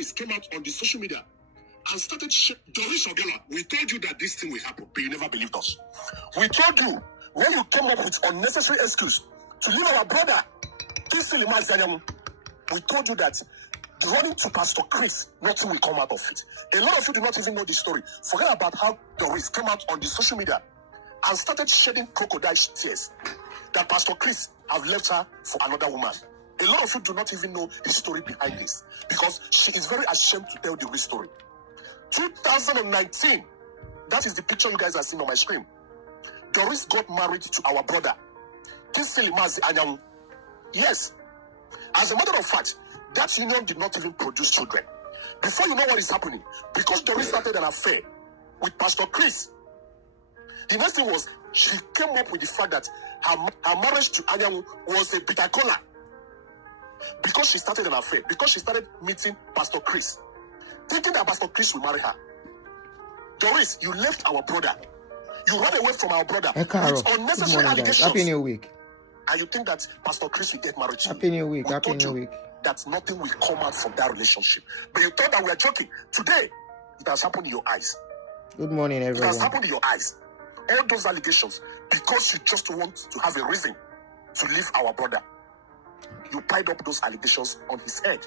Doris came out on the social media and started Doris Ogela, we told you that this thing will happen, but you never believed us. We told you when you came up with unnecessary excuse to leave our brother, we told you that running to Pastor Chris, nothing will come out of it. A lot of you do not even know the story. Forget about how Doris came out on the social media and started shedding crocodile tears that Pastor Chris have left her for another woman. A lot of you do not even know the story behind this because she is very ashamed to tell the real story. 2019, that is the picture you guys are seeing on my screen. Doris got married to our brother, Yes. As a matter of fact, that union did not even produce children. Before you know what is happening, because Doris started an affair with Pastor Chris, the next thing was she came up with the fact that her marriage to Anyanwu was a bitter cola. Because she started an affair, because she started meeting Pastor Chris, thinking that Pastor Chris will marry her. Doris, you left our brother. You ran away from our brother with unnecessary allegations. Happy New Week. And you think that Pastor Chris will get married to you. Happy New Week. We Happy told New you Week. that nothing will come out from that relationship. But you thought that we were joking. Today, it has happened in your eyes. Good morning, everyone. It has happened in your eyes. All those allegations, because you just want to have a reason to leave our brother. You piled up those allegations on his head.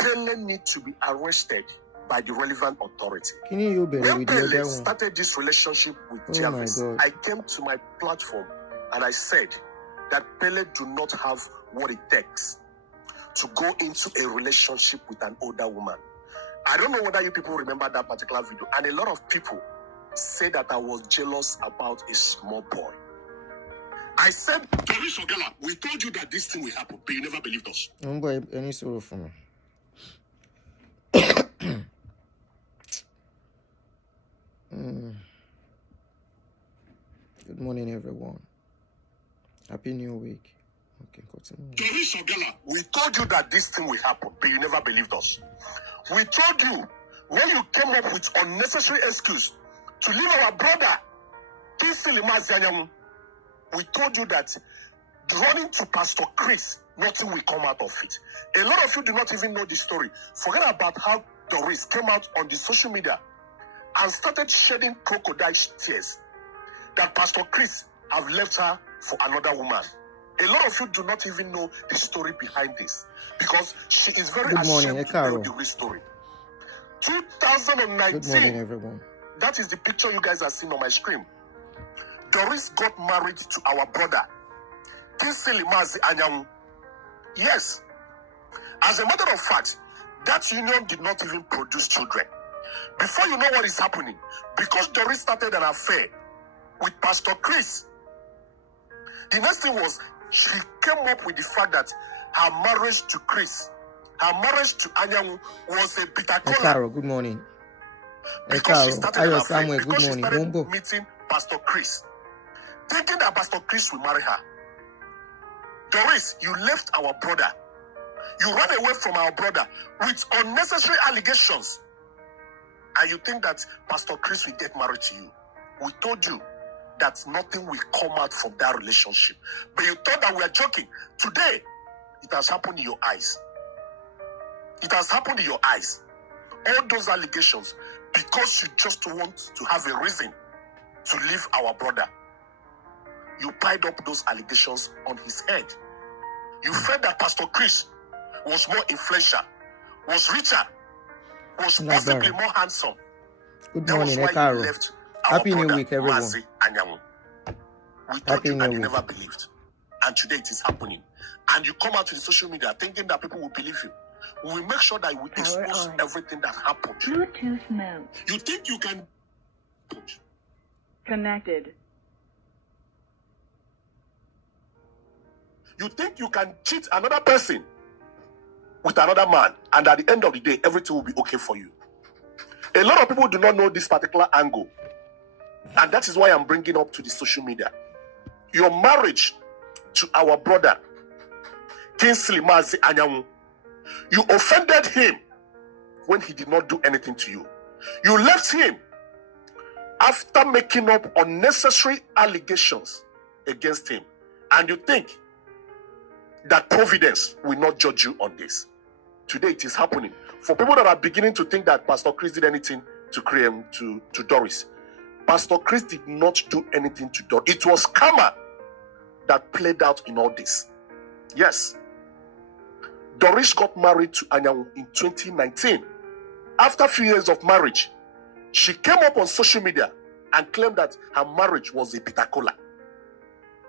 Pele needs to be arrested by the relevant authority. Can you when Pele started this relationship with Doris, I came to my platform and I said that Pele do not have what it takes to go into a relationship with an older woman. I don't know whether you people remember that particular video, and a lot of people say that I was jealous about a small boy. I said, Doris Ogela, we told you that this thing will happen, but you never believed us. Don't buy any sorrow for me. Good morning, everyone. Happy New Week. Okay, continue. Doris Ogela, we told you that this thing will happen, but you never believed us. We told you when you came up with unnecessary excuse to leave our brother, we told you that running to Pastor Chris, nothing will come out of it. A lot of you do not even know the story. Forget about how Doris came out on the social media and started shedding crocodile tears that Pastor Chris have left her for another woman. A lot of you do not even know the story behind this because she is very ashamed to tell the real story. 2019, good morning, everyone. That is the picture you guys are seeing on my screen. Doris got married to our brother, Yes. As a matter of fact, that union did not even produce children. Before you know what is happening, because Doris started an affair with Pastor Chris, the next thing was she came up with the fact that her marriage to Chris, her marriage to Anyanwu was a bitter cola. Good morning. Because she started an affair, because she started Wombo. meeting Pastor Chris, thinking that Pastor Chris will marry her. Doris, you left our brother. You ran away from our brother with unnecessary allegations. And you think that Pastor Chris will get married to you. We told you that nothing will come out from that relationship. But you thought that we are joking. Today, it has happened in your eyes. It has happened in your eyes. All those allegations, because you just want to have a reason to leave our brother. You piled up those allegations on his head. You felt that Pastor Chris was more influential, was richer, was possibly more handsome. Good morning, Ekaro. Happy New Week, everyone. We told you and you never believed. And today it is happening. And you come out to the social media thinking that people will believe you. We will make sure that we expose everything that happened. Bluetooth mode. You think you can... Connected. You think you can cheat another person with another man, and at the end of the day, everything will be okay for you. A lot of people do not know this particular angle. And that is why I'm bringing up to the social media. Your marriage to our brother, Kingsley Mazi Anyanwu, you offended him when he did not do anything to you. You left him after making up unnecessary allegations against him. And you think that providence will not judge you on this. Today it is happening. For people that are beginning to think that Pastor Chris did anything to Doris, Pastor Chris did not do anything to Doris. It was karma that played out in all this. Yes. Doris got married to Anyanwu in 2019. After a few years of marriage, she came up on social media and claimed that her marriage was a bitacola.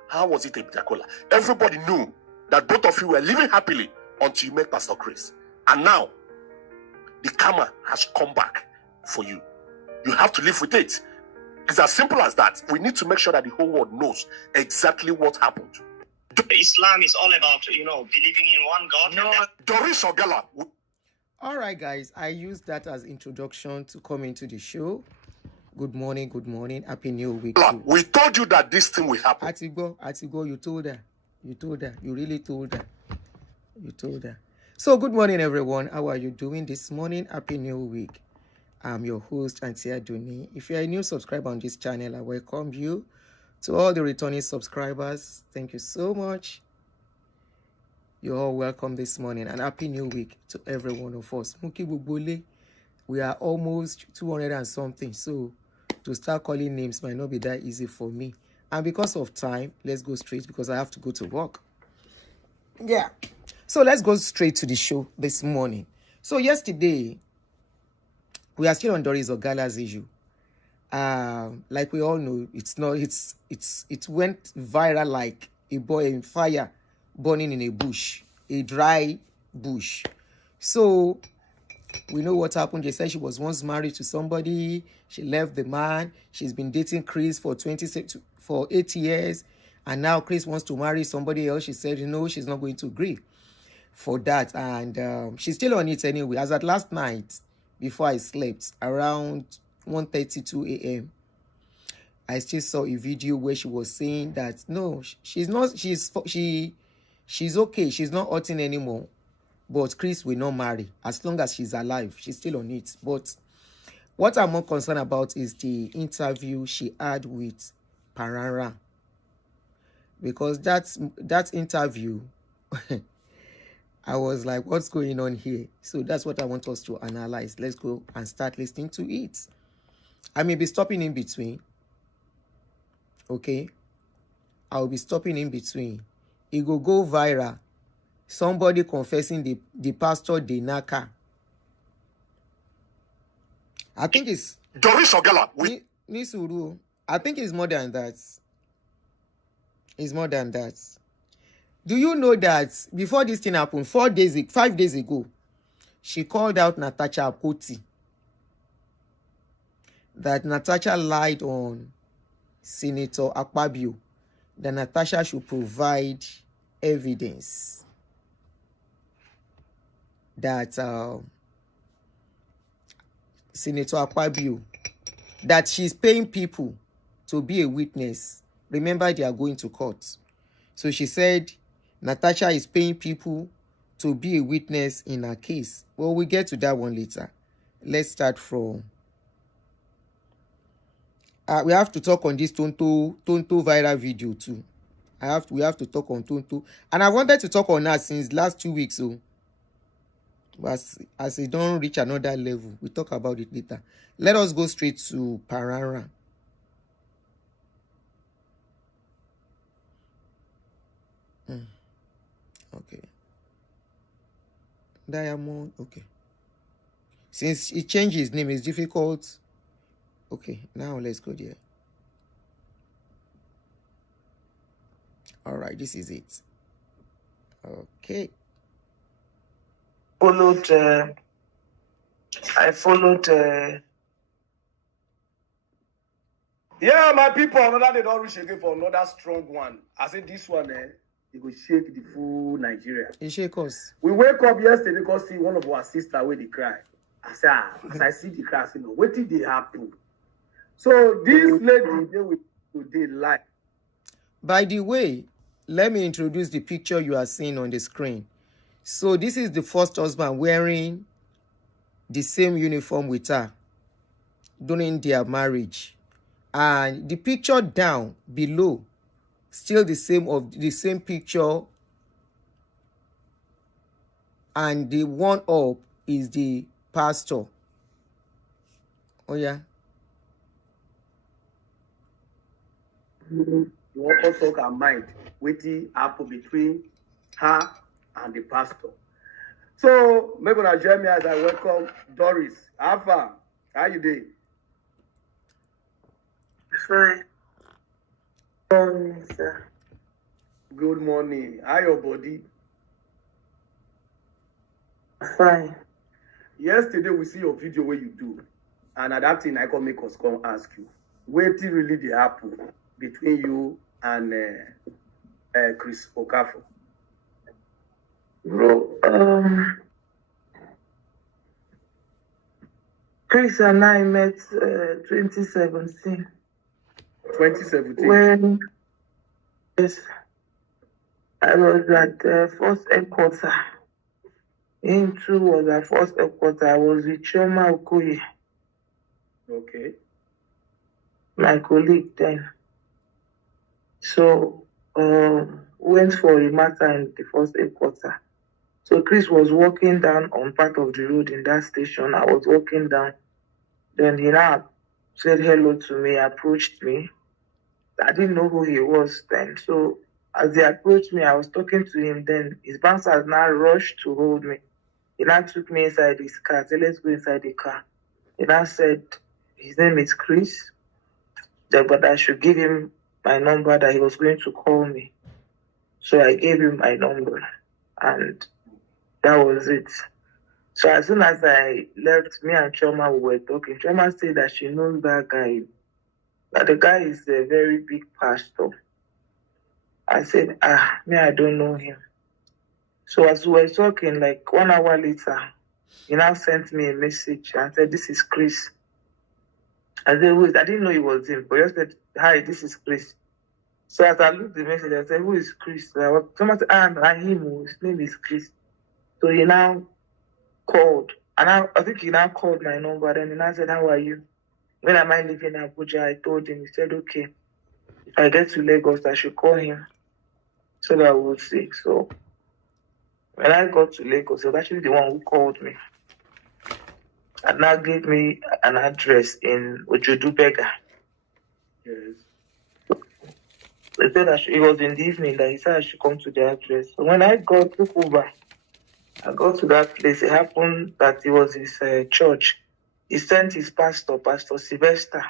How was it a bitacola? Everybody knew that both of you were living happily until you met Pastor Chris. And now, the karma has come back for you. You have to live with it. It's as simple as that. We need to make sure that the whole world knows exactly what happened. Islam is all about, believing in one God. No, Doris Ogala. All right, guys, I used that as introduction to come into the show. Good morning, happy new week. We told you that this thing will happen. Atigo, you told her. You really told her. So, good morning, everyone. How are you doing this morning? Happy new week. I'm your host, Auntie Adoni. If you're a new subscriber on this channel, I welcome you. To all the returning subscribers, thank you so much. You're all welcome this morning, and happy new week to every one of us. Muki Bubule, we are almost 200 and something, so to start calling names might not be that easy for me. And because of time, let's go straight because I have to go to work. Yeah. So let's go straight to the show this morning. So yesterday, we are still on Doris Ogala's issue. Like we all know, it went viral like a boy in fire burning in a bush, a dry bush. So we know what happened. They said she was once married to somebody. She left the man. She's been dating Chris for 8 years. And now Chris wants to marry somebody else. She said, she's not going to agree for that. And she's still on it anyway. As at last night, before I slept, around 1:32 a.m., I still saw a video where she was saying that, no, she's okay. She's not hurting anymore. But Chris will not marry as long as she's alive. She's still on it. But what I'm more concerned about is the interview she had with Parara. Because that interview, I was like, what's going on here? So that's what I want us to analyze. Let's go and start listening to it. I may be stopping in between. Okay? I'll be stopping in between. It will go viral. Somebody confessing the pastor Denaka. I think it's Doris Ogala. Nisuru. I think it's more than that. It's more than that. Do you know that before this thing happened, 5 days ago, she called out Natasha Akoti. That Natasha lied on Senator Akpabio. That Natasha should provide evidence that Senator Akpabio, that she's paying people to be a witness. Remember, they are going to court. So she said Natasha is paying people to be a witness in her case. Well, we'll get to that one later. Let's start from... we have to talk on this Tonto viral video too. We have to talk on Tonto. And I wanted to talk on her since last 2 weeks. So, but as it don't reach another level, we'll talk about it later. Let us go straight to Parara. Okay. Diamond. Okay. Since he changed his name, it's difficult. Okay, now let's go there. All right, this is it. Okay. I followed. Yeah, my people, another they don't reach again for another strong one. I said this one, it will shake the full Nigeria. It shake us. We wake up yesterday because see one of our sisters where they cry. I said, as I see the cry, I said, no, what did they happen? So this lady, they will today lie. By the way, let me introduce the picture you are seeing on the screen. So this is the first husband wearing the same uniform with her during their marriage. And the picture down below, still the same picture and the one up is the pastor. Oh yeah. You want us talk our mind, waiting happen between her and the pastor. So maybe now join me as I welcome Doris. Alpha, how you doing? Fine. Morning, sir. Good morning. How your body? Fine. Yesterday we see your video where you do, and at that thing I come make us come ask you, wetin really dey happen between you and Chris Okafor? Bro, Chris and I met 2017 2017. when yes, I was at first headquarter. Him too was at first headquarter. I was with Chioma Okoye, Okay. my colleague then. So went for a matter in the first headquarter. So Chris was walking down on part of the road in that station. I was walking down. Then he now said hello to me, approached me. I didn't know who he was then. So as he approached me, I was talking to him. Then his bouncers now rushed to hold me. He now took me inside his car, said, let's go inside the car. He now said, his name is Chris, but I should give him my number, that he was going to call me. So I gave him my number, and that was it. So as soon as I left, me and Chioma were talking. Chioma said that she knows that guy. That the guy is a very big pastor. I said, me, I don't know him. So as we were talking, like 1 hour later, he now sent me a message and said, this is Chris. I said, who is? I didn't know it was him, but he just said, hi, this is Chris. So as I looked at the message, I said, who is Chris? Someone said, I him, his name is Chris. So he now called, and I think he now called my number, and he now said, how are you? When am I leaving Abuja? I told him. He said, okay, if I get to Lagos, I should call him so that we'll see. So when I got to Lagos, he was actually the one who called me and now gave me an address in Ojodubega. Yes. They said it was in the evening that he said I should come to the address. So when I took over, I got to that place. It happened that it was his church. He sent his pastor, Pastor Sylvester,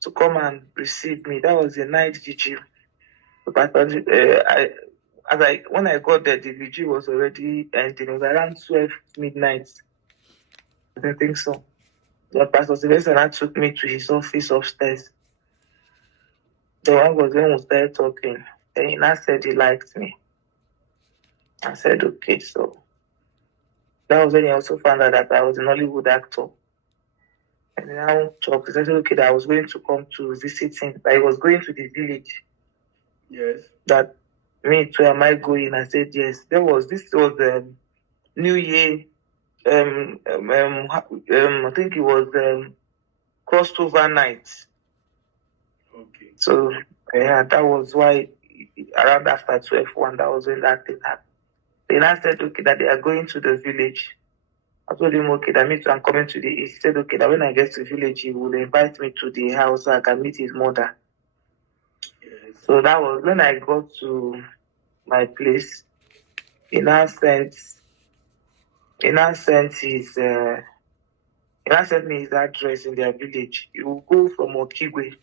to come and receive me. That was a night vigil. But when I got there, the vigil was already ending. It was around 12 midnight. I don't think so. The Pastor Sylvester now took me to his office upstairs. The one was when we started talking. Then he now said he liked me. I said, okay, so that was when he also found out that I was an Hollywood actor. And now talked. He said, okay, that I was going to come to visit him. That I was going to the village. Yes. That me too, am I going? I said, yes. This was New Year. I think it was crossover night. Okay. So yeah, that was why around after 12:01, that was when that thing happened. Then I said, okay, that they are going to the village. I told him, okay, that means I'm coming to the east. He said, okay, that when I get to the village, he will invite me to the house so I can meet his mother. Yes. So that was when I got to my place. He now sent me his address in their village. You will go from Okigwe.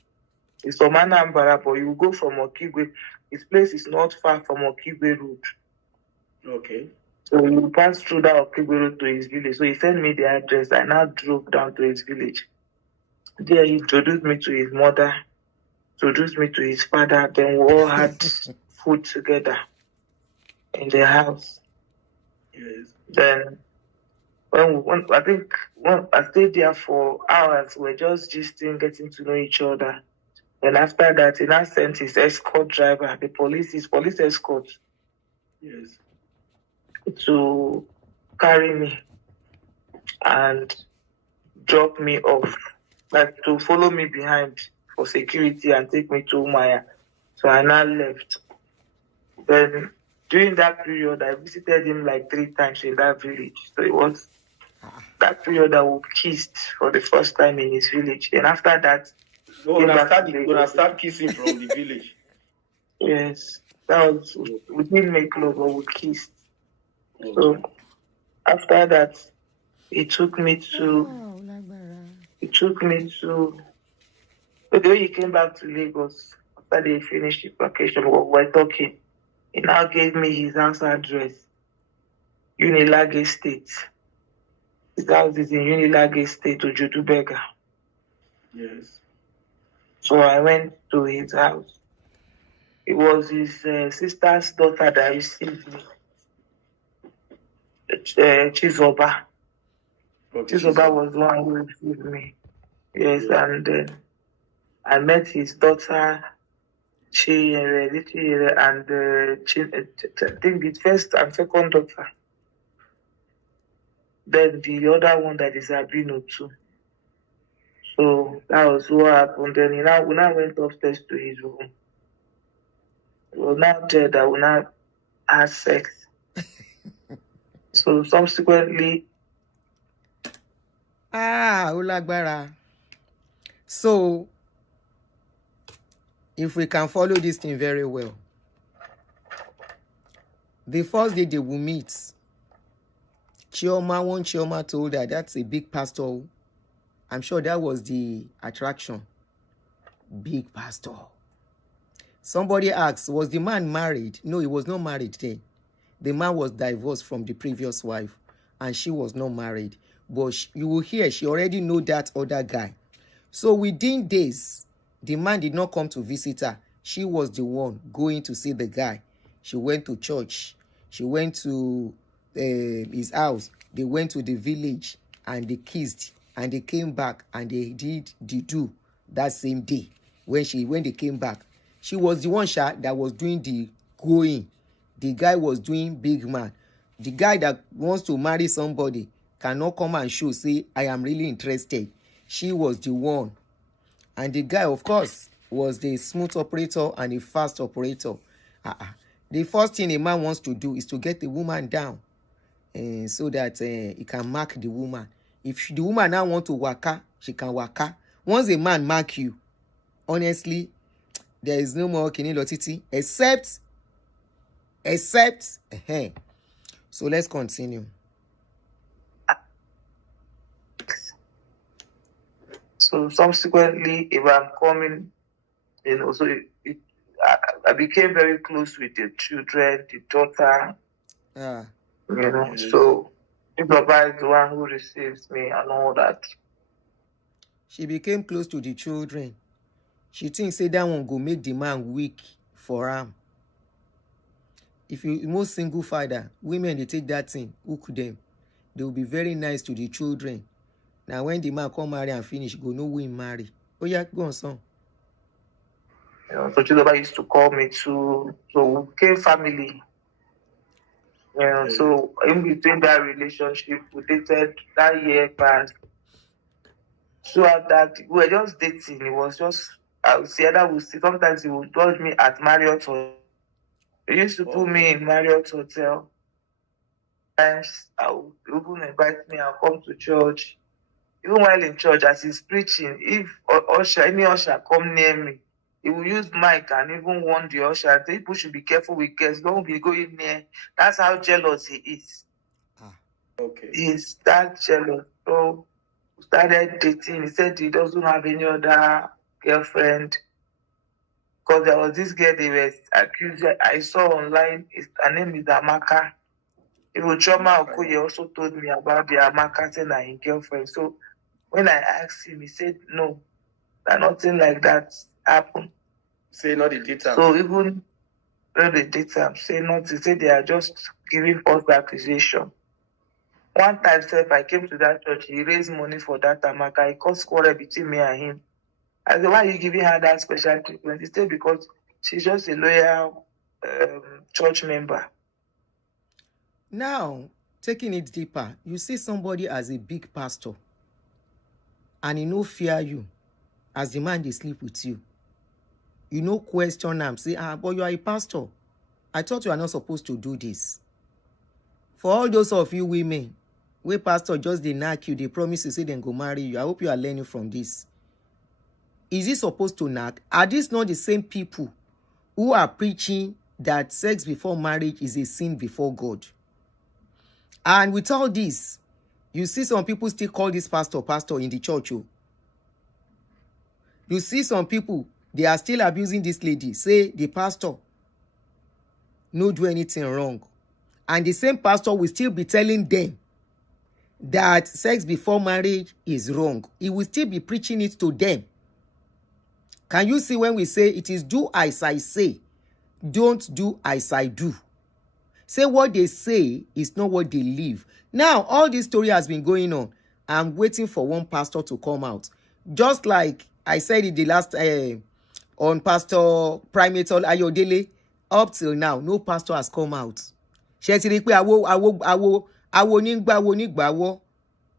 It's from Anambra, but you will go from Okigwe. His place is not far from Okigwe Road. Okay. So you pass through that Okigwe Road to his village. So he sent me the address. I now drove down to his village. There he introduced me to his mother, introduced me to his father. Then we all had food together in the house. Yes. Then when I stayed there for hours, we were just gisting, getting to know each other. And after that, he now sent his escort driver, his police escort, Yes. to carry me and drop me off, like to follow me behind for security and take me to Umaya. So I now left. Then during that period, I visited him like 3 times in that village. So it was that period that we kissed for the first time in his village. And after that, Gonna start kissing from the village. yes, that was, we didn't make love, but we kissed. So after that, he took me to, the way he came back to Lagos after they finished the vacation, we were talking. He now gave me his house address, Unilage State. His house is in Unilage State, Ojudubega. Yes. So I went to his house. It was his sister's daughter that received me, Chizoba. Okay, Chizoba was the one who received me. Yes, Yeah. and then I met his daughter, Chiere, and I think the first and second daughter. Then the other one that is Albino too. So that was what happened. Then we now went upstairs to his room. It was not there that we now had sex. So subsequently, Ulagbara. So if we can follow this thing very well, the first day they will meet, Chioma told her that's a big pastor. I'm sure that was the attraction. Big pastor. Somebody asked, was the man married? No, he was not married then. The man was divorced from the previous wife, and she was not married. But you will hear, she already know that other guy. So within days, the man did not come to visit her. She was the one going to see the guy. She went to church. She went to his house. They went to the village, and they kissed. And they came back, and they did the do that same day. When they came back, she was the one that was doing the going. The guy was doing big man. The guy that wants to marry somebody cannot come and show, say, I am really interested. She was the one. And the guy, of course, was the smooth operator and the fast operator. The first thing a man wants to do is to get the woman down, so that he can mark the woman. If the woman now want to waka, she can waka. Once a man mark you, honestly, there is no more kini lotiti except. So let's continue. so subsequently, if I'm coming, so I became very close with the children, the daughter, Yes. So the Baba is the one who receives me and all that. She became close to the children. She thinks say that one go make the man weak for him. If you most single father, women they take that thing, hook them. They will be very nice to the children. Now when the man come marry and finish, go know who he marry. Oh yeah, go on, son. So Chizoba used to call me too. So we became family. So in between that relationship, we dated that year passed. So at that, we were just dating. It was just, I would say that sometimes he would judge me at Marriott Hotel. He used to put me in Marriott Hotel. Times I would even invite me and come to church. Even while in church, as he's preaching, if any usher come near me, he will use mic and even warn the usher and say, people should be careful with guests. Don't be going near. That's how jealous he is. Okay. He's that jealous. So we started dating. He said he doesn't have any other girlfriend. Because there was this girl they were accused. I saw online. Her name is Amaka. Choma Okoye also told me about the Amaka saying that his girlfriend. So when I asked him, he said no, that nothing like that happened. Say not the data. So even when they did say not to say they are just giving false accusation. One time, if I came to that church, he raised money for that Amaka. He caused quarrel between me and him. I said, why are you giving her that special treatment? He said, because she's just a loyal church member. Now, taking it deeper, you see somebody as a big pastor, and he no fear you, as the man they sleep with you. You no question him, say, but you are a pastor. I thought you are not supposed to do this. For all those of you women, where pastor just they knock you, they promise to say then go marry you. I hope you are learning from this. Is it supposed to knock? Are these not the same people who are preaching that sex before marriage is a sin before God? And with all this, you see some people still call this pastor in the church. Oh. You see some people, they are still abusing this lady. Say the pastor no do anything wrong. And the same pastor will still be telling them that sex before marriage is wrong. He will still be preaching it to them. Can you see when we say it is do as I say, don't do as I do? Say what they say is not what they live. Now, all this story has been going on. I'm waiting for one pastor to come out. Just like I said in the last, on Pastor Primate Ayodele, up till now, no pastor has come out.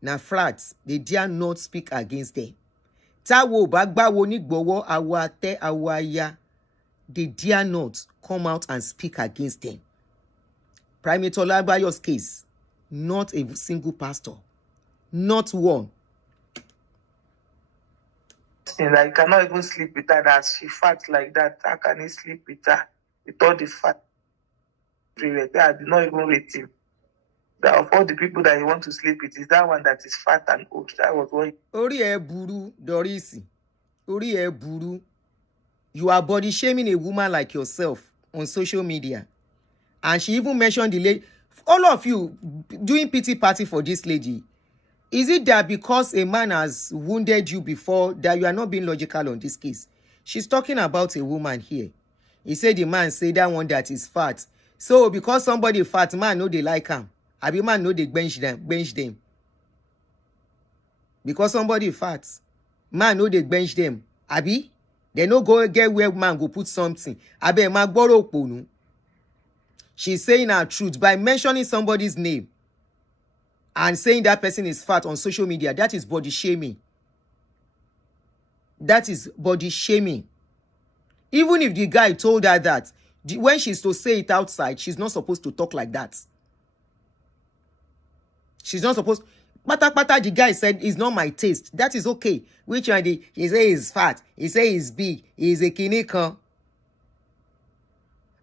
Na flats, they dare not speak against them. They dare not come out and speak against them. Primate Olabayo's case, not a single pastor, not one. I cannot even sleep with her that she fat like that. How can he sleep with her with all the fat? I did not even rate him. That of all the people that he want to sleep with, is that one that is fat and old. That was what. Ori e buru, Doris. Ori e buru. You are body shaming a woman like yourself on social media. And she even mentioned the lady. All of you doing pity party for this lady. Is it that because a man has wounded you before that you are not being logical on this case? She's talking about a woman here. He said the man say that one that is fat. So because somebody fat, man know they like him. Abi man know they bench them. Because somebody fat, man know they bench them. Abi, they no go get where man go put something. Abi ma gboro oponu. She's saying her truth by mentioning somebody's name and saying that person is fat on social media. That is body shaming. That is body shaming. Even if the guy told her that, when she's to say it outside, she's not supposed to talk like that. She's not supposed. Pata, the guy said, it's not my taste. That is okay. Which one? He say he's fat. He say he's big. He's a kinika.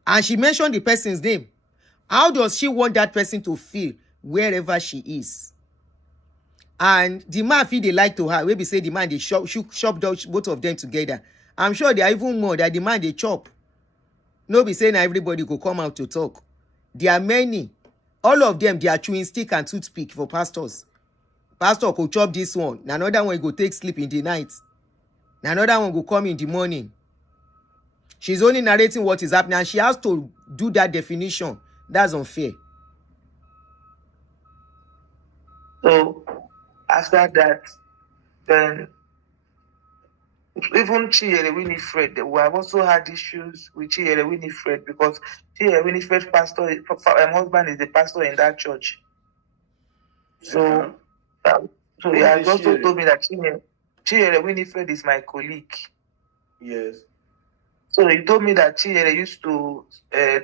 And she mentioned the person's name. How does she want that person to feel wherever she is? And the man feel they like to her. Maybe say the man they shop both of them together. I'm sure they are even more that the man they chop. No be saying everybody go come out to talk. There are many. All of them, they are chewing stick and toothpick for pastors. Pastor could chop this one. Another one go take sleep in the night. Another one go come in the morning. She's only narrating what is happening and she has to do that definition. That's unfair. So after that, then even Chiere Winifred, we have also had issues with Chiere Winifred because Chiere Winifred's husband is the pastor in that church. So, so he has also told me that Chiere Winifred is my colleague. Yes. So he told me that Chiere used to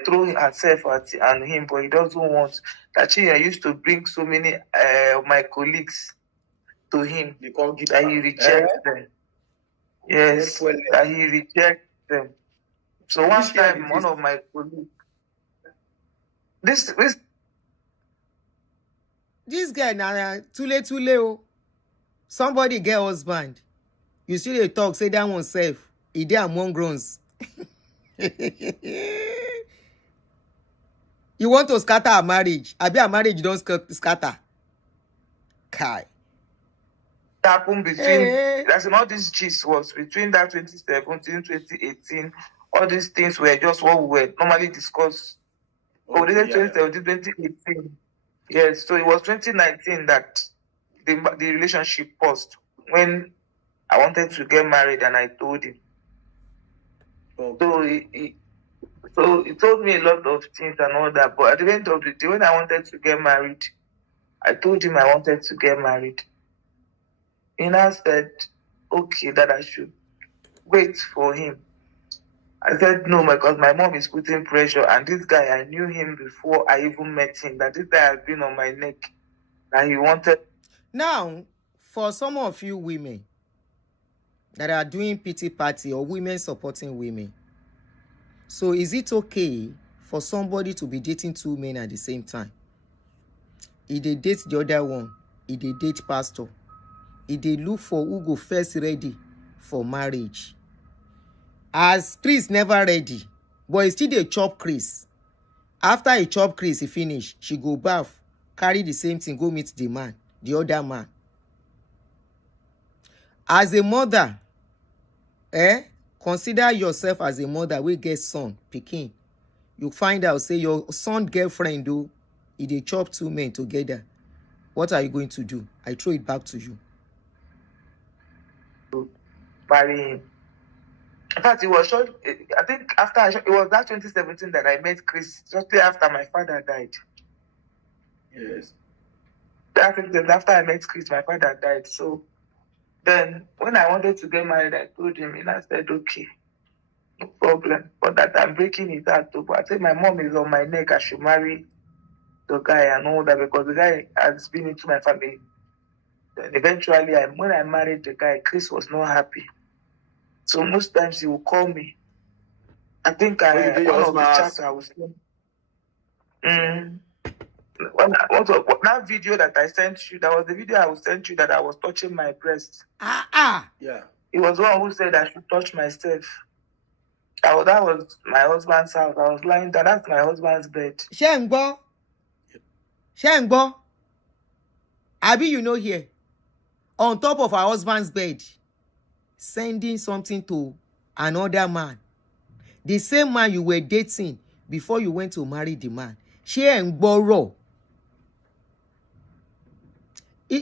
throw herself at him, but he doesn't want. That Chiere used to bring so many of my colleagues to him that he rejects them. Yes, that he rejects them. So one time, one of my colleagues, this guy now too. Somebody get husband. You see they talk, say that one safe. He dey among groans. You want to scatter a marriage? Abi a marriage don't scatter. Kai. Happened between that's all this gist was between that 2017, 2018. All these things were just what we were normally discussed. Okay, 2017, 2018. Yes, so it was 2019 that the relationship paused when I wanted to get married and I told him. Okay. So he told me a lot of things and all that, but at the end of the day, when I wanted to get married, I told him I wanted to get married. He now said, okay, that I should wait for him. I said no, because my mom is putting pressure, and this guy, I knew him before I even met him, that this guy has been on my neck, and he wanted. Now, for some of you women that are doing pity party or women supporting women, so is it okay for somebody to be dating two men at the same time? If they date the other one, if they date pastor, if they look for who go first ready for marriage. As Chris never ready, but he still dey chop Chris. After he chop Chris, he finish, she go bath, carry the same thing, go meet the man, the other man. As a mother, consider yourself as a mother wey get son, pikin. You find out, say your son girlfriend though, if they chop two men together, what are you going to do? I throw it back to you. Marry him. In fact, it was short. I think it was that 2017 that I met Chris, shortly after my father died. Yes. I think that after I met Chris, my father died. So then, when I wanted to get married, I told him, and I said, okay, no problem. But that I'm breaking it out too. But I said, my mom is on my neck. I should marry the guy and all that, because the guy has been into my family. Then eventually, when I married the guy, Chris was not happy. So most times he will call me. I think one of the chats I was saying. That video that I sent you, that was the video I sent you that I was touching my breast. Yeah. It was one who said I should touch myself. That was my husband's house. I was lying down. That's my husband's bed. Shengbo. Abi, you know here, on top of her husband's bed, sending something to another man. The same man you were dating before you went to marry the man. Shengbo.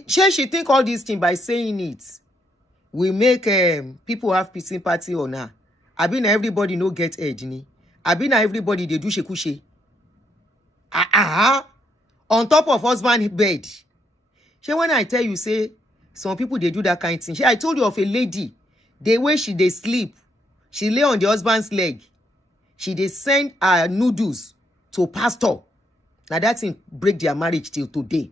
She think all these things by saying it will make people have sympathy on her. Abi na everybody no get edge ni. Abi na everybody they do shekushe. On top of husband bed. When I tell you, say some people they do that kind of thing. I told you of a lady, the way they sleep, she lay on the husband's leg. She they send her noodles to pastor. Now that thing break their marriage till today.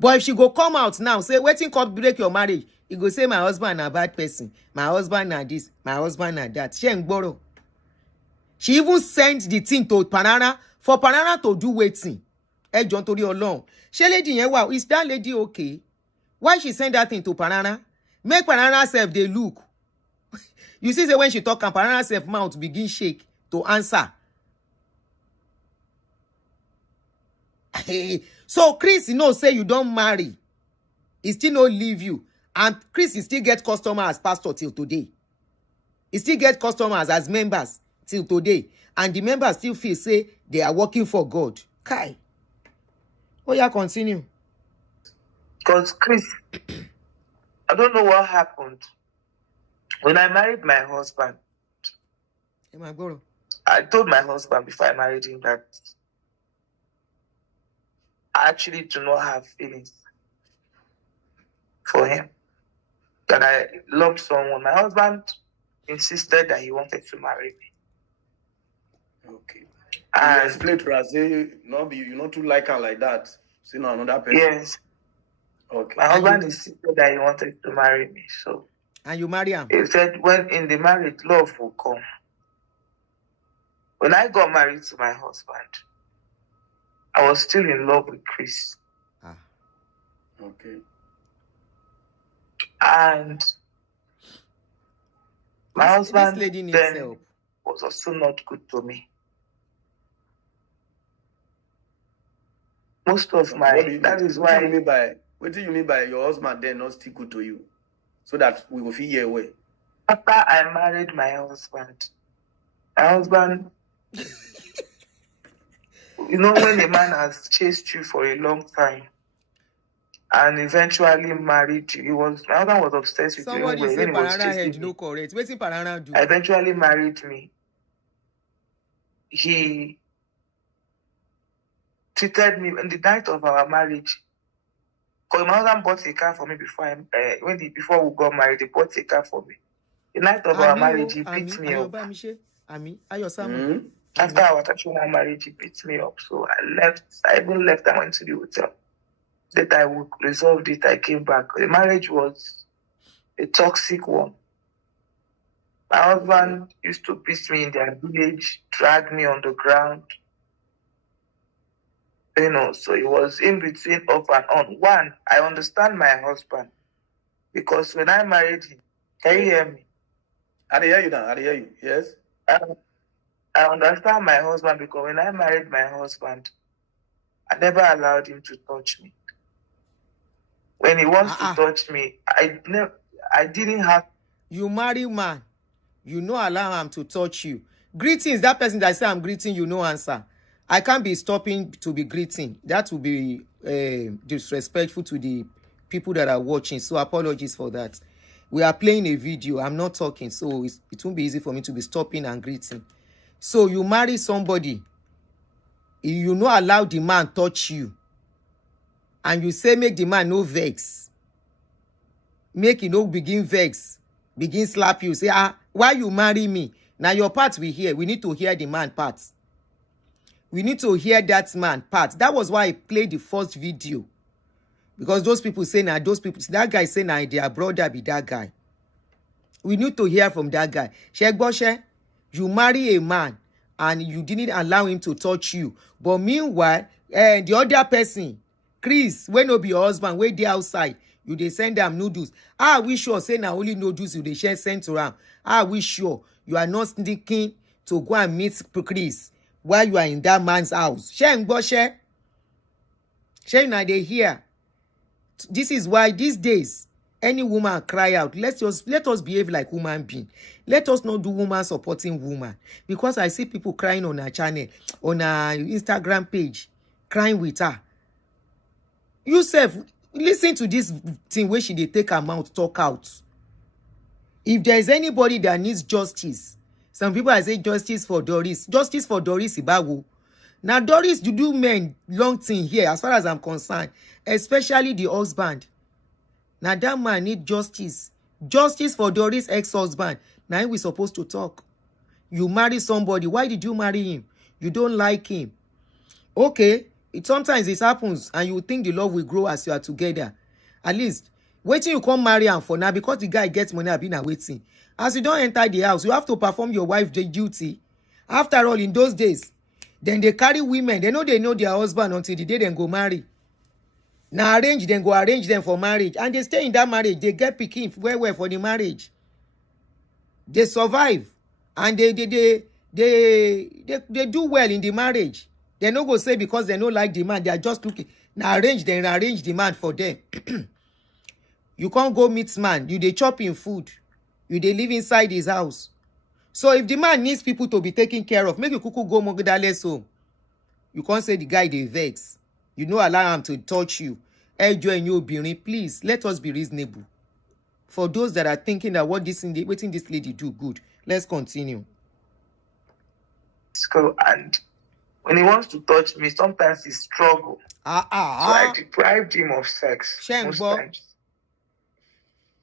But if she go come out now, say, waiting could break your marriage, he go say, my husband a bad person. My husband na this. My husband na that. She ain't borrow. She even sent the thing to Panana for Panana to do waiting. John Tori alone. She lady, wow, is that lady okay? Why she send that thing to Panana? Make Panana self they look. You see, say when she talk, and Panana self mouth begin shake to answer. So Chris, say you don't marry. He still no leave you. And Chris, he still get customers as pastor till today. He still get customers as members till today. And the members still feel, say, they are working for God. Kai. Oh, yeah, continue. Because Chris, I don't know what happened. When I married my husband, I told my husband before I married him that I actually do not have feelings for him. That I loved someone. My husband insisted that he wanted to marry me. Okay. And you explained to us, say, no, you not too like her like that. See, no, another person. Yes. Okay. My husband insisted that he wanted to marry me. So. And you marry him? He said, when in the marriage, love will come. When I got married to my husband, I was still in love with Chris. Okay. And my husband this lady needs then help. Was also not good to me. Most of my What do you mean by your husband then not still good to you? So that we will feel your way. After I married my husband, when a man has chased you for a long time and eventually married you, my husband was obsessed with you. Somebody say Parana head no correct. What's Parana do? Eventually married me. He treated me on the night of our marriage. Because my husband bought a car for me before we got married. He bought a car for me. The night of our Àmì marriage, o, he beat àmì, me Ayọ̀ up. bá mi ṣe, àmì, Ayọ̀ Samuel. Mm. After our traditional marriage, he beat me up. So I left. I even left. I went to the hotel. That I would resolve it. I came back. The marriage was a toxic one. My husband used to beat me in their village, drag me on the ground. You know, so it was in between off and on. One, I understand my husband because when I married him, can you hear me? I hear you now. I hear you. Yes. I understand my husband because when I married my husband, I never allowed him to touch me. When he wants to touch me, I didn't have. You marry man, you no allow him to touch you. Greetings, that person that say I'm greeting you, no answer. I can't be stopping to be greeting. That will be disrespectful to the people that are watching. So apologies for that. We are playing a video. I'm not talking, so it won't be easy for me to be stopping and greeting. So you marry somebody, you no allow the man touch you, and you say make the man no vex, make he no begin vex, begin slap you, say why you marry me? Now your part we hear. We need to hear the man part. We need to hear that man part. That was why I played the first video, because those people say now, those people, that guy say now their brother be that guy. We need to hear from that guy. Sheikh Boshe, you marry a man and you didn't allow him to touch you, but meanwhile the other person, Chris, when no be your husband, wait there outside, you dey send them noodles. We sure say now only noodles you dey share send to am. We sure you are not sneaking to go and meet Chris while you are in that man's house. Sheikh Boshe, Sheikh na dey hear. This is why these days any woman cry out, let us behave like human being. Let us not do woman supporting woman, because I see people crying on her channel, on her Instagram page, crying with her. You sef, listen to this thing where she dey take her mouth talk out. If there is anybody that needs justice, some people are saying justice for Doris. Justice for Doris Ibawo. Now Doris, you do men long thing here as far as I'm concerned, especially the husband. Now that man need justice. Justice for Doris' ex-husband. Now we supposed to talk. You marry somebody. Why did you marry him? You don't like him. Okay, sometimes it happens and you think the love will grow as you are together. At least, waiting you come marry him for now because the guy gets money, I've been waiting. As you don't enter the house, you have to perform your wife's duty. After all, in those days, then they carry women. They know their husband until the day they go marry. Now arrange them for marriage, and they stay in that marriage. They get pikin well for the marriage. They survive, and they do well in the marriage. They no go say because they no like the man, they are just looking. Now arrange the man for them. You can't go meet man. You dey chop in food. You dey live inside his house. So if the man needs people to be taken care of, make you kuku go Mogdales home. You can't say the guy dey vex. You no allow him to touch you. Join you, please, let us be reasonable. For those that are thinking that waiting this lady do good, let's continue. And when he wants to touch me, sometimes he struggles. So I deprived him of sex most times.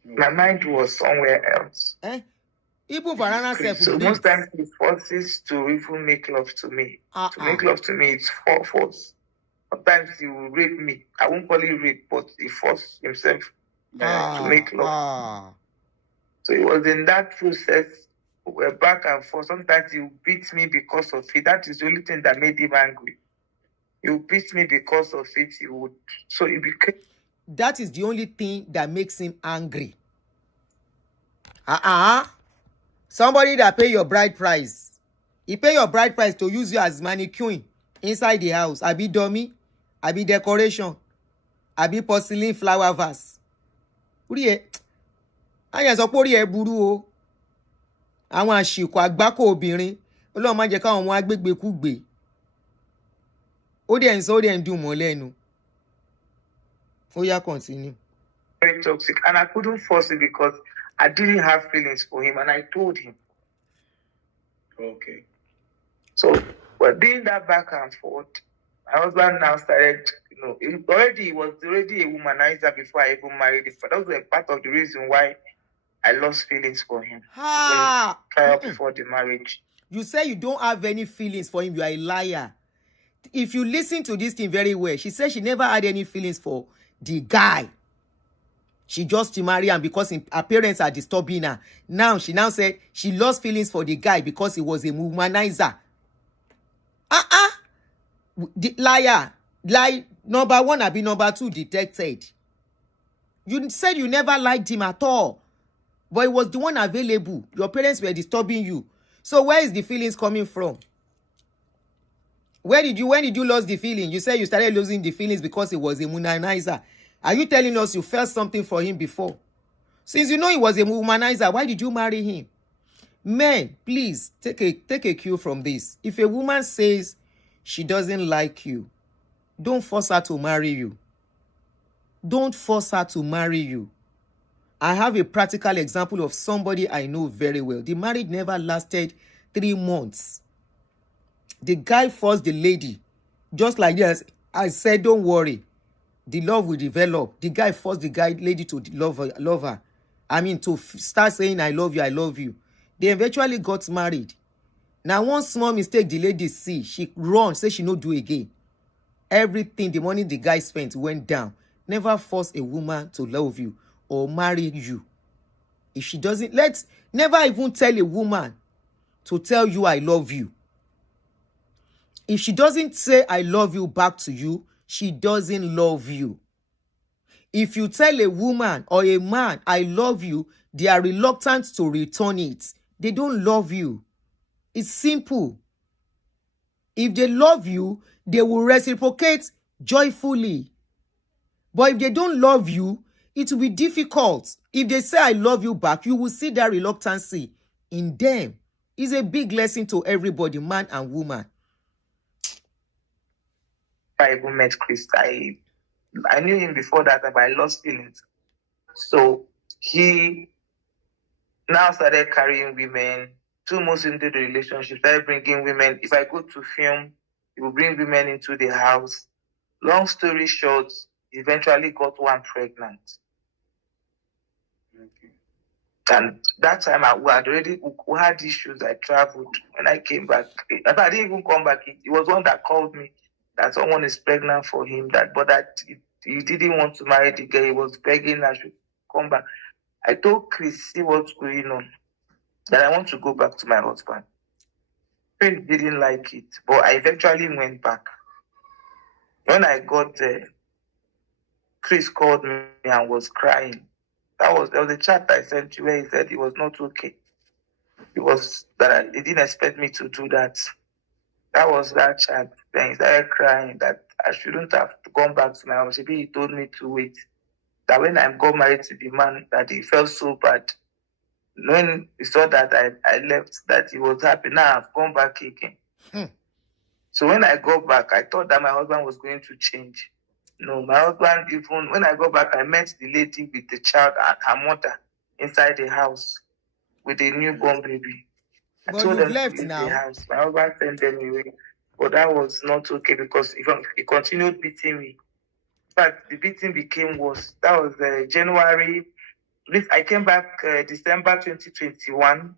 My mind was somewhere else. Even Varana self. So most times he forces to even make love to me. To make love to me, it's force. Sometimes he will rape me. I won't call it rape, but he forced himself to make love. So it was in that process. We're back and forth. Sometimes he will beat me because of it. That is the only thing that made him angry. He will beat me because of it. So it became. That is the only thing that makes him angry. Somebody that pay your bride price. He pay your bride price to use you as mannequin inside the house. I be dummy. I be decoration. I be porcelain flower vase. Àyàn sọ pé orí ẹ burú o. Àwọn àṣìkò àgbákò obìnrin. Ọlọ́run má jẹ́ káwọn ọmọ agbègbè kú gbé. Ó dẹ̀ ń sọ, ó dẹ̀ ń dùn mọ́ lẹ́nu. Ó yá, continue. Very toxic, and I couldn't force it because I didn't have feelings for him, and I told him. Okay. So we're doing that back and forth. My husband now started, he was already a womanizer before I even married him. But that was part of the reason why I lost feelings for him. Ha! Prior before the marriage. You say you don't have any feelings for him. You are a liar. If you listen to this thing very well, she said she never had any feelings for the guy. She just to marry him because her parents are disturbing her. Now, she now said she lost feelings for the guy because he was a womanizer. The liar. Lie. Number one, I be number two detected. You said you never liked him at all. But it was the one available. Your parents were disturbing you. So where is the feelings coming from? When did you lose the feeling? You said you started losing the feelings because he was a womanizer. Are you telling us you felt something for him before? Since you know he was a womanizer, why did you marry him? Men, please take a cue from this. If a woman says she doesn't like you, don't force her to marry you. Don't force her to marry you. I have a practical example of somebody I know very well. The marriage never lasted 3 months. The guy forced the lady, just like this. I said, don't worry. The love will develop. The guy forced the lady to love her. I mean, to start saying, I love you, I love you. They eventually got married. Now, one small mistake the lady see, she run, say she no do again. Everything, the money the guy spent went down. Never force a woman to love you or marry you. If she doesn't, never even tell a woman to tell you I love you. If she doesn't say I love you back to you, she doesn't love you. If you tell a woman or a man I love you, they are reluctant to return it. They don't love you. It's simple. If they love you, they will reciprocate joyfully. But if they don't love you, it will be difficult. If they say I love you back, you will see that reluctancy in them. It's a big lesson to everybody, man and woman. I even met Chris. I knew him before that, but I lost feelings. So he now started carrying women. 2 months into the relationship, started bringing women. If I go to film, he will bring women into the house. Long story short, he eventually got one pregnant. Okay. And that time we had issues. I traveled. When I came back, I didn't even come back. It was one that called me that someone is pregnant for him, that he didn't want to marry the girl. He was begging I should come back. I told Chris, see what's going on, that I want to go back to my husband. Chris didn't like it, but I eventually went back. When I got there, Chris called me and was crying. There was a chat I sent you where he said he was not okay. He didn't expect me to do that. That was that chat. Then he started crying that I shouldn't have gone back to my house. Maybe he told me to wait. That when I got married to the man, that he felt so bad. When he saw that I left, that he was happy. Now I've gone back again. So when I got back, I thought that my husband was going to change. No, my husband, even when I got back, I met the lady with the child and her mother inside the house with a newborn baby. But you've left now. The house. My husband sent them away. But that was not okay because he continued beating me. In fact, the beating became worse. That was January. I came back December 2021.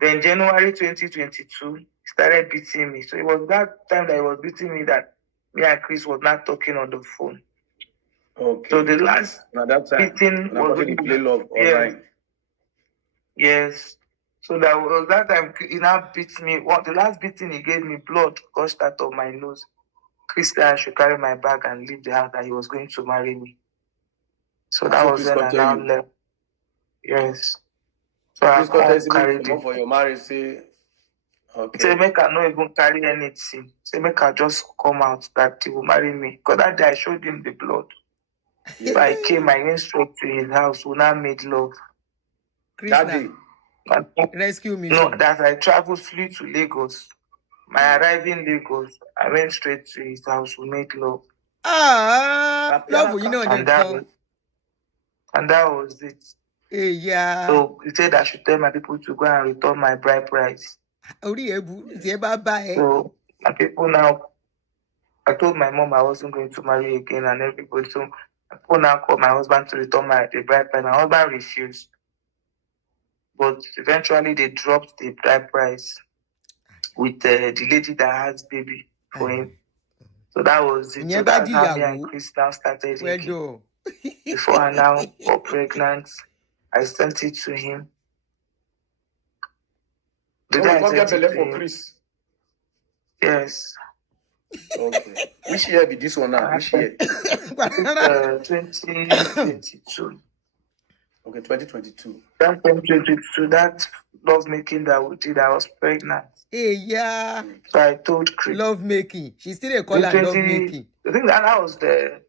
Then January 2022, he started beating me. So it was that time that he was beating me that me and Chris was not talking on the phone. Okay. So the last beating was when you play love online. Yes. So that time he now beat me. The last beating he gave me, blood gushed out of my nose. Chris said I should carry my bag and leave the house, that he was going to marry me. So that was when I now left. Yes. So I carried it for your marriage. Say, okay. Say make I not even carry anything. Say make I just come out that he will marry me. Because that day I showed him the blood. If I came, I went straight to his house. We now made love. That day. Rescue me. No, that I flew to Lagos. My arrival in Lagos, I went straight to his house. We made love. Love, you know, and that was it. Yeah. So he said I should tell my people to go and return my bride price. So my people now, I told my mom I wasn't going to marry again and everybody. So my people now called my husband to return the bride price. My husband refused. but eventually they dropped the bride price with the lady that has baby for him. So that was it. So that's how me and Chris now started thinking. Before I now got pregnant, I sent it to him. The day I sent it to him, Chris. Yes. Okay. Which year be this one now? Which year? 2022. Okay, 2022. That 2022, that love making that we did, I was pregnant. Hey, yeah. So I told Chris. Love making. She still a call her love making. I think that was the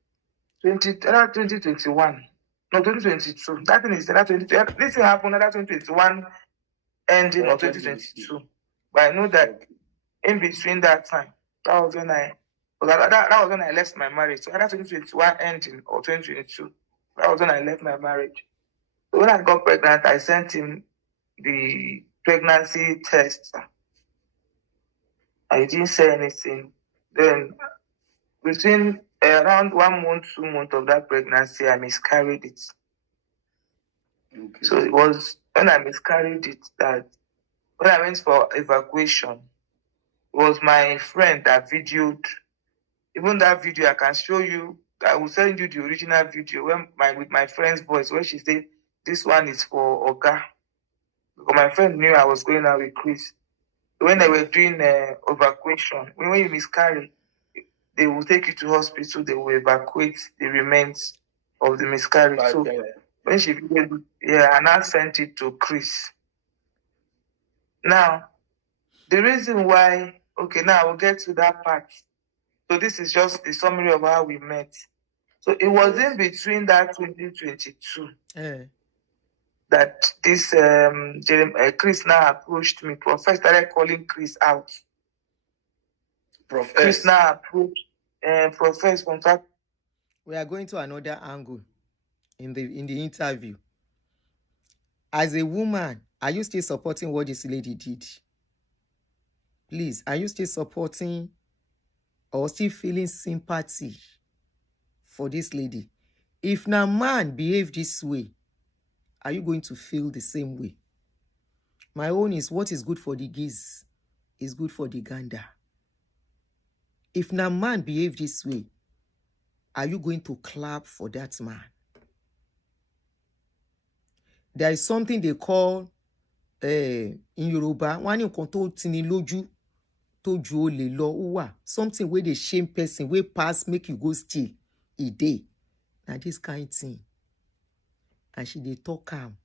2021. No, 2022. That thing is that 2022. This thing happened that 2021 ending of 2022. But I know that in between that time, that was when I left my marriage. So either 2021 ending or 2022. That was when I left my marriage. So when I got pregnant, I sent him the pregnancy test. I didn't say anything. Then within around 1 month, 2 months of that pregnancy, I miscarried it. Okay. So it was when I miscarried it that when I went for evacuation, it was my friend that videoed. Even that video, I can show you. I will send you the original video with my friend's voice where she said, "This one is for Oga." Because my friend knew I was going out with Chris. When they were doing evacuation, when you miscarry, they will take you to hospital. They will evacuate the remains of the miscarriage. So when she videoed, and I sent it to Chris. Now, the reason why, okay, now we'll get to that part. So this is just the summary of how we met. So it was in between that 2022 that this Chris now approached me. Prophet started calling Chris out. Chris now approached Prophet contact. We are going to another angle in the interview. As a woman, are you still supporting what this lady did? Please, are you still supporting or still feeling sympathy for this lady? If now man behave this way, are you going to feel the same way? My own is what is good for the geese is good for the gander. If now man behave this way, are you going to clap for that man? There is something they call in Yoruba, one you control tini loju toju ole lo uwa. Something where they shame person, where pass make you go steal a day. Now this kind of thing. And she dey talk am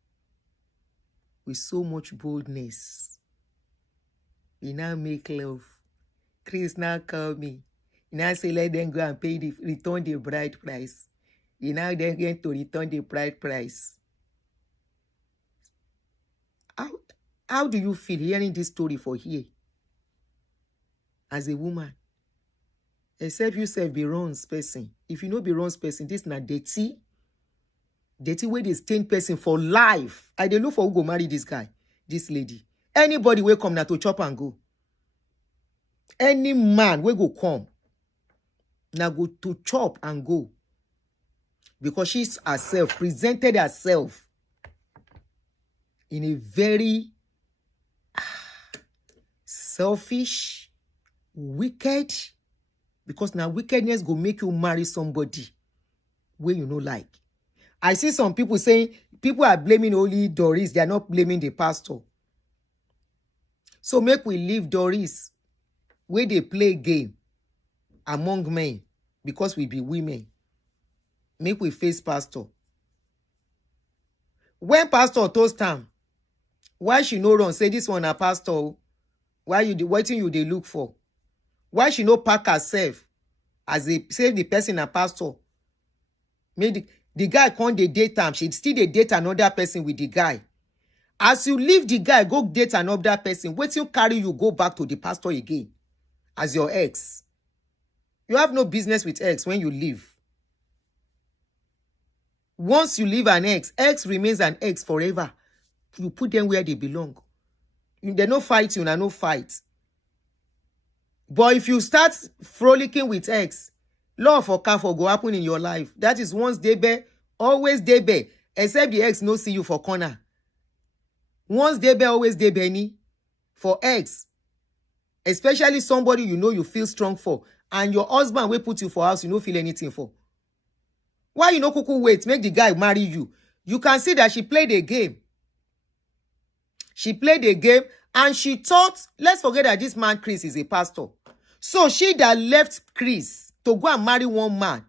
with so much boldness. We now make love. Chris now call me. He now say let them go and return the bride price. He now they're going to return the bride price. How do you feel hearing this story for here? As a woman. Except you self be wrong person. If you know be wrong person, this na dirty. Dirty way they stain person for life. I don't know for who go marry this guy, this lady. Anybody will come now to chop and go. Any man will go come. Now go to chop and go. Because she's herself, presented herself in a very selfish, wicked, because now wickedness go make you marry somebody where you know like. I see some people saying people are blaming only Doris. They are not blaming the pastor. So make we leave Doris where they play game among men because we be women. Make we face pastor. When pastor toast time, why she no run say this one a pastor? Why you waiting you they look for? Why she no pack herself as a say the person a pastor? Make the guy can't date time. She still date another person with the guy. As you leave the guy, go date another person. Wait till carry you go back to the pastor again as your ex. You have no business with ex when you leave. Once you leave an ex, ex remains an ex forever. You put them where they belong. They no fight you, no fight. But if you start frolicking with ex, love for car for go happen in your life. That is once they be, always they be. Except the ex no see you for corner. Once they be, always they Benny. For ex, especially somebody you know you feel strong for, and your husband will put you for house, you don't feel anything for. Why you no kuku wait, make the guy marry you? You can see that she played a game. She played a game, and she thought, let's forget that this man, Chris, is a pastor. So she that left Chris to go and marry one man.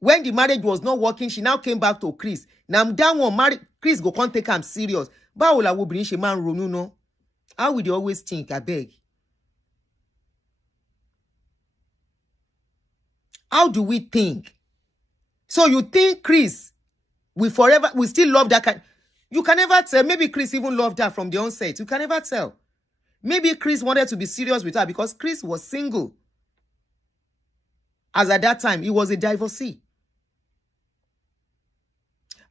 When the marriage was not working, she now came back to Chris. Now that one marry Chris go can't take him serious. Báwo la wo obìnrin ṣe man ronú no? How would you always think, I beg? How do we think? So you think Chris will still love that kind? You can never tell. Maybe Chris even loved her from the onset. You can never tell. Maybe Chris wanted to be serious with her because Chris was single. As at that time, he was a divorcee.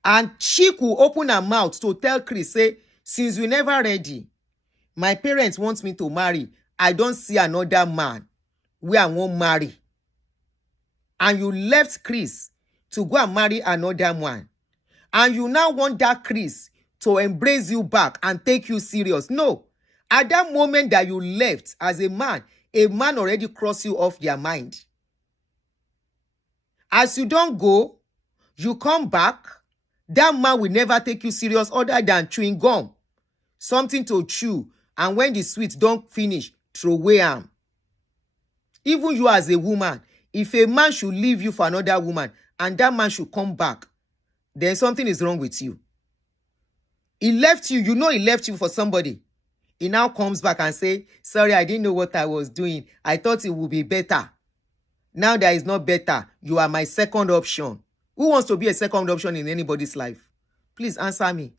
And she could open her mouth to tell Chris, say, since we never ready, my parents want me to marry. I don't see another man where I won't marry. And you left Chris to go and marry another one. And you now want that Chris to embrace you back and take you serious. No. At that moment that you left as a man already crossed you off their mind. As you don't go, you come back, that man will never take you serious other than chewing gum. Something to chew. And when the sweets don't finish, throw away them. Even you as a woman, if a man should leave you for another woman and that man should come back, then something is wrong with you. He left you, you know he left you for somebody. He now comes back and say, sorry, I didn't know what I was doing. I thought it would be better. Now that is not better. You are my second option. Who wants to be a second option in anybody's life? Please answer me.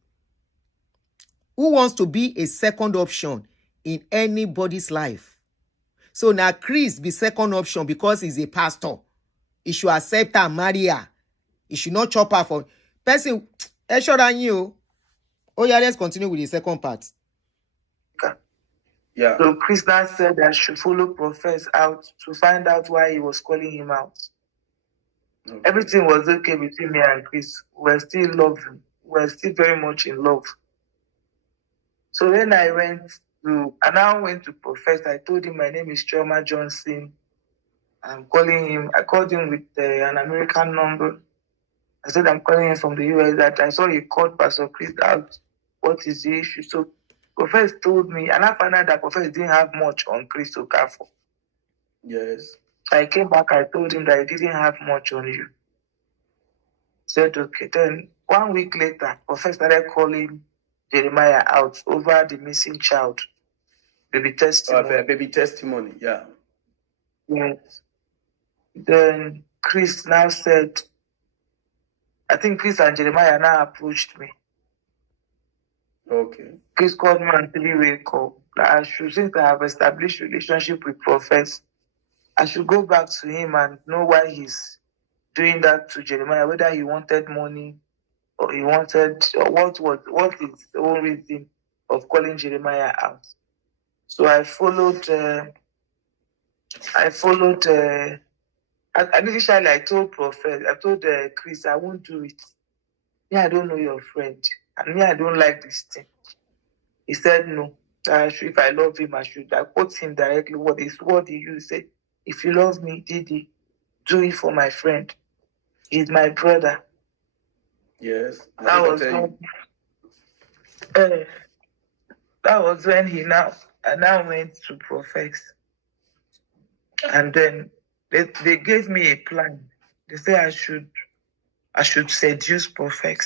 Who wants to be a second option in anybody's life? So now Chris be second option because he's a pastor. He should accept her, marry her. He should not chop her for person. You. Oh yeah, let's continue with the second part. Yeah. So Chris now said I should follow Prophet out to find out why he was calling him out. Okay. Everything was okay between me and Chris. We're still loving. We're still very much in love. So when I now went to Prophet, I told him my name is Chioma Johnson. I'm calling him. I called him with an American number. I said I'm calling him from the US. That I saw he called Pastor Chris out. What is the issue? So Prophet told me, and I found out that Prophet didn't have much on Chris to care for. Yes. I came back, I told him that he didn't have much on you. He said, okay. Then 1 week later, Prophet started calling Jeremiah out over the missing child. Baby testimony. Baby testimony, yeah. Yes. Then Chris now said, I think Chris and Jeremiah now approached me. Okay. Chris called me on three-way call. That since I have established relationship with Prophet, I should go back to him and know why he's doing that to Jeremiah, whether he wanted money or he wanted, or what is the whole reason of calling Jeremiah out. So I followed, initially I told Prophet, I told Chris, I won't do it. Yeah, I don't know your friend. And me, I don't like this thing. He said, no, if I love him, I should. I quote him directly, what he used. Say, if you love me, Didi, do it for my friend. He's my brother. Yes. That was when I now went to Prophet. And then they gave me a plan. They say I should seduce Prophet.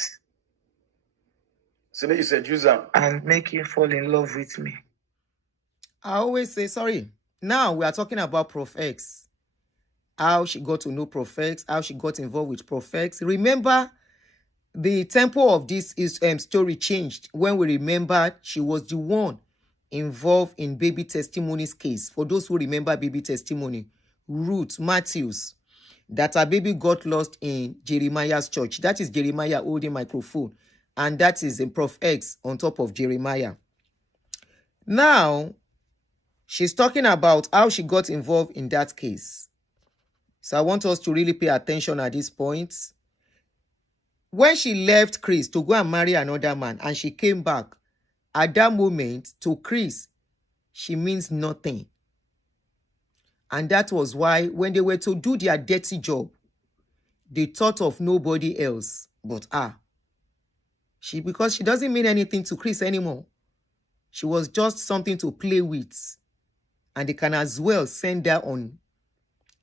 So then you seduce him and make him fall in love with me. I always say, sorry. Now we are talking about Prophet. How she got to know Prophet, how she got involved with Prophet. Remember, the tempo of this story changed when we remembered she was the one involved in Baby Testimony's case. For those who remember Baby Testimony, Ruth Matthews, that her baby got lost in Jeremiah's church. That is Jeremiah holding microphone. And that is in Prof X on top of Jeremiah. Now, she's talking about how she got involved in that case. So I want us to really pay attention at this point. When she left Chris to go and marry another man and she came back, at that moment, to Chris, she means nothing. And that was why when they were to do their dirty job, they thought of nobody else but her. Because she doesn't mean anything to Chris anymore. She was just something to play with. And they can as well send her on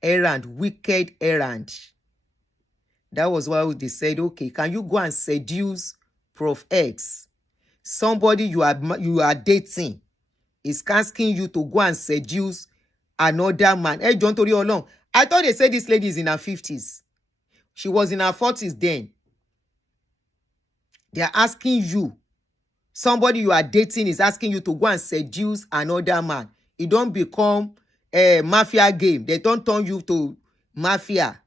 errand, wicked errand. That was why they said, okay, can you go and seduce Prof X? Somebody you are dating is asking you to go and seduce another man. Hey, John Tori Olong. I thought they said this lady is in her 50s. She was in her 40s then. They are asking you. Somebody you are dating is asking you to go and seduce another man. It don't become a mafia game. They don't turn you to mafia.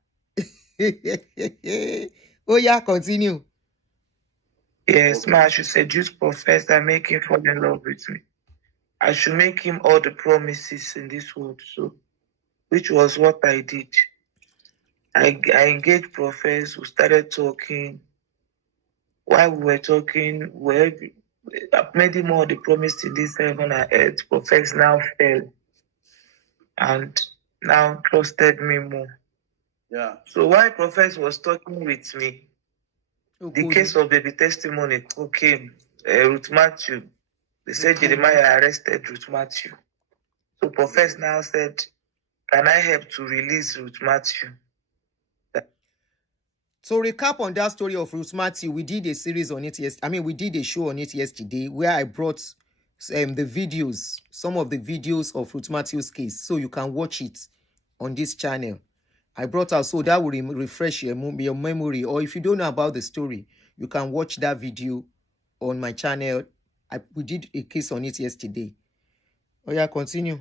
Oh yeah, continue. Yes, ma, I should seduce Professor and make him fall in love with me. I should make him all the promises in this world, so which was what I did. I engaged Professor, we started talking. While we were talking, I've made him all the promise in this heaven and earth. Professor now fell and now trusted me more. Yeah. So while Professor was talking with me, the case of baby testimony came, Ruth Matthew. They said Jeremiah arrested Ruth Matthew. So Professor now said, can I help to release Ruth Matthew? So recap on that story of Ruth Matthew, we did a series on it yesterday. I mean, we did a show on it yesterday where I brought the videos, some of the videos of Ruth Matthew's case. So you can watch it on this channel. I brought out, so that will refresh your memory. Or if you don't know about the story, you can watch that video on my channel. We did a case on it yesterday. Oh yeah, continue.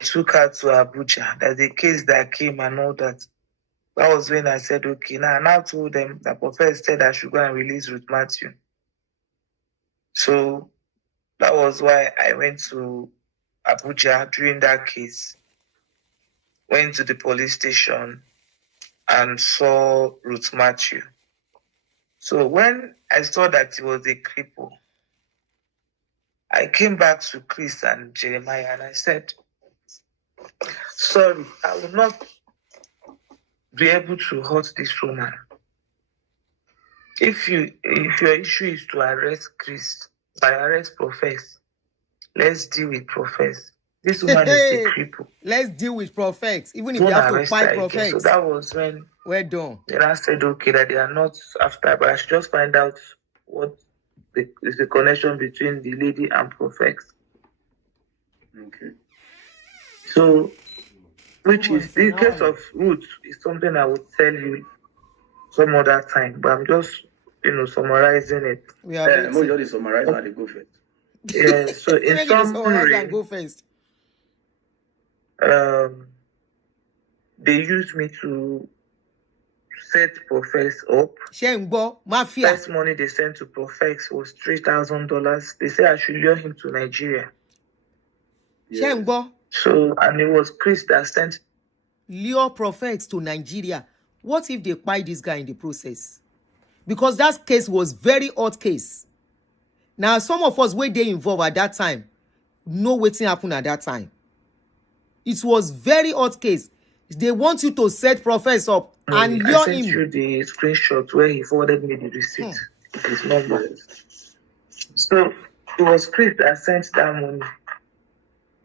I took her to Abuja. That's the case that came and all that. That was when I said, okay, now I now told them that Professor said I should go and release Ruth Matthew. So that was why I went to Abuja during that case. Went to the police station and saw Ruth Matthew. So when I saw that he was a cripple, I came back to Chris and Jeremiah and I said, sorry, I will not be able to hurt this woman. If your issue is to arrest Chris, I arrest Professor. Let's deal with Professor. This woman is a cripple. Let's deal with Professor, even if you have to fight Professor. So that was when we're done. Then I said, okay, that they are not after, but I should just find out what is the connection between the lady and Professor. Okay. So, which is the case of Ruth is something I would tell you some other time, but I'm just, summarizing it. We are just summarize how they go first. Yeah, so in summary, go first. They used me to set Professor up. Shengbo, mafia. First money they sent to Professor was $3,000. They said I should lure him to Nigeria. Yes. Shengbo. So, and it was Chris that sent. Lure Professor to Nigeria. What if they buy this guy in the process? Because that case was very odd case. Now, some of us were they involved at that time. No waiting happened at that time. It was very odd case. They want you to set Professor up and lure him. I sent you the screenshot where he forwarded me the receipt. His number. So it was Chris that sent that money.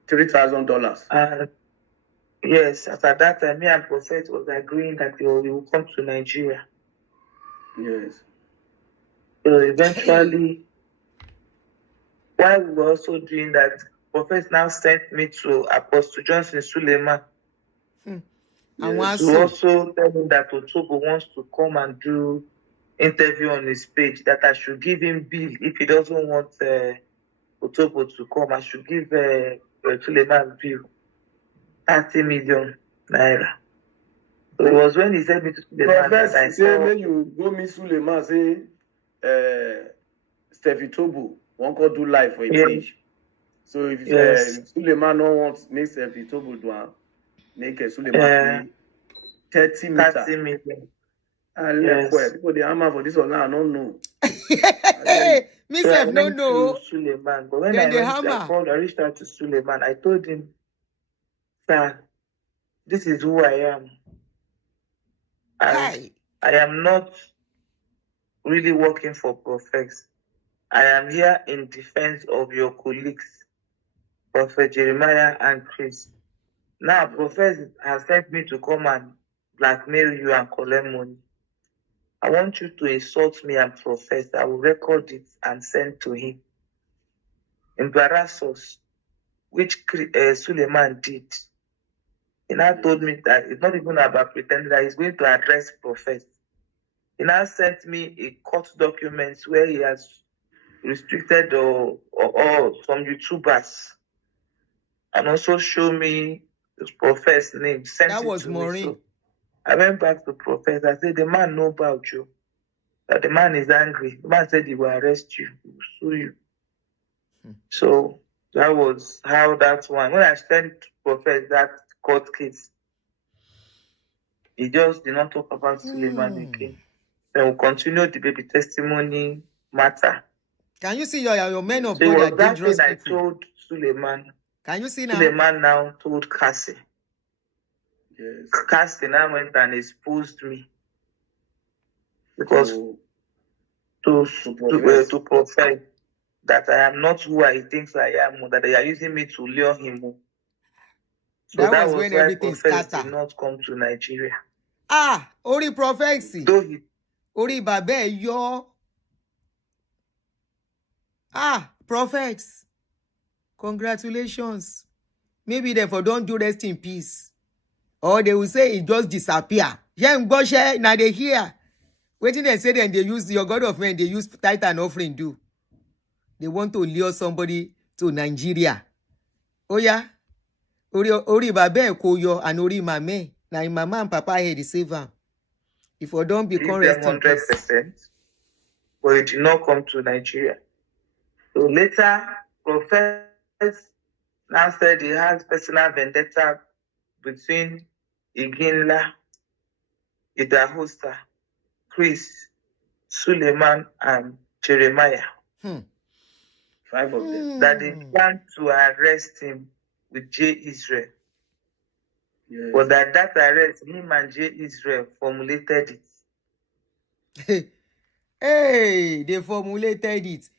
$3,000. Yes, at that time, me and Professor was agreeing that he will come to Nigeria. Yes. So eventually, while we were also doing that, Professor now sent me to Apostle Johnson Suleiman. Yes. To also tell him that Otobo wants to come and do interview on his page, that I should give him bill if he doesn't want Otobo to come. I should give Suleiman bill 30 million naira. So it was when he said me to Suleiman that I saw. When you go meet Suleiman, say Steffi Tobo won't go do live for a page. So if Suleiman no wants make Steffi Tobo do make Suleiman pay 30 million. And people the hammer for this one now, I don't know. Me So I self no went to no. Suleiman. But when Then I the went, hammer. I reached out to Suleiman. I told him, sir, this is who I am. As Kai. I am not really working for Prophet. I am here in defense of your colleagues, Prophet Jeremiah and Chris. Now, Prophet has sent me to come and blackmail you and collect money. I want you to insult me and Prophet. I will record it and send to him. Embarrass us, which Suleiman did. He now told me that it's not even about pretending that he's going to address Prophet. He now sent me a court document where he has restricted or some YouTubers, and also show me the Prophet's name. Sent That it was to me. Maureen. So I went back to Prophet. I said, the man know about you. That the man is angry. The man said he will arrest you. He will sue you. So that was how that one. When I sent Prophet that court case, he just did not talk about Suleiman again. Then we'll continue the baby testimony matter. Can you see your men of So God it are was that dangerous thing I people? told Suleiman. Can you see now? Suleiman now told Cassie. Yes. Cassie now went and exposed me. Because to Prophet that I am not who I think I am, that they are using me to lure him. So that was when why everything Prophet scattered. did not come to Nigeria. Ori prophecy. Though he Ori babe yo. Prophets. Congratulations. Maybe therefore don't do rest in peace. Or they will say it just disappear. Now they hear. Waiting they say then they use your God of men, they use tithe and offering do. They want to lure somebody to Nigeria. Oh yeah. Ori babe koyo and ori mame. Now mama and papa here the save am. If I don't become give rest them in peace. 100%, but it did not come to Nigeria. So later, Prophet now said he has personal vendetta between Iginla, Idahosa, Chris, Suleiman, and Jeremiah. 5 of them. That they plan to arrest him with J. Israel. Yes. But that arrest, him and J. Israel formulated it. Hey, they formulated it.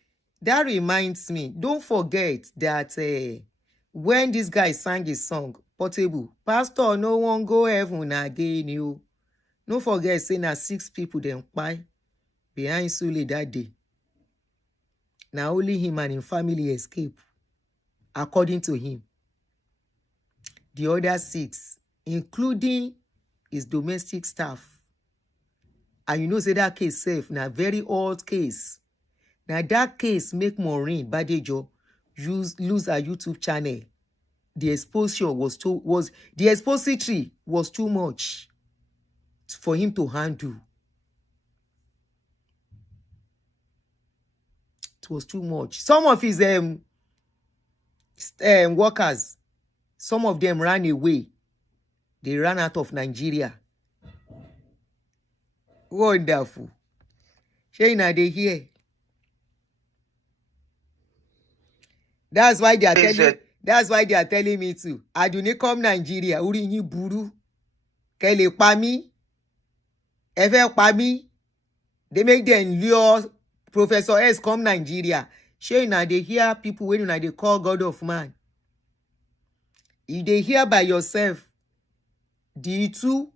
That reminds me, don't forget that when this guy sang his song, Portable, Pastor, no one go heaven again, you. Don't forget, saying that 6 people then buy behind Sule that day. Now only him and his family escape, according to him. The other 6, including his domestic staff. And you know, say that case safe, now very old case. Now that case make Maureen Badejo lose her YouTube channel. The exposure the expository was too much for him to handle. It was too much. Some of his workers, some of them ran away. They ran out of Nigeria. Wonderful. Shayna, they hear. That's why they are telling me to. Aduni come Nigeria. Uri ni buru. Kele pa mi. Efe pa mi. They make them lure Professor S come Nigeria. Shayna, they hear people when they call God of man. If they hear by yourself, the two,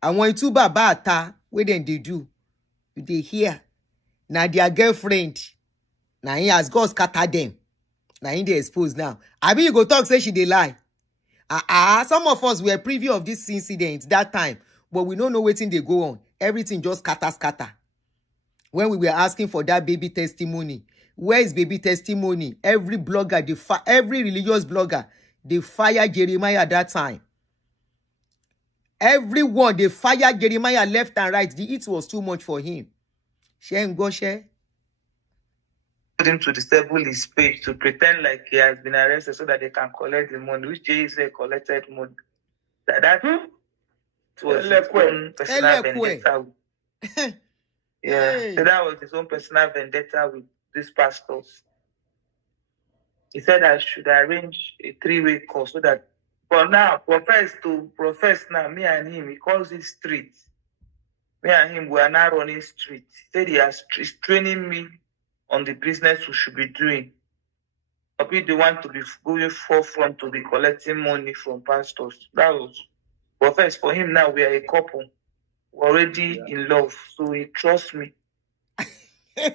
and when two baba ata, what then they do? If they hear, now their girlfriend, now he has God scatter them. Now he they exposed now. I mean, you go talk, say she they lie. Some of us were preview of this incident that time, but we don't know what thing they go on. Everything just scatter. When we were asking for that baby testimony, where is baby testimony? Every blogger, every religious blogger, they fired Jeremiah at that time. Everyone, they fired Jeremiah left and right. The heat was too much for him. Share him, go share. Him to disable his page to pretend like he has been arrested so that they can collect the money, which Israel collected money. That was his own personal vendetta. Yeah. Hey. So that was his own personal vendetta with these pastors. He said I should arrange a 3-way call so that for now, profess now, me and him, he calls it street. Me and him, we are now running street. He said he's training me on the business we should be doing. Probably they want to be going forefront to be collecting money from pastors. That was profess. For him now, we are a couple. We're already in love. So he trusts me.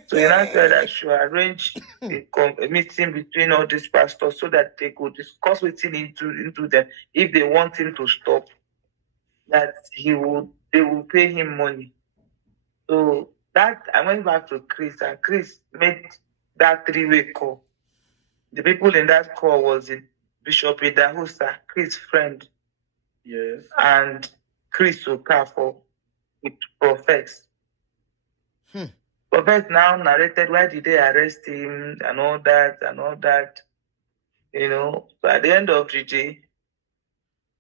So he now said I should arrange a meeting between all these pastors so that they could discuss what's into them. If they want him to stop, that they will pay him money. So that I went back to Chris, and Chris made that 3-way call. The people in that call was Bishop Idahusa, Chris' friend. Yes. And Chris Okafor with Prophets. Prophet now narrated why did they arrest him and all that. You know, so at the end of the day,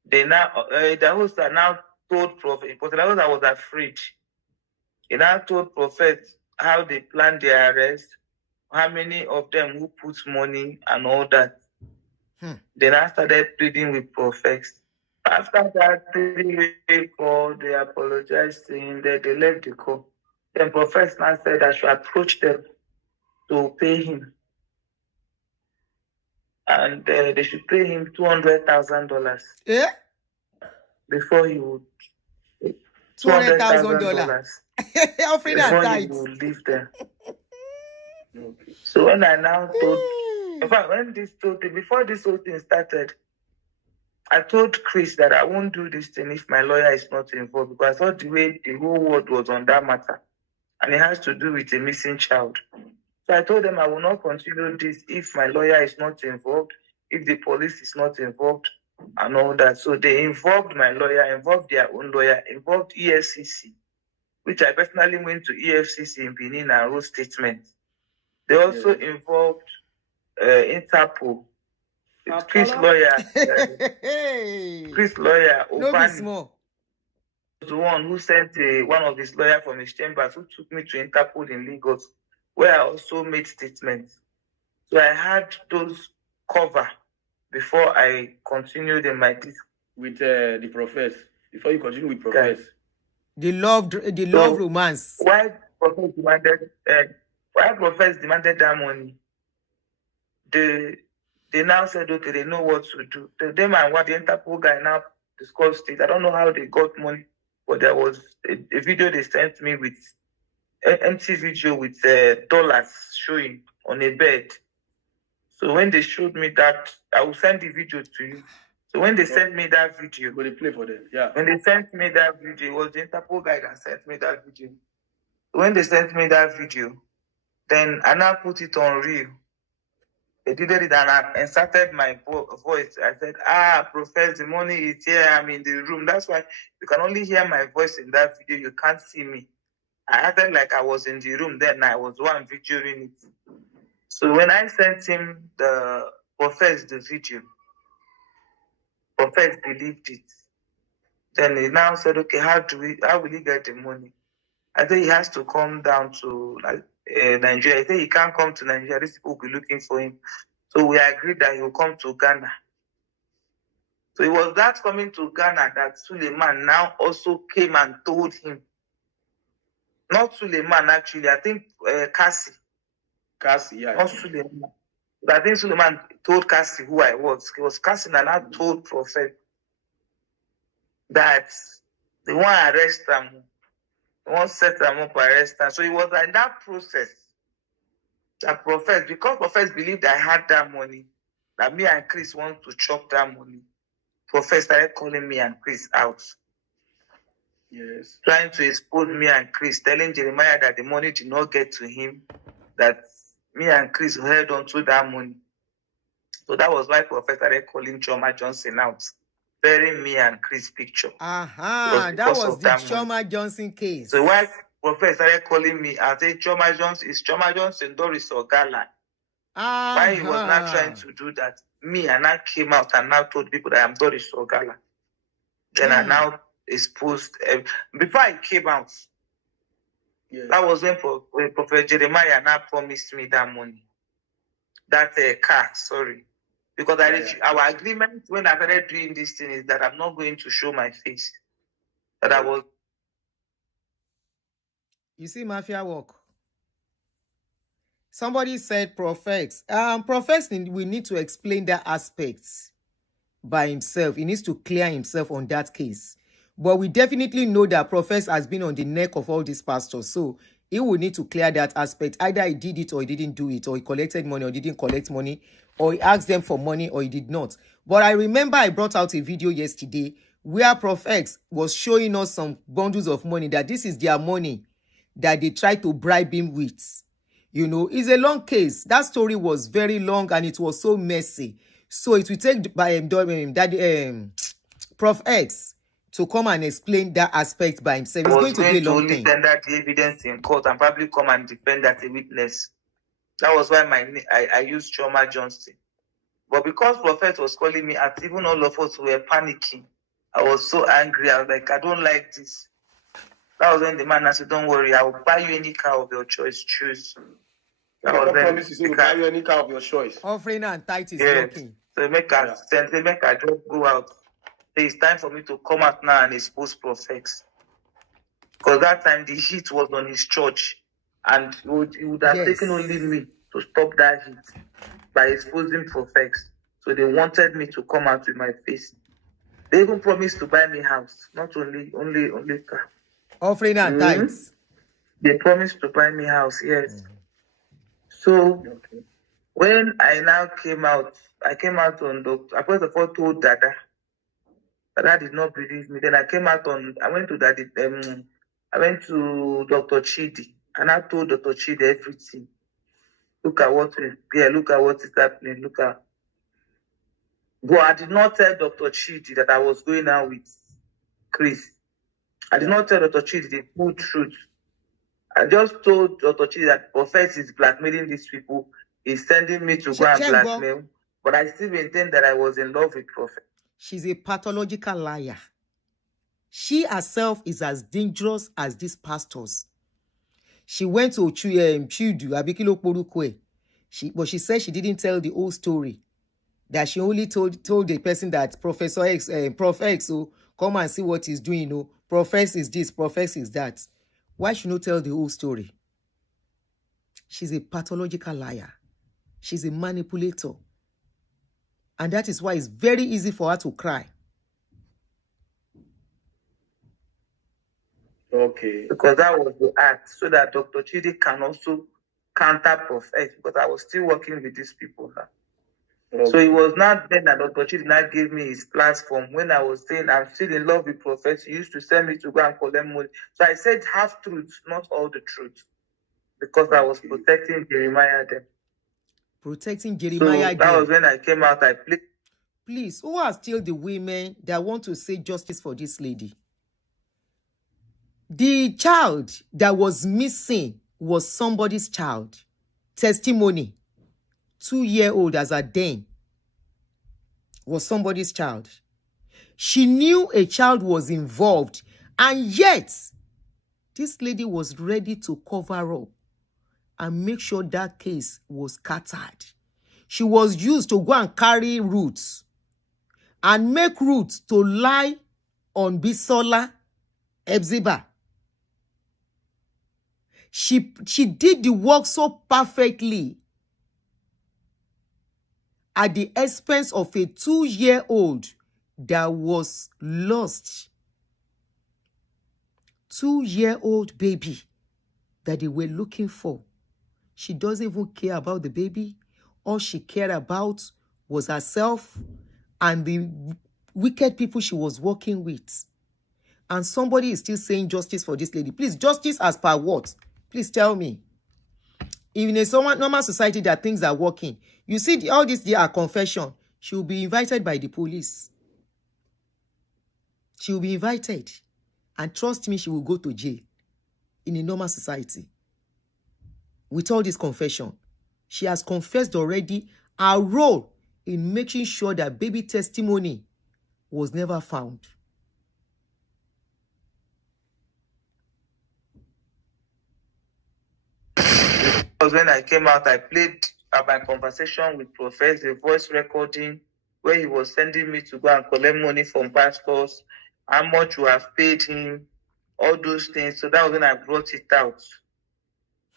they now the host now told Prophet, because the host was afraid. He now told Prophet how they planned their arrest, how many of them who put money and all that. They now started pleading with Prophets. After that 3-way call, they apologized to him, that they left the call. Then Prophet now said I should approach them to pay him. And they should pay him $200,000. Yeah? Before he would. $200,000. Offering that before he tight. would leave them. So when I now told, in fact, before this whole thing started, I told Chris that I won't do this thing if my lawyer is not involved, because I thought the way the whole world was on that matter, and it has to do with a missing child. So I told them I will not continue this if my lawyer is not involved, if the police is not involved, and all that. So they involved my lawyer, involved their own lawyer, involved EFCC, which I personally went to EFCC in Benin and wrote statements. They also involved Interpol. Chris lawyer, Obani, was the one who sent one of his lawyers from his chambers who took me to Interpol in Lagos, where I also made statements. So I had those cover before I continued in my disc. With the Prophets. Before you continue with Prophets. The love romance. Why Prophets demanded that money? They now said, okay, they know what to do. Them and what the Interpol guy now discussed it. I don't know how they got money, but there was a video they sent me with empty video with dollars showing on a bed. So when they showed me that, I will send the video to you. So when they sent me that video, will they play for them? Yeah. When they sent me that video, it was the Interpol guy that sent me that video. When they sent me that video, then I now put it on reel. They did it and I inserted my voice. I said, Prophet, the money is here. I'm in the room. That's why you can only hear my voice in that video. You can't see me. I acted like I was in the room then. I was one videoing it. So when I sent him the video, Prophet believed it. Then he now said, okay, how will he get the money? I said he has to come down to Nigeria. I said he can't come to Nigeria. These people will be looking for him. So we agreed that he will come to Ghana. So it was that coming to Ghana that Suleiman now also came and told him. Not Suleiman, actually. I think Cassie. Cassie, yeah. Not Suleiman. But I think Suleiman told Cassie who I was. It was Cassie that I told Prophet that they want to arrest him. They want to set them up, arrest him. So it was in that process that Prophet, because Prophet believed I had that money, that me and Chris want to chop that money, Prophet started calling me and Chris out. Yes. Trying to expose me and Chris, telling Jeremiah that the money did not get to him, that me and Chris held on to that money. So that was why Prophet started calling Choma Johnson out, burying me and Chris' picture. That was the Choma Johnson case. So why Prophet started calling me, I said, Choma Johnson, Doris or Gala. Why he was not trying to do that? Me, and I came out and now told people that I'm Doris or Gala. Then I now exposed. Before I came out, Yes. That was when Prophet Jeremiah now promised me that money. That car, sorry. Because our agreement when I started doing this thing is that I'm not going to show my face. That I was. You see mafia work. Somebody said prophets. Prophets, we need to explain that aspect by himself. He needs to clear himself on that case. But we definitely know that prophets has been on the neck of all these pastors. So he will need to clear that aspect. Either he did it or he didn't do it, or he collected money or didn't collect money, or he asked them for money or he did not. But I remember I brought out a video yesterday where prophets was showing us some bundles of money, that this is their money that they tried to bribe him with. You know, it's a long case. That story was very long and it was so messy. So it will take by Prof X to come and explain that aspect by himself. It's going to be a long thing. Tender the evidence in court and probably come and defend as a witness. That was why I used Choma Johnson. But because Prophet was calling me out, even all of us were panicking. I was so angry. I was like, I don't like this. That was when the man said, don't worry, I will buy you any car of your choice. Choose. That was promise you will buy you any car of your choice. Offering and tithe is working. So make us just go out. So it's time for me to come out now and expose prophets. Because that time the heat was on his church. And it would have taken only me to stop that heat by exposing prophets. So they wanted me to come out with my face. They even promised to buy me house, not only car. Offering and tithes. They promised to buy me house, yes. So when I now came out, I came out on Doctor. I first of all told Dada. Dada did not believe me. Then I came out on. I went to Dr. Chidi, and I told Dr. Chidi everything. Look at what is happening. Look at. But I did not tell Dr. Chidi that I was going out with Chris. I did not tell Dr. Chidi the full truth. I just told Dr. Chidi that Prophet is blackmailing these people. He's sending me to go and blackmail. But I still maintain that I was in love with Prophet. She's a pathological liar. She herself is as dangerous as these pastors. She went to Chudu, Abikilo Porukwe. But she said she didn't tell the whole story. That she only told the person that Professor X, Prof X, so come and see what he's doing. You know, Prophet is this, Prophet is that. Why should not tell the whole story? She's a pathological liar. She's a manipulator. And that is why it's very easy for her to cry. Okay. Because that was the act, so that Dr. Chidi can also counter Prophet, because I was still working with these people now. Okay. So it was not then that Dr. Chidi now gave me his platform when I was saying I'm still in love with Prophet. He used to send me to go and collect money. So I said half truth, not all the truth, because I was protecting Jeremiah then. Protecting Jeremiah. So that was when I came out. I played. Please, who are still the women that want to say justice for this lady? The child that was missing was somebody's child. Testimony. 2-year-old as a then was somebody's child. She knew a child was involved, and yet this lady was ready to cover up and make sure that case was scattered. She was used to go and carry roots and make roots to lie on Bisola Ebziba. She did the work so perfectly at the expense of a 2-year-old that was lost. 2-year-old baby that they were looking for. She doesn't even care about the baby. All she cared about was herself and the wicked people she was working with. And somebody is still saying justice for this lady. Please, justice as per what? Please tell me. In a normal society that things are working, you see all this there are confession. She will be invited by the police. She will be invited. And trust me, she will go to jail in a normal society. With all this confession, she has confessed already her role in making sure that baby testimony was never found. Because when I came out, I played my conversation with Prophet, the voice recording, where he was sending me to go and collect money from pastors, how much you have paid him, all those things. So that was when I brought it out.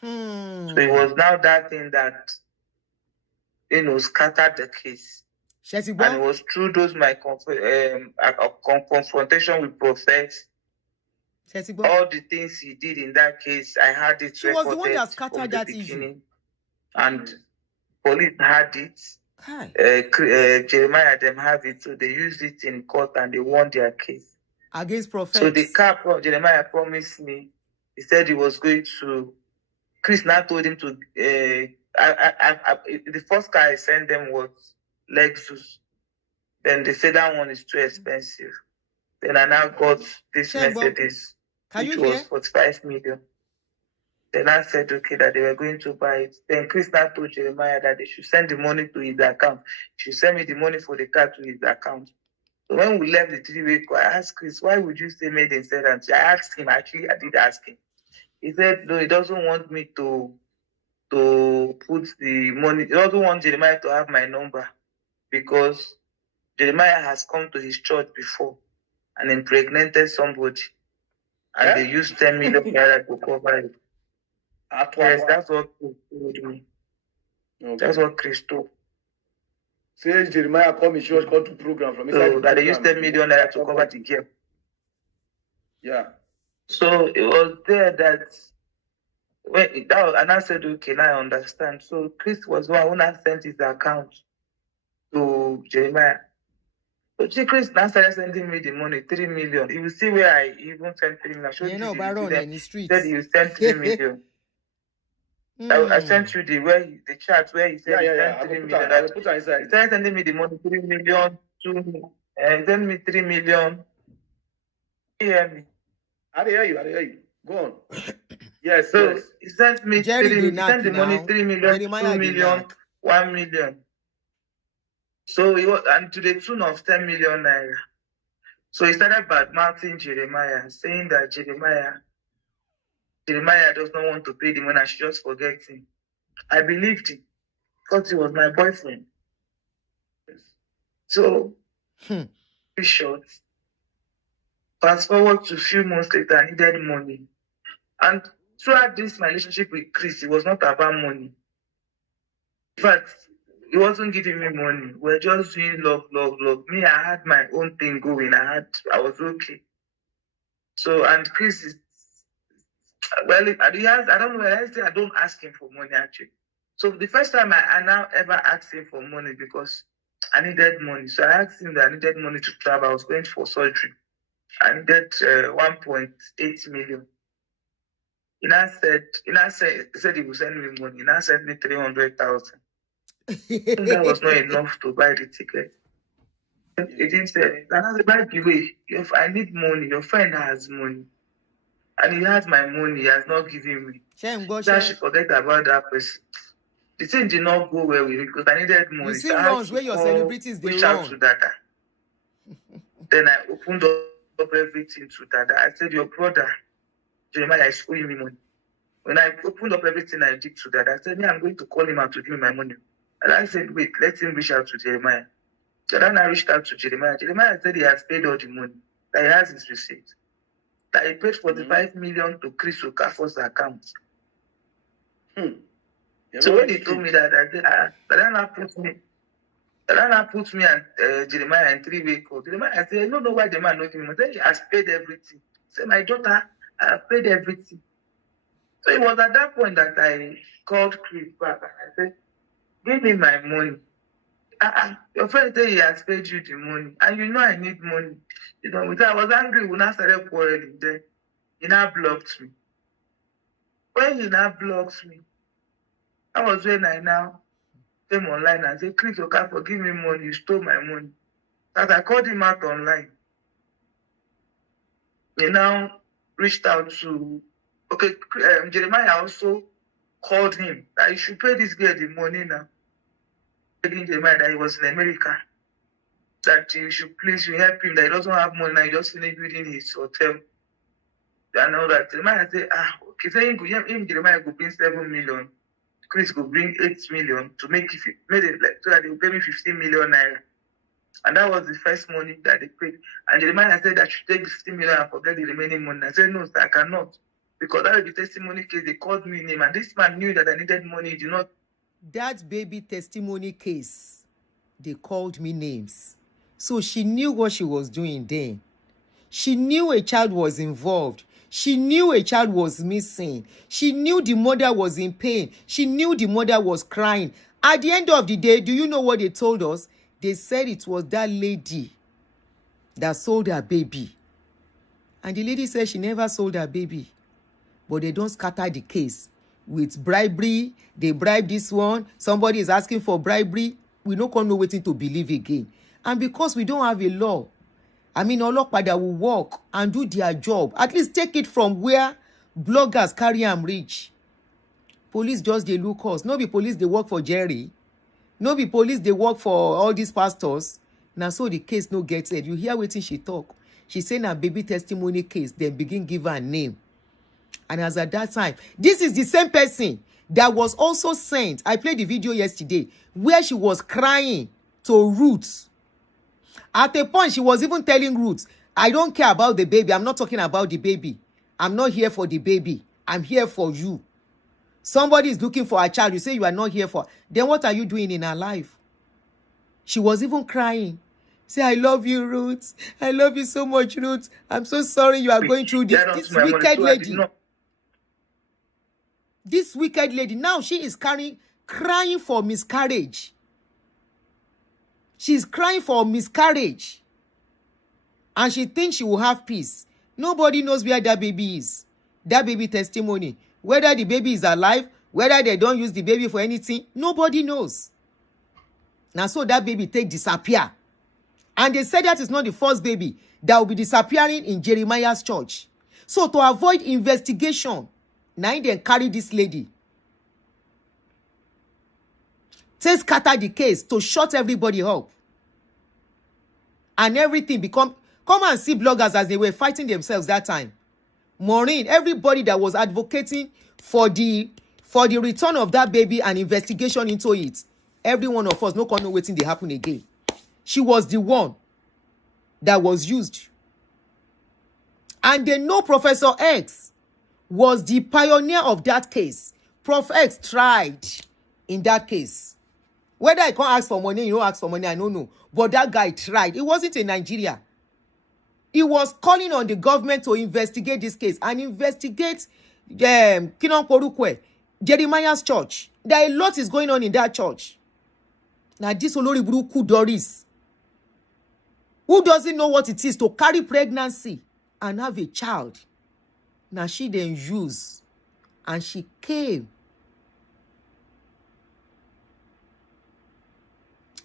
So it was now that thing that, scattered the case. And it was through those my confrontation with Prophet. All the things he did in that case, I had it She was the one that scattered that issue. And police had it. Jeremiah them have it, so they used it in court and they won their case against Prophet. So the car Jeremiah promised me. He said he was going to. Chris now told him to. The first car I sent them was Lexus. Then they said that one is too expensive. Then I now got this Mercedes, which was 45 million. Then I said, okay, that they were going to buy it. Then Chris now told Jeremiah that they should send the money to his account. He should send me the money for the car to his account. So when we left the 3-way call, I asked Chris, why would you say made in sentence? I asked him, actually, I did ask him. He said, no, he doesn't want me to put the money. He doesn't want Jeremiah to have my number because Jeremiah has come to his church before and impregnated somebody. And they used 10 million naira to cover it. Yes, that's what Chris told me. Okay. That's what Chris told. Says Jeremiah come his church, come to program from inside. So that they used 10 million naira to cover the girl. Yeah. So it was there that and I said, okay, now I understand. So Chris was one who now sent his account to Jeremiah. So Chris now started sending me the money, 3 million. You will see where I even sent 3 million. I showed you Baron in the streets. Said you sent 3 million. I sent you the chat where he said he sent 3 million. He started sending me the money, 3 million, and send me 3 million. You hear me? I hear you. Go on. Yes, so yes. He sent me he sent the money 3 million, 2 million, 1 million. So it was, and to the tune of 10 million naira. So he started bad-mouthing Jeremiah, saying that Jeremiah does not want to pay the money and she just forgets him. I believed him because he was my boyfriend. So, be short. Fast forward to a few months later, I needed money. And throughout this my relationship with Chris, it was not about money. In fact, he wasn't giving me money. We're just doing love. Me, I had my own thing going. I was okay. So, and Chris is, well, I don't know, I don't ask him for money actually. So the first time I now ever asked him for money because I needed money. So I asked him that I needed money to travel. I was going for surgery. I needed 1.8 million. He said he would send me money. He now sent me 300,000. That was not enough to buy the ticket. He didn't say, by the way, I need money. Your friend has money. And he has my money. He has not given me. I should forget about that person. The thing did not go well with me because I needed money. You see runs where your celebrities they reach out to Dada. Then I opened up everything to Dada. I said, your brother, Jeremiah, is owing me money. When I opened up everything I did to Dada, I said, I'm going to call him out to give me my money. And I said, wait, let him reach out to Jeremiah. So then I reached out to Jeremiah. Jeremiah said he has paid all the money. That he has his receipt. That he paid 45 million to Chris Okafor's account. So when he told me that, Dana put me and Jeremiah in 3-way call. Jeremiah, I said, I don't know why the man not giving me. Then he has paid everything. He said, my daughter, I have paid everything. So it was at that point that I called Chris back and I said, give me my money. Your friend said he has paid you the money. And you know I need money. I was angry when I started quarreling. Then he now blocked me. When he now blocks me, that was when I now came online and said, Chris Okafor, give me money. You stole my money. As I called him out online, he now reached out to, Jeremiah also called him that he should pay this girl the money now. Begging Jeremiah that he was in America, that you should please help him, that he doesn't have money now, he just finished building his hotel. And all that. Jeremiah said, okay, saying him Jeremiah could pay 7 million Chris could bring 8 million to make it like, so that they would pay me 15 million naira. And that was the first money that they paid. And Jeremiah said I should take the 15 million and forget the remaining money. I said, no, sir, I cannot. Because that was the testimony case. They called me name, and this man knew that I needed money. He did not. That baby testimony case, they called me names. So she knew what she was doing then. She knew a child was involved. She knew a child was missing. She knew the mother was in pain. She knew the mother was crying. At the end of the day, do you know what they told us? They said it was that lady that sold her baby. And the lady said she never sold her baby. But they don't scatter the case with bribery. They bribe this one. Somebody is asking for bribery. We don't know waiting to believe again. And because we don't have a law, Olopada will work and do their job. At least take it from where bloggers carry and reach. Police just they look us. No be police they work for Jerry. No be police they work for all these pastors. Now so the case no get said. You hear wetin she talk. She say na baby testimony case. Then begin give her a name. And as at that time, this is the same person that was also sent. I played the video yesterday where she was crying to Ruth. At a point, she was even telling Ruth, I don't care about the baby. I'm not talking about the baby. I'm not here for the baby. I'm here for you. Somebody is looking for a child. You say you are not here for. Then what are you doing in her life? She was even crying. Say, I love you, Ruth. I love you so much, Ruth. I'm so sorry you are going through this. This wicked lady. This wicked lady. Now she is crying for miscarriage. She's crying for miscarriage. And she thinks she will have peace. Nobody knows where that baby is. That baby testimony. Whether the baby is alive, whether they don't use the baby for anything, nobody knows. Now so that baby disappear. And they said that is not the first baby that will be disappearing in Jeremiah's church. So to avoid investigation, now they carry this lady. Say scatter the case to shut everybody up. And everything become... Come and see bloggers as they were fighting themselves that time. Maureen, everybody that was advocating for the return of that baby and investigation into it. Every one of us no can know waiting they happen again. She was the one that was used. And they know Professor X was the pioneer of that case. Prof X tried in that case. Whether I can't ask for money, you don't ask for money, I don't know. But that guy tried. It wasn't in Nigeria. He was calling on the government to investigate this case and investigate Kinon Porukwe, Jeremiah's church. There a lot is going on in that church. Now this Oloriburuku Doris, who doesn't know what it is to carry pregnancy and have a child. Now she then used and she came.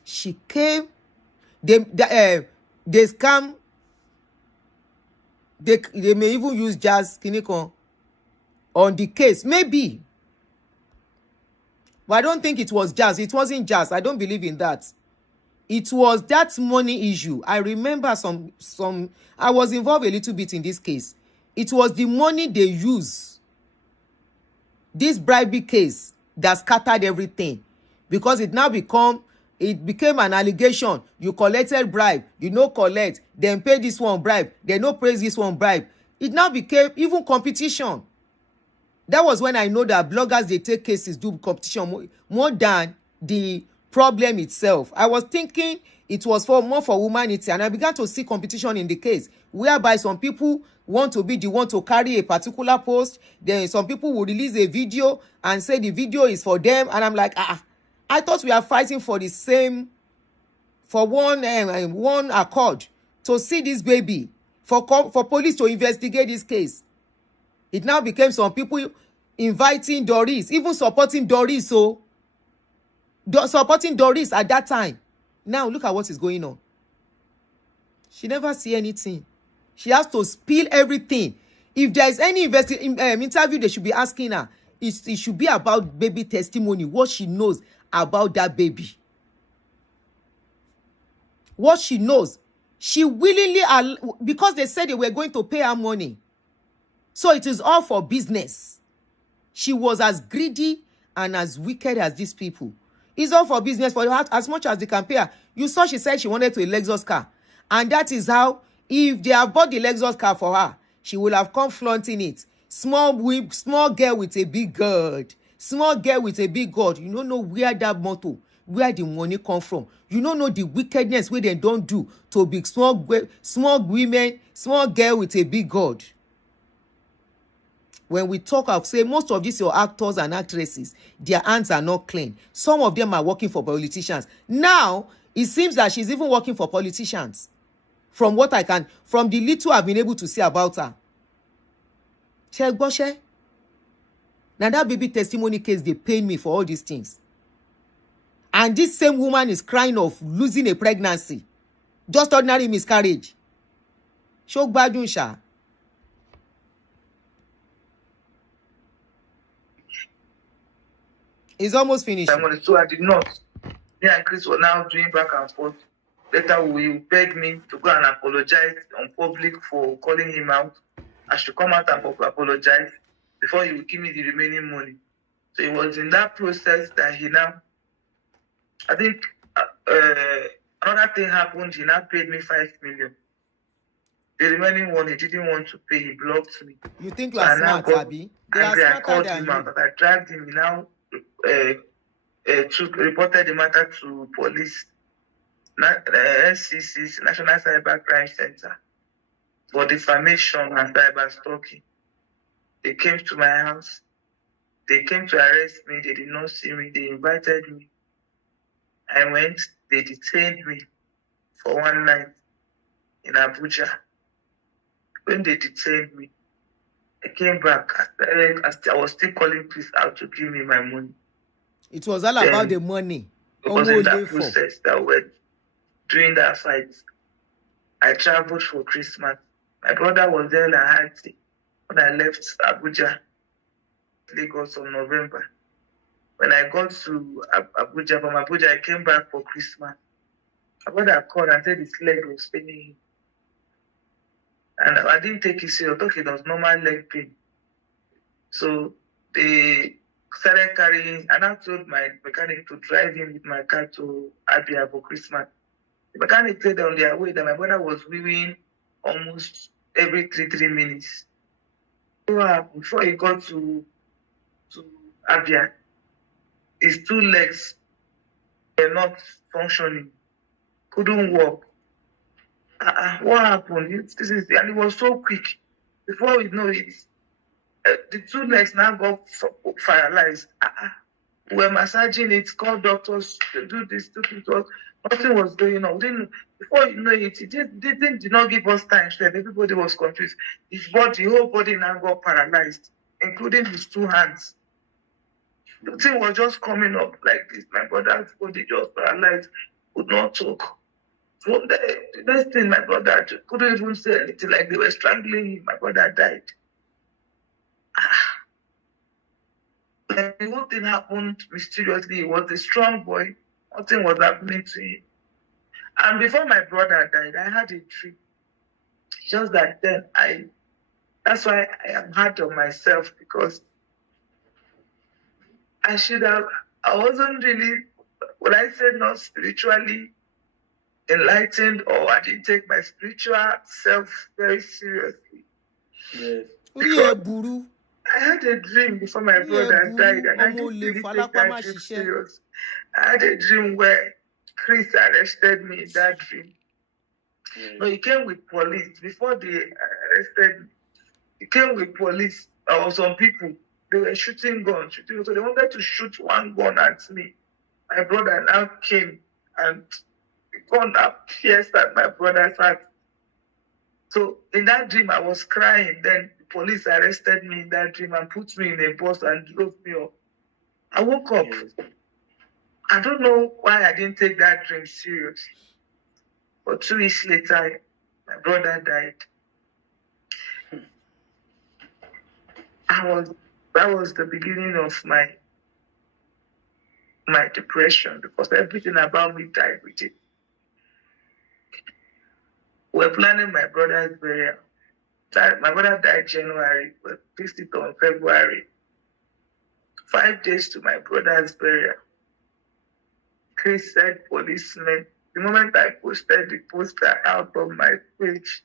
She came. They scam. They may even use jazz Kinikon on the case. Maybe. But I don't think it was jazz. It wasn't jazz. I don't believe in that. It was that money issue. I remember some I was involved a little bit in this case. It was the money they use. This bribery case that scattered everything. Because it became an allegation. You collected bribe. You no collect. Then pay this one bribe. They no praise this one bribe. It now became even competition. That was when I know that bloggers, they take cases, do competition more than the problem itself. I was thinking it was more for humanity. And I began to see competition in the case. Whereby some people want to be the one to carry a particular post. Then some people will release a video and say the video is for them. And I'm like, I thought we are fighting for the same, for one accord to see this baby, for police to investigate this case. It now became some people inviting Doris, even supporting Doris, supporting Doris at that time. Now look at what is going on. She never see anything. She has to spill everything. If there is any interview they should be asking her, it should be about baby testimony, what she knows about that baby. What she knows. She willingly, because they said they were going to pay her money. So it is all for business. She was as greedy and as wicked as these people. It's all for business, for her, as much as they can pay her. You saw she said she wanted to a Lexus car. And that is how, if they have bought the Lexus car for her, she will have come flaunting it. Small girl with a big God. Small girl with a big God. You don't know where that motto, where the money come from. You don't know the wickedness where they don't do to big small women, small girl with a big God. When we talk of, say, most of these your actors and actresses, their hands are not clean. Some of them are working for politicians. Now, it seems that she's even working for politicians. From the little I've been able to see about her. Now that baby testimony case, they pain me for all these things. And this same woman is crying of losing a pregnancy. Just ordinary miscarriage. Shok badun sha. It's almost finished. So I did not. Me and Chris were now doing back and forth. Later, will beg me to go and apologize on public for calling him out. I should come out and apologize before he will give me the remaining money. So it was in that process that he now, I think another thing happened. He now paid me 5 million. The remaining one he didn't want to pay. He blocked me. You think like smart, Abby? I called him out, but I dragged him. He now reported the matter to police, NCC, National Cyber Crime Center, for defamation and cyber stalking. They came to my house. They came to arrest me. They did not see me. They invited me. I went. They detained me for one night in Abuja. When they detained me, I came back. I was still calling police out to give me my money. It was all about the money. It was in that process that went during that fight. I traveled for Christmas. My brother was there in Haiti when I left Abuja, Lagos on November. When I got to Abuja, from Abuja, I came back for Christmas. My brother called and said his leg was paining him. And I didn't take it serious. I thought it was normal leg pain. So they started carrying, and I told my mechanic to drive him with my car to Abia for Christmas. The mechanic said on their way that my brother was weaving almost every 3 minutes. So before he got to Abia, his 2 legs were not functioning, couldn't walk. What happened? And it was so quick. Before we know it, the 2 legs now got paralyzed. We were massaging it, called doctors to do this, to do that. Nothing was going on. Before you know it, did not give us time. Everybody was confused. The whole body now got paralyzed, including his 2 hands. The thing was just coming up like this. My brother's body just paralyzed, could not talk. So the next thing, my brother couldn't even say anything, like they were strangling him. My brother died. The whole thing happened mysteriously. He was a strong boy. Nothing was happening to him. And before my brother died, I had a dream. Just that then, that's why I am hard on myself, because I wasn't really, when I said not spiritually enlightened, or I didn't take my spiritual self very seriously. Yes. I had a dream before my brother died, and I didn't really take that dream serious. I had a dream where Chris arrested me in that dream. Yes. No, he came with police. Before they arrested me, he came with police or some people. They were shooting guns. So they wanted to shoot one gun at me. My brother now came, and the gun pierced at my brother's heart. So in that dream, I was crying. Then the police arrested me in that dream and put me in a bus and drove me up. I woke up. Yes. I don't know why I didn't take that dream serious. But 2 weeks later, my brother died. That was the beginning of my depression, because everything about me died with it. We're planning my brother's burial. My brother died January. We fixed it on February. 5 days to my brother's burial. Chris said policemen. The moment I posted the poster out of my page,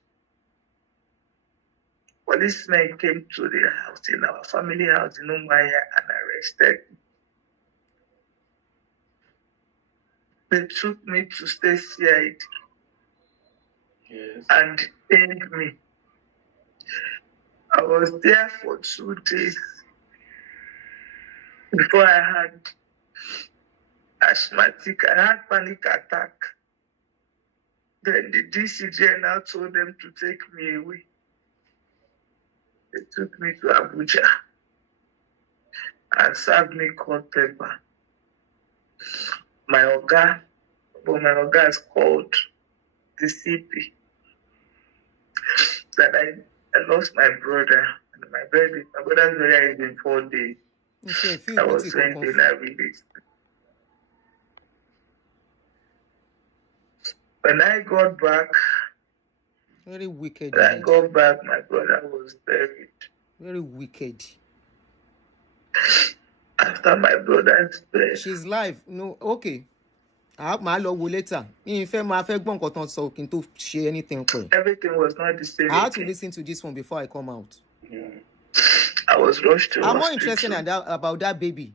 policemen came to the house, in our family house in Umaya, and arrested me. They took me to state CID and detained me. I was there for 2 days before I had asthmatic. I had panic attack. Then the DCJ now told them to take me away. They took me to Abuja and served me court paper. My Oga is called the CP. That I lost my brother. And my brother's burial is in 4 days. I was 20 and I released. When I got back, very wicked. When I got back, my brother was buried. Very wicked. After my brother's death. She's live. No, okay. I'll go later. Everything was not the same. I had to listen to this one before I come out. Yeah. I was rushed to I'm more interested about that baby.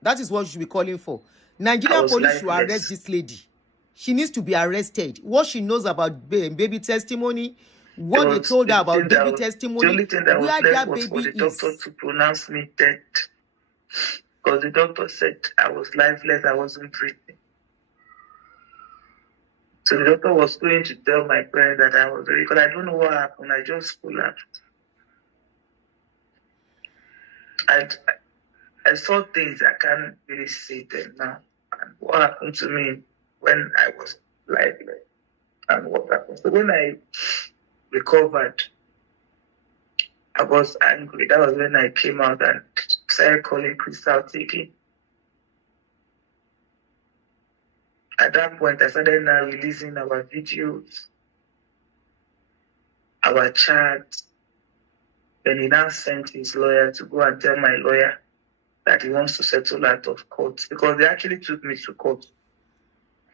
That is what you should be calling for. Nigerian police should arrest this lady. She needs to be arrested. What she knows about baby testimony, what they told her about baby testimony, the only thing that where was that was baby for the doctor to pronounce me dead. Because the doctor said I was lifeless, I wasn't breathing. So the doctor was going to tell my parents that I was very, because I don't know what happened. I just collapsed. I saw things I can't really see them now. And what happened to me when I was lifeless and what happened. So when I recovered, I was angry. That was when I came out and started calling Crystal Tiki. At that point, I started now releasing our videos, our chats. Then he now sent his lawyer to go and tell my lawyer that he wants to settle out of court because they actually took me to court.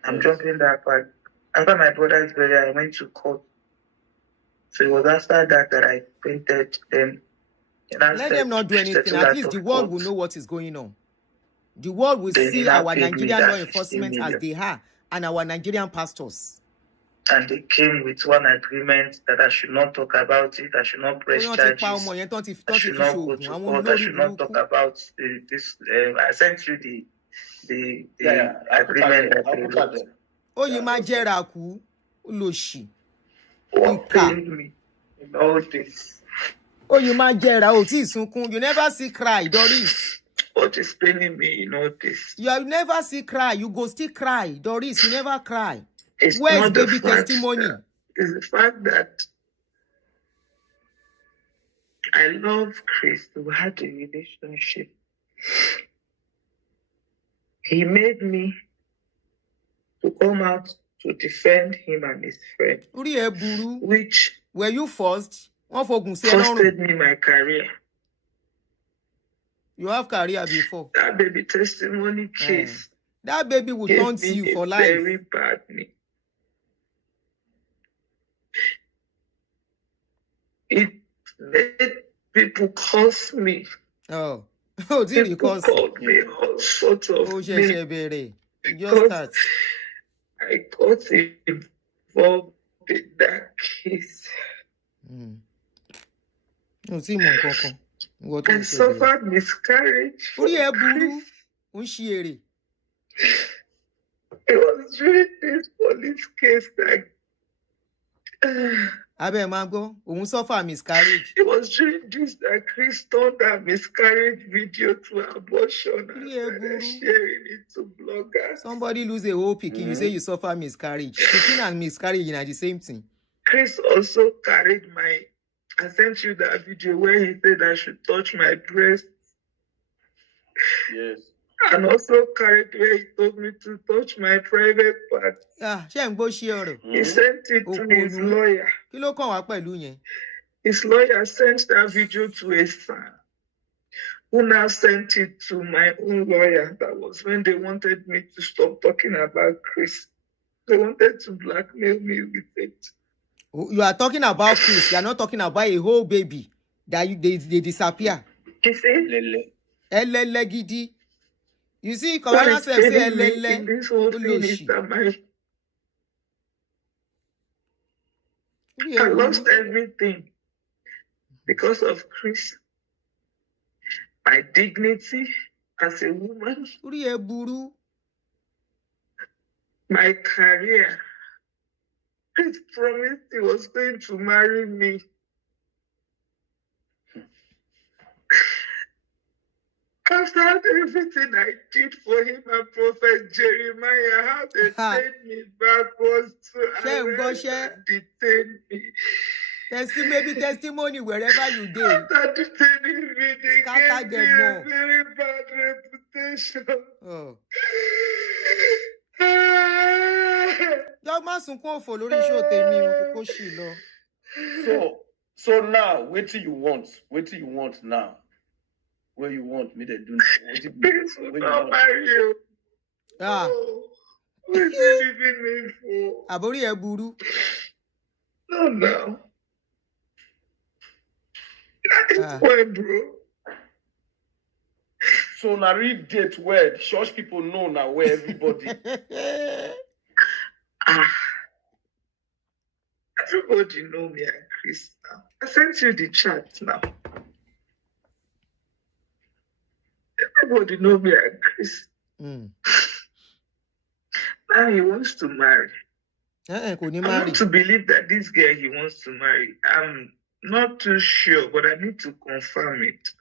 I'm jumping that part. After my brother's burial, I went to court. So it was after that I painted them. Let them not do anything. At least the world will know what is going on. The world will see our Nigerian law enforcement as they are and our Nigerian pastors. And they came with one agreement that I should not talk about it. I should not press charges. I should not go to court. I should not talk about this. I sent you the agreement that they wrote. Oh, you might jeraku, Loshi. What pained me in all this? Oh, you might jera. You never see cry, Doris. What is paining me in all this? You have never see cry. You go still cry, Doris. You never cry. It's where is not baby testimony? It's the fact that I love Chris. We had a relationship. He made me to come out to defend him and his friend. Which were you forced? Costed me my career. You have career before. That baby testimony case. That baby will taunt you for life. Very badly. It made people curse me. Oh, did you curse? Called me all sorts of names. Just I got involved in that case. I suffered miscarriage. It was during this police case that miscarriage. It was during this that Chris turned that miscarriage video to abortion and started sharing it to bloggers. Somebody lose a whole picking, you say you suffer miscarriage. Picking and miscarriage are the same thing. Chris also carried I sent you that video where he said I should touch my breast. Yes. And also carried where he told me to touch my private parts. He sent it to his lawyer. His lawyer sent that video to his son. who now sent it to my own lawyer. That was when they wanted me to stop talking about Chris. They wanted to blackmail me with it. You are talking about Chris. You are not talking about a whole baby that they disappear. You see? Elele gidi. You see, What Kamara is say killing me elele. in this whole thing is that I lost everything because of Chris. My dignity as a woman, my career. Chris promised he was going to marry me. After everything I did for him and Prophet Jeremiah, how they sent me backwards to arrest and detain me. Maybe testimony wherever you did. After detaining me, they gave me a very bad reputation. Oh. So now, what do you want? What do you want now? What you want me to do? Please will marry you. Oh, what is he leaving me for? Abori eburu. No. That is why, bro. So now read date where the church people know now where everybody. Everybody know me and Chris now. I sent you the chat now. Everybody know me and Chris. Now he wants to marry. I want to believe that this girl he wants to marry. I'm not too sure, but I need to confirm it.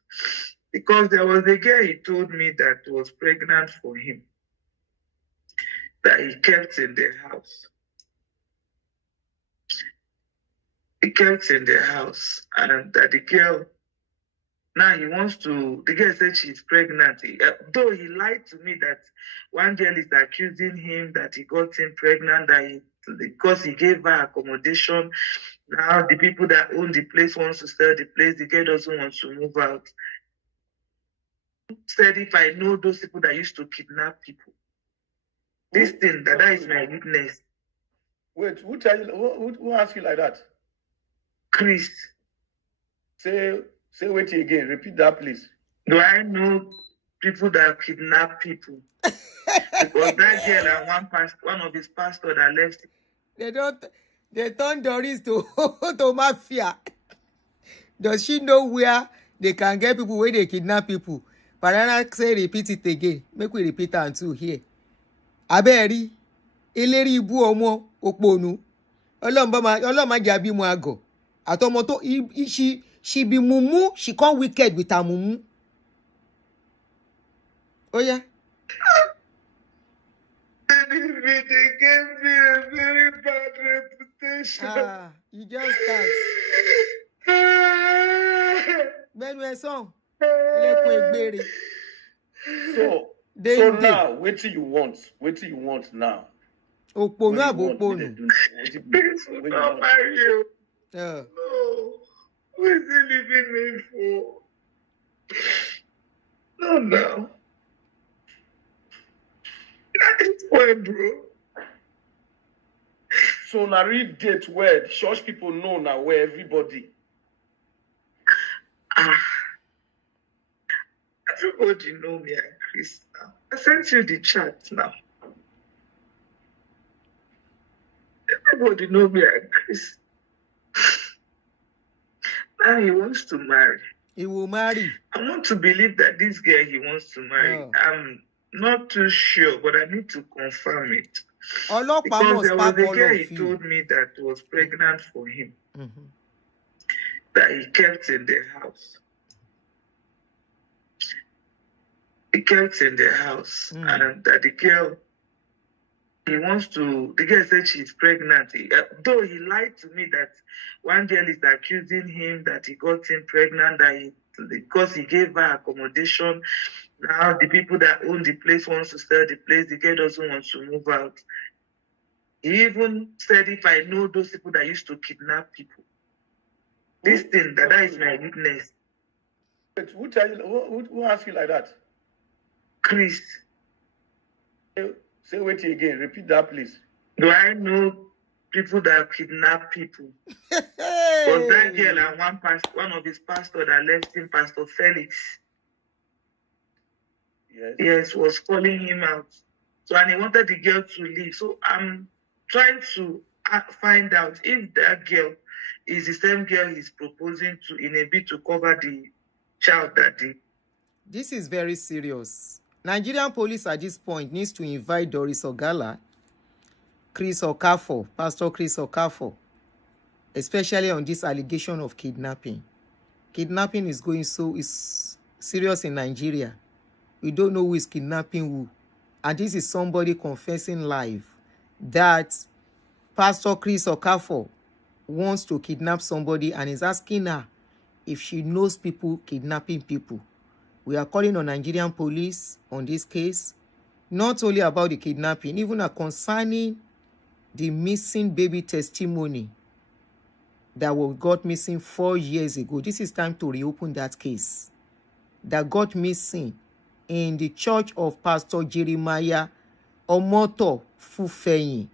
Because there was a girl he told me that was pregnant for him. That he kept in the house. He kept in the house. And that the girl, now he wants to, the girl said she's pregnant. Though he lied to me that one girl is accusing him that he got him pregnant, that because he gave her accommodation. Now the people that own the place wants to sell the place. The girl doesn't want to move out. Said if I know those people that used to kidnap people. This thing, that is my weakness. Wait, who asked you like that? Chris. Say wait again. Repeat that, please. Do I know people that kidnap people? Because that girl and one of his pastors that left. They turned Doris to mafia. Does she know where they can get people where they kidnap people? Parana say repeat it again. Make we repeat it too here. Aberi, eleri ibu omo oponu. Oloma jabi mu ago. Atomoto she be mumu, she come wicked with her mumu. Oh yeah. They gave me a very bad reputation. You just start. So now, what do you want? What do you want now? Oponu. Please will not marry you. No. What is he leaving me for? No. That is why, bro. So now read date where the church people know now where everybody. Everybody know me and Chris now. I sent you the chat now. Everybody know me and Chris. Now he wants to marry. He will marry. I want to believe that this girl he wants to marry. I'm not too sure, but I need to confirm it. Because there was a girl he told me that was pregnant for him. That he kept in the house. He kept in the house. And that the girl, the girl said she's pregnant. Though he lied to me that one girl is accusing him that he got him pregnant, that because he gave her accommodation. Now the people that own the place wants to sell the place. The girl doesn't want to move out. He even said if I know those people that used to kidnap people. This thing, that is my weakness. Wait, who tell you? Who asked you like that? Chris. Say wait again. Repeat that, please. Do I know people that kidnap people? Was that girl and one of his pastors that left him, Pastor Felix? Yes, was calling him out. So, and he wanted the girl to leave. So I'm trying to find out if that girl is the same girl he's proposing to in a bid to cover the child that did. This is very serious. Nigerian police at this point needs to invite Doris Ogala, Chris Okafor, Pastor Chris Okafor, especially on this allegation of kidnapping. Kidnapping is serious in Nigeria. We don't know who is kidnapping who. And this is somebody confessing live that Pastor Chris Okafor wants to kidnap somebody and is asking her if she knows people kidnapping people. We are calling on Nigerian police on this case, not only about the kidnapping, even concerning the missing baby testimony that got missing 4 years ago. This is time to reopen that case that got missing in the church of Pastor Jeremiah Omoto Fufeyin,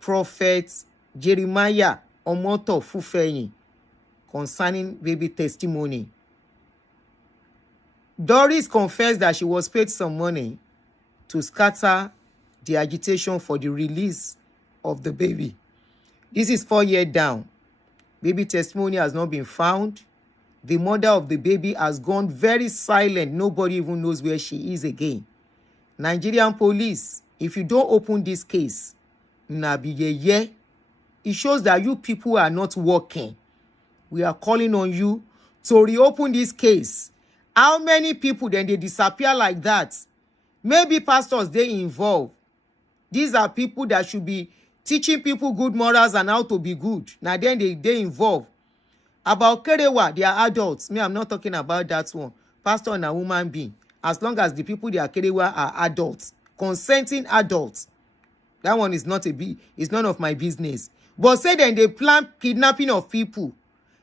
Prophet Jeremiah Omoto Fufeyin, concerning baby testimony. Doris confessed that she was paid some money to scatter the agitation for the release of the baby. This is 4 years down. Baby testimony has not been found. The mother of the baby has gone very silent. Nobody even knows where she is again. Nigerian police, if you don't open this case, it shows that you people are not working. We are calling on you to reopen this case. How many people then they disappear like that? Maybe pastors they involved. These are people that should be teaching people good morals and how to be good. Now then they involve. About Kerewa, they are adults. Me, I'm not talking about that one. Pastor and a human being. As long as the people they are Kerewa are adults, consenting adults. That one is it's none of my business. But say then they plan kidnapping of people.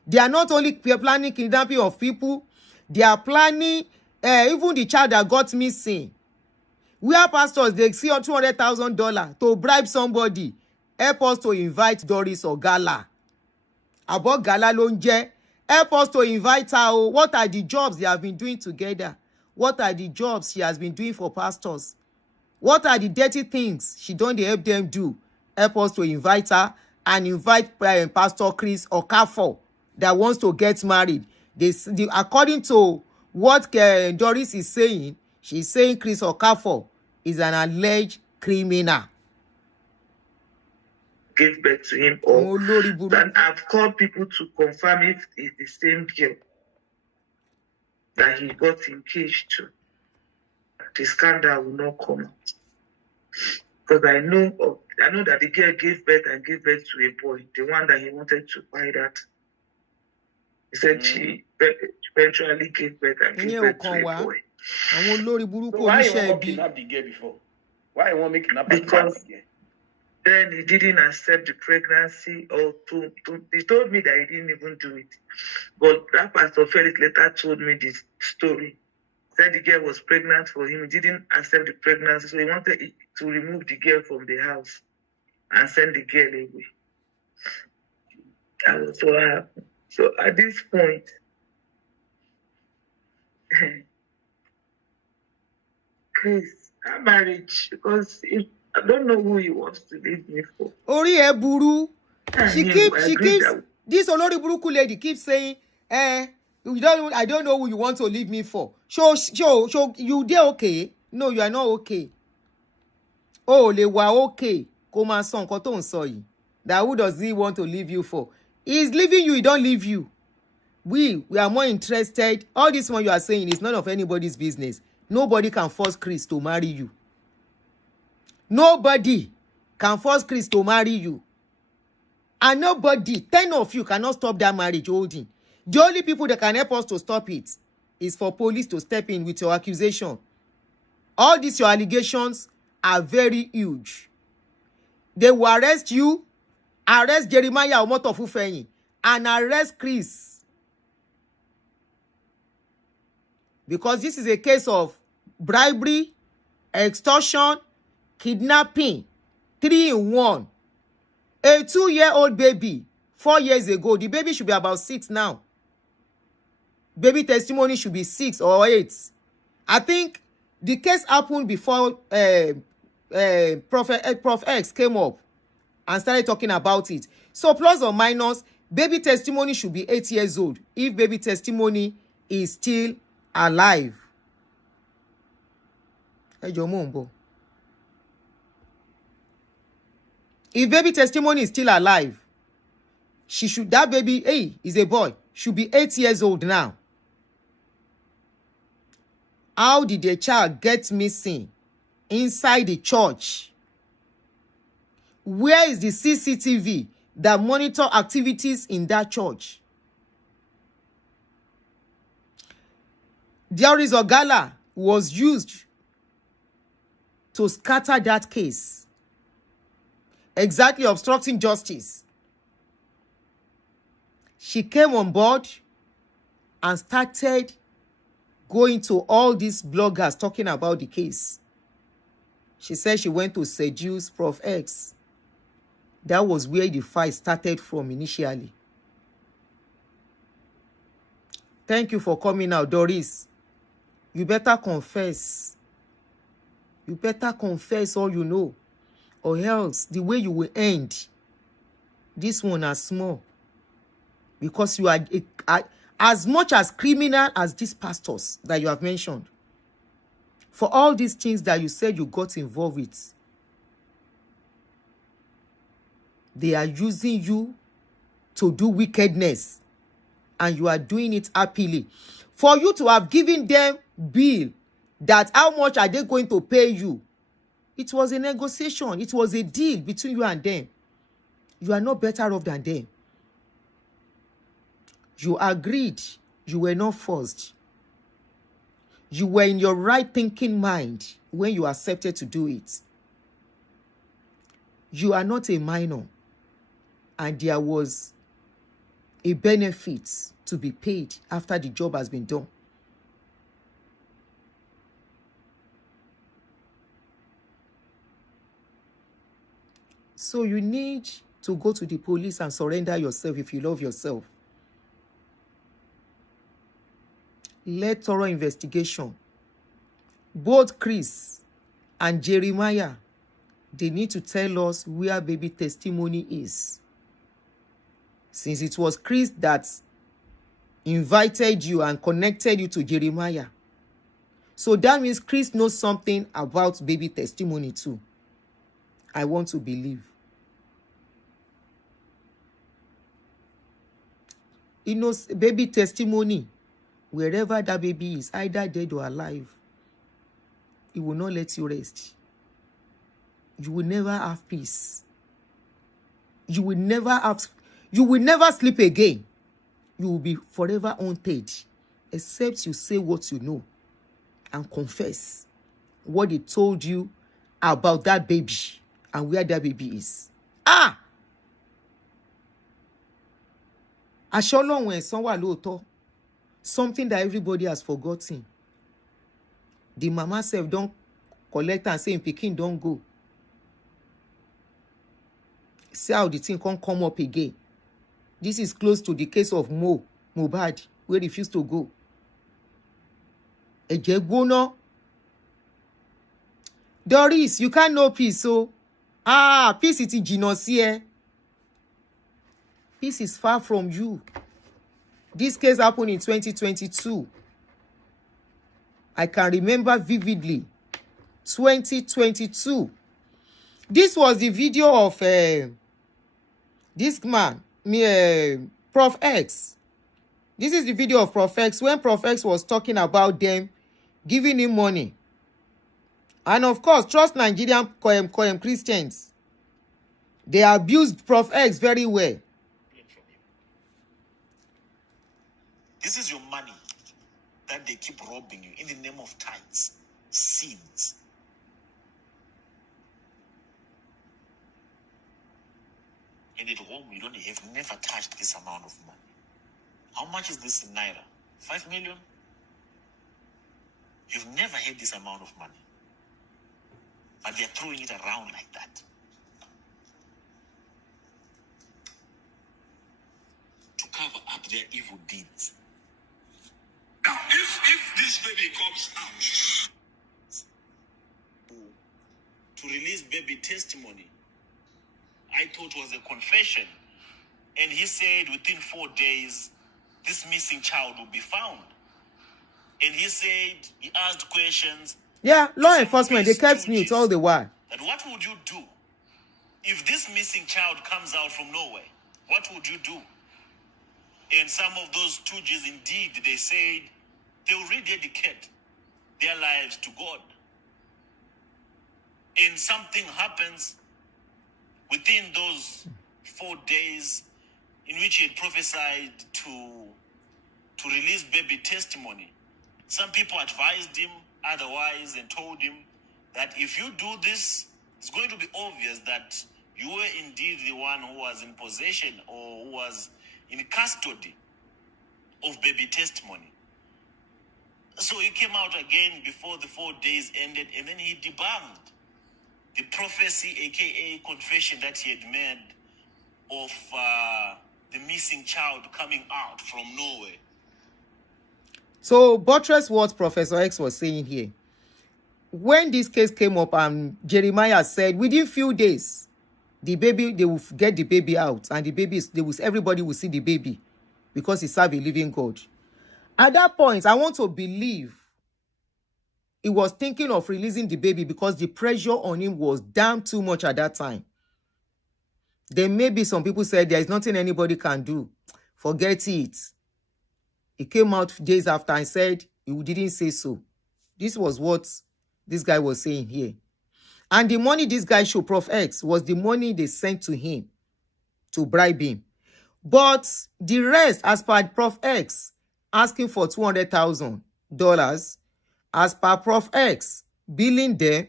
They are not only planning kidnapping of people, they are planning even the child that got missing. We are pastors, they see $200,000 to bribe somebody. Help us to invite Doris or Gala. About Gala Lonje. Help us to invite her. What are the jobs they have been doing together? What are the jobs she has been doing for pastors? What are the dirty things she don't help them do? Help us to invite her and invite Pastor Chris Okafor that wants to get married. According to what Doris is saying, she's saying Chris Okafor is an alleged criminal. Gave birth to him, or and I've called people to confirm if it's the same girl that he got engaged to. The scandal will not come out. Because I know that the girl gave birth to a boy, the one that he wanted to buy that. He said she eventually gave birth to a boy. So why you want to kidnap the girl before? Why you want to make kidnap the girl? Then he didn't accept the pregnancy, or he told me that he didn't even do it. But that Pastor Felix later told me this story. Said the girl was pregnant for him. He didn't accept the pregnancy, so he wanted to remove the girl from the house and send the girl away. That was what happened. So at this point, Chris, that marriage, because I don't know who he wants to leave me for. Ori Eburu. She keeps this Olori Buruku lady keeps saying, I don't know who you want to leave me for. Show, you dey okay? No, you are not okay. Oh, le wa okay. Koma son ko to nso yi. That who does he want to leave you for? He's leaving you, he don't leave you. We are more interested. All this one you are saying is none of anybody's business. Nobody can force Chris to marry you. Nobody can force Chris to marry you. And nobody, 10 of you cannot stop that marriage holding. The only people that can help us to stop it is for police to step in with your accusation. All these your allegations are very huge. They will arrest you, arrest Jeremiah Omoto Fufeyin, and arrest Chris. because this is a case of bribery, extortion, kidnapping, 3 in 1. A 2-year-old baby, 4 years ago, the baby should be about 6 now. Baby testimony should be 6 or 8. I think the case happened before Prof X came up and started talking about it. So plus or minus, baby testimony should be 8 years old if baby testimony is still alive. If baby testimony is still alive, that baby, is a boy, should be 8 years old now. How did the child get missing inside the church? Where is the CCTV that monitor activities in that church? Doris Ogala was used to scatter that case. Exactly, obstructing justice. She came on board and started going to all these bloggers talking about the case. She said she went to seduce Prof X. That was where the fight started from initially. Thank you for coming out, Doris. You better confess. You better confess all you know, or else the way you will end this one is small. Because you are as much as criminal as these pastors that you have mentioned. For all these things that you said you got involved with, they are using you to do wickedness, and you are doing it happily. For you to have given them bill that how much are they going to pay you, it was a negotiation. It was a deal between you and them. You are not better off than them. You agreed. You were not forced. You were in your right thinking mind when you accepted to do it. You are not a minor, and there was a benefit to be paid after the job has been done. So you need to go to the police and surrender yourself if you love yourself. Let thorough investigation. Both Chris and Jeremiah, they need to tell us where baby testimony is. Since it was Chris that invited you and connected you to Jeremiah. So that means Chris knows something about baby testimony too. I want to believe. He knows baby testimony. Wherever that baby is, either dead or alive, he will not let you rest. You will never have peace. You will never sleep again. You will be forever haunted, except you say what you know and confess what they told you about that baby and where that baby is. Asholong when someone loto. Something that everybody has forgotten. The mama self don't collect and say in Peking don't go. See how the thing can't come up again. This is close to the case of Mohbad, where he refused to go. Doris, you can't know peace, so peace is genosia. Peace is far from you. This case happened in 2022. I can remember vividly. 2022. This was the video of this man, Prof X. This is the video of Prof X when Prof X was talking about them giving him money. And of course, trust Nigerian Christians. They abused Prof X very well. This is your money that they keep robbing you in the name of tithes, seeds. And at home, you don't have never touched this amount of money. How much is this in Naira? 5 million? You've never had this amount of money. But they're throwing it around like that. To cover up their evil deeds. Now, if this baby comes out to release baby testimony, I thought was a confession. And he said within 4 days, this missing child will be found. And he said, he asked questions. Yeah, law enforcement, they kept mute all the while. And what would you do if this missing child comes out from nowhere? What would you do? And some of those stooges, indeed, they said they will rededicate their lives to God. And something happens within those 4 days in which he had prophesied to release baby testimony. Some people advised him otherwise and told him that if you do this, it's going to be obvious that you were indeed the one who was in possession or who was in custody of baby testimony. So he came out again before the 4 days ended, and then he debunked the prophecy, aka confession, that he had made of the missing child coming out from nowhere. So, buttress what Professor X was saying here. When this case came up, Jeremiah said within few days, the baby, they will get the baby out, and the baby, everybody will see the baby because he served a living God. At that point, I want to believe he was thinking of releasing the baby because the pressure on him was damn too much at that time. Then maybe some people said there is nothing anybody can do. Forget it. He came out days after and said he didn't say so. This was what this guy was saying here. And the money this guy showed, Prof X, was the money they sent to him to bribe him. But the rest, as per Prof X, asking for $200,000, as per Prof X, billing them,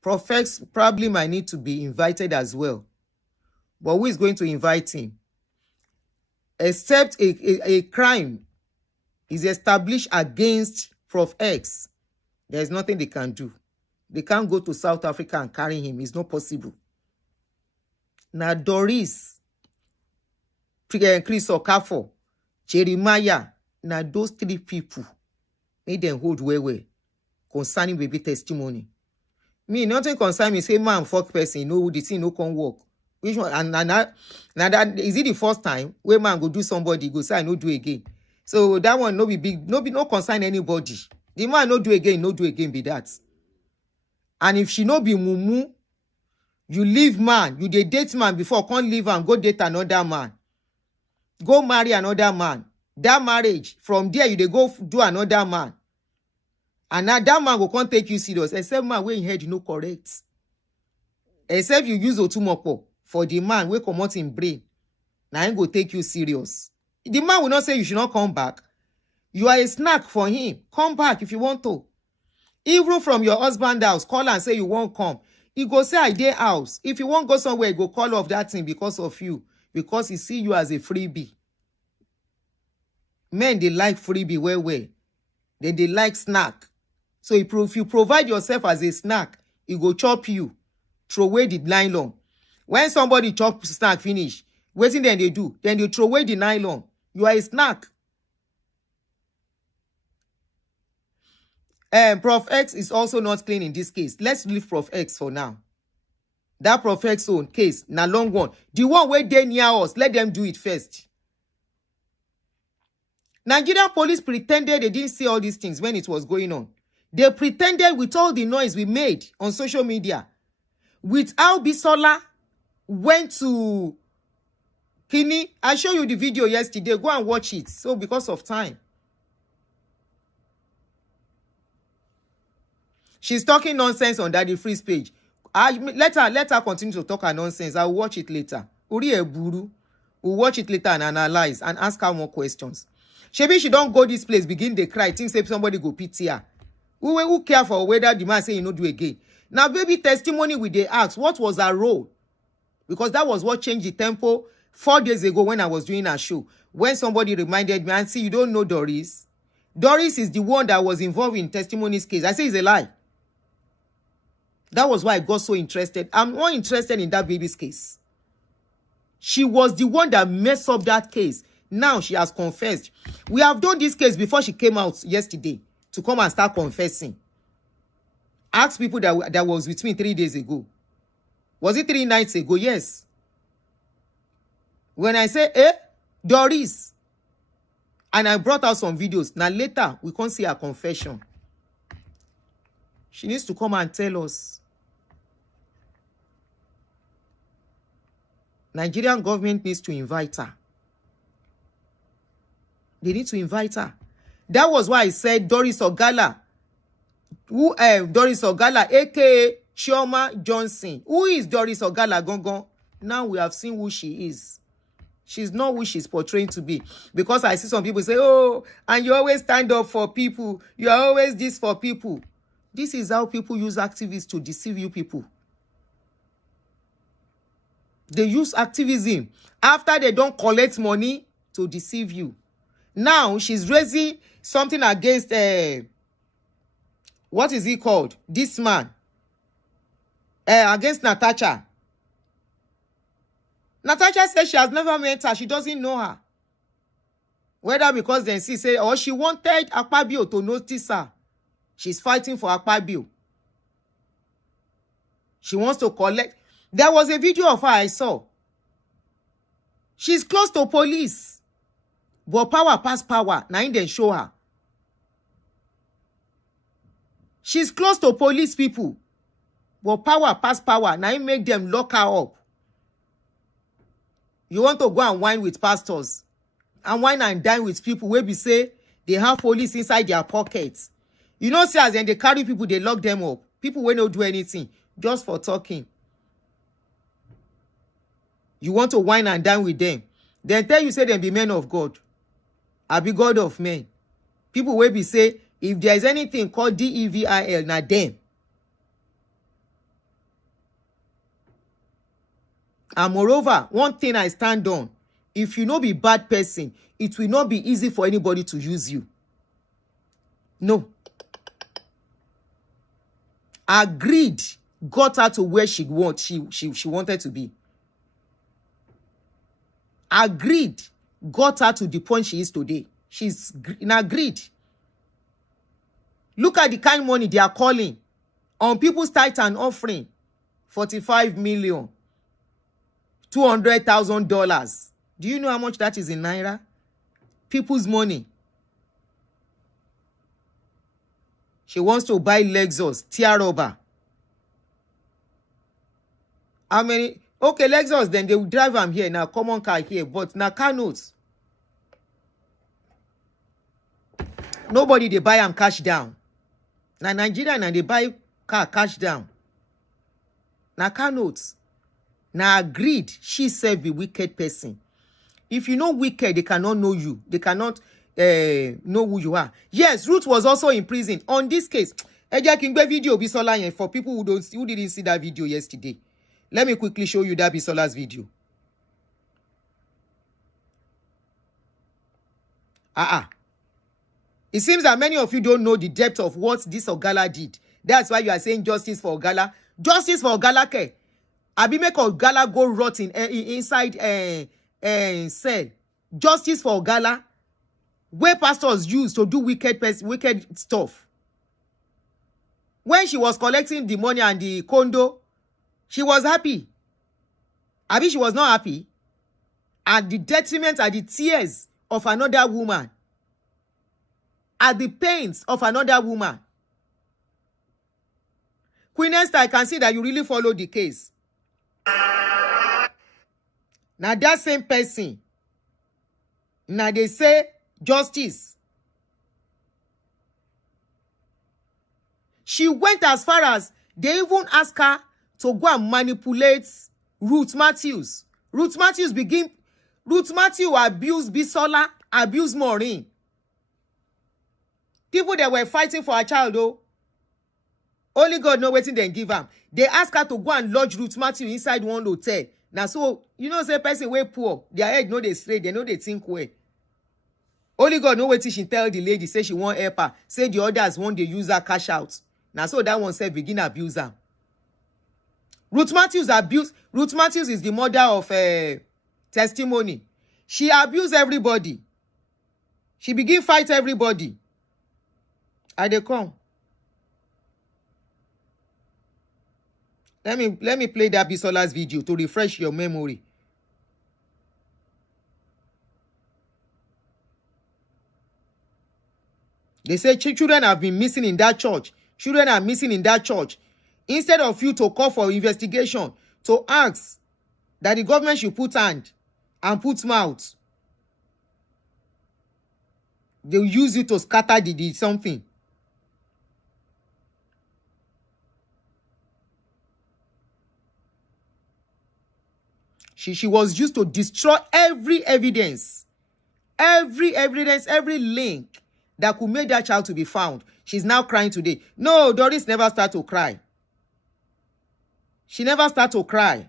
Prof X probably might need to be invited as well. But who is going to invite him? Except a crime is established against Prof X, there is nothing they can do. They can't go to South Africa and carry him. It's not possible. Now, Doris, Chris Okafo, Jeremiah, now those three people made them hold well concerning baby testimony. Me, nothing concern me. Say, man, fuck person, no, the thing no can work. Which one? And that is it the first time where man go do somebody, go say, I no do again. So that one no be big, no concern anybody. The man no do again be that. And if she no be mumu, you leave man, you dey date man before, can't leave and go date another man. Go marry another man. That marriage, from there you dey go do another man. And now that man go can't take you serious. Except man where in head you no correct. Except you use Otumoko for the man where come out in brain. Now he go take you serious. The man will not say you should not come back. You are a snack for him. Come back if you want to. Even from your husband's house, call and say you won't come. He go say I dey house. If you won't go somewhere, he go call off that thing because of you. Because he see you as a freebie. Men, they like freebie well. Then they like snack. So if you provide yourself as a snack, he go chop you. Throw away the nylon. When somebody chop snack finish, waiting then they do. Then you throw away the nylon. You are a snack. Prof X is also not clean in this case. Let's leave Prof X for now. That Prof X own case, na long one. The one where they near us, let them do it first. Nigerian police pretended they didn't see all these things when it was going on. They pretended with all the noise we made on social media. With how Bisola went to Kini. I showed you the video yesterday. Go and watch it. So because of time. She's talking nonsense on Daddy Free's page. Let her continue to talk her nonsense. I'll watch it later. Uri Eburu. We'll watch it later and analyze and ask her more questions. Shebi she don't go this place, begin they cry. Think say somebody go pity her. Who care for whether the man say you no do again? Now, baby testimony with they ask, what was her role? Because that was what changed the tempo 4 days ago when I was doing a show. When somebody reminded me, and see, you don't know Doris. Doris is the one that was involved in testimony's case. I say it's a lie. That was why I got so interested. I'm more interested in that baby's case. She was the one that messed up that case. Now she has confessed. We have done this case before she came out yesterday to come and start confessing. Ask people that was with me 3 days ago. Was it 3 nights ago? Yes. When I say, Doris, and I brought out some videos. Now later, we can't see her confession. She needs to come and tell us. Nigerian government needs to invite her. They need to invite her. That was why I said Doris Ogala. Doris Ogala, aka Chioma Johnson. Who is Doris Ogala Gongon? Now we have seen who she is. She's not who she's portraying to be. Because I see some people say, oh, and you always stand up for people. You are always this for people. This is how people use activists to deceive you people. They use activism after they don't collect money to deceive you. Now she's raising something against, what is he called? This man. Against Natasha. Natasha says she has never met her. She doesn't know her. Whether because then she said, or she wanted Akpabio to notice her. She's fighting for Akpabio. She wants to collect. There was a video of her I saw. She's close to police. But power past power. Now in then show her. She's close to police people. But power past power. Now it make them lock her up. You want to go and wine with pastors. And wine and dine with people where we say they have police inside their pockets. You know, see, as then they carry people, they lock them up. People will not do anything. Just for talking. You want to wine and dine with them. Then tell you say them be men of God. I be God of men. People will be say, if there is anything called DEVIL, not them. And moreover, one thing I stand on, if you no be bad person, it will not be easy for anybody to use you. No. Her greed got her to where she wanted to be. Her greed got her to the point she is today. She's in her greed. Look at the kind of money they are calling on people's tithe and offering. 45 million. $200,000. Do you know how much that is in Naira? People's money. She wants to buy Lexus, tear rubber. How many? Okay, Lexus, then they will drive them here. Now, common car here, but now car notes. Nobody, they buy them cash down. Now, Nigeria, now they buy car cash down. Now, car notes. Now, agreed, she said be wicked person. If you know wicked, they cannot know you. They cannot know who you are. Yes, Ruth was also in prison. On this case, Eja Kingbe video Bisola for people who didn't see that video yesterday. Let me quickly show you that Bisola's video. It seems that many of you don't know the depth of what this Ogala did. That's why you are saying justice for Ogala. Justice for Ogala ke. Abi make Ogala go rot inside cell. Justice for Ogala. Where pastors used to do wicked stuff. When she was collecting the money and the condo, she was happy. Abi she was not happy. At the detriment, at the tears of another woman. At the pains of another woman. Queen Esther, I can see that you really follow the case. Now that same person, now they say justice. She went as far as they even asked her to go and manipulate Ruth Matthews. Ruth Matthews abused Bisola, abused Maureen. People that were fighting for a child, though, only God knows what they give them. They asked her to go and lodge Ruth Matthews inside one hotel. Now, so, you know, say person way poor, their head know they straight, they know they think way. Only God know wetin she tell the lady, say she won't help her. Say the others want the user cash out. Now so that one said begin abuse her. Ruth Matthews is the mother of testimony. She abused everybody. She begin fight everybody. I dey come. Let me play that Bisola's video to refresh your memory. They say children have been missing in that church. Children are missing in that church. Instead of you to call for investigation, to ask that the government should put hand and put mouth, they will use you to scatter the something. She was used to destroy every evidence, every link that could make that child to be found. She's now crying today. No, Doris never start to cry. She never start to cry.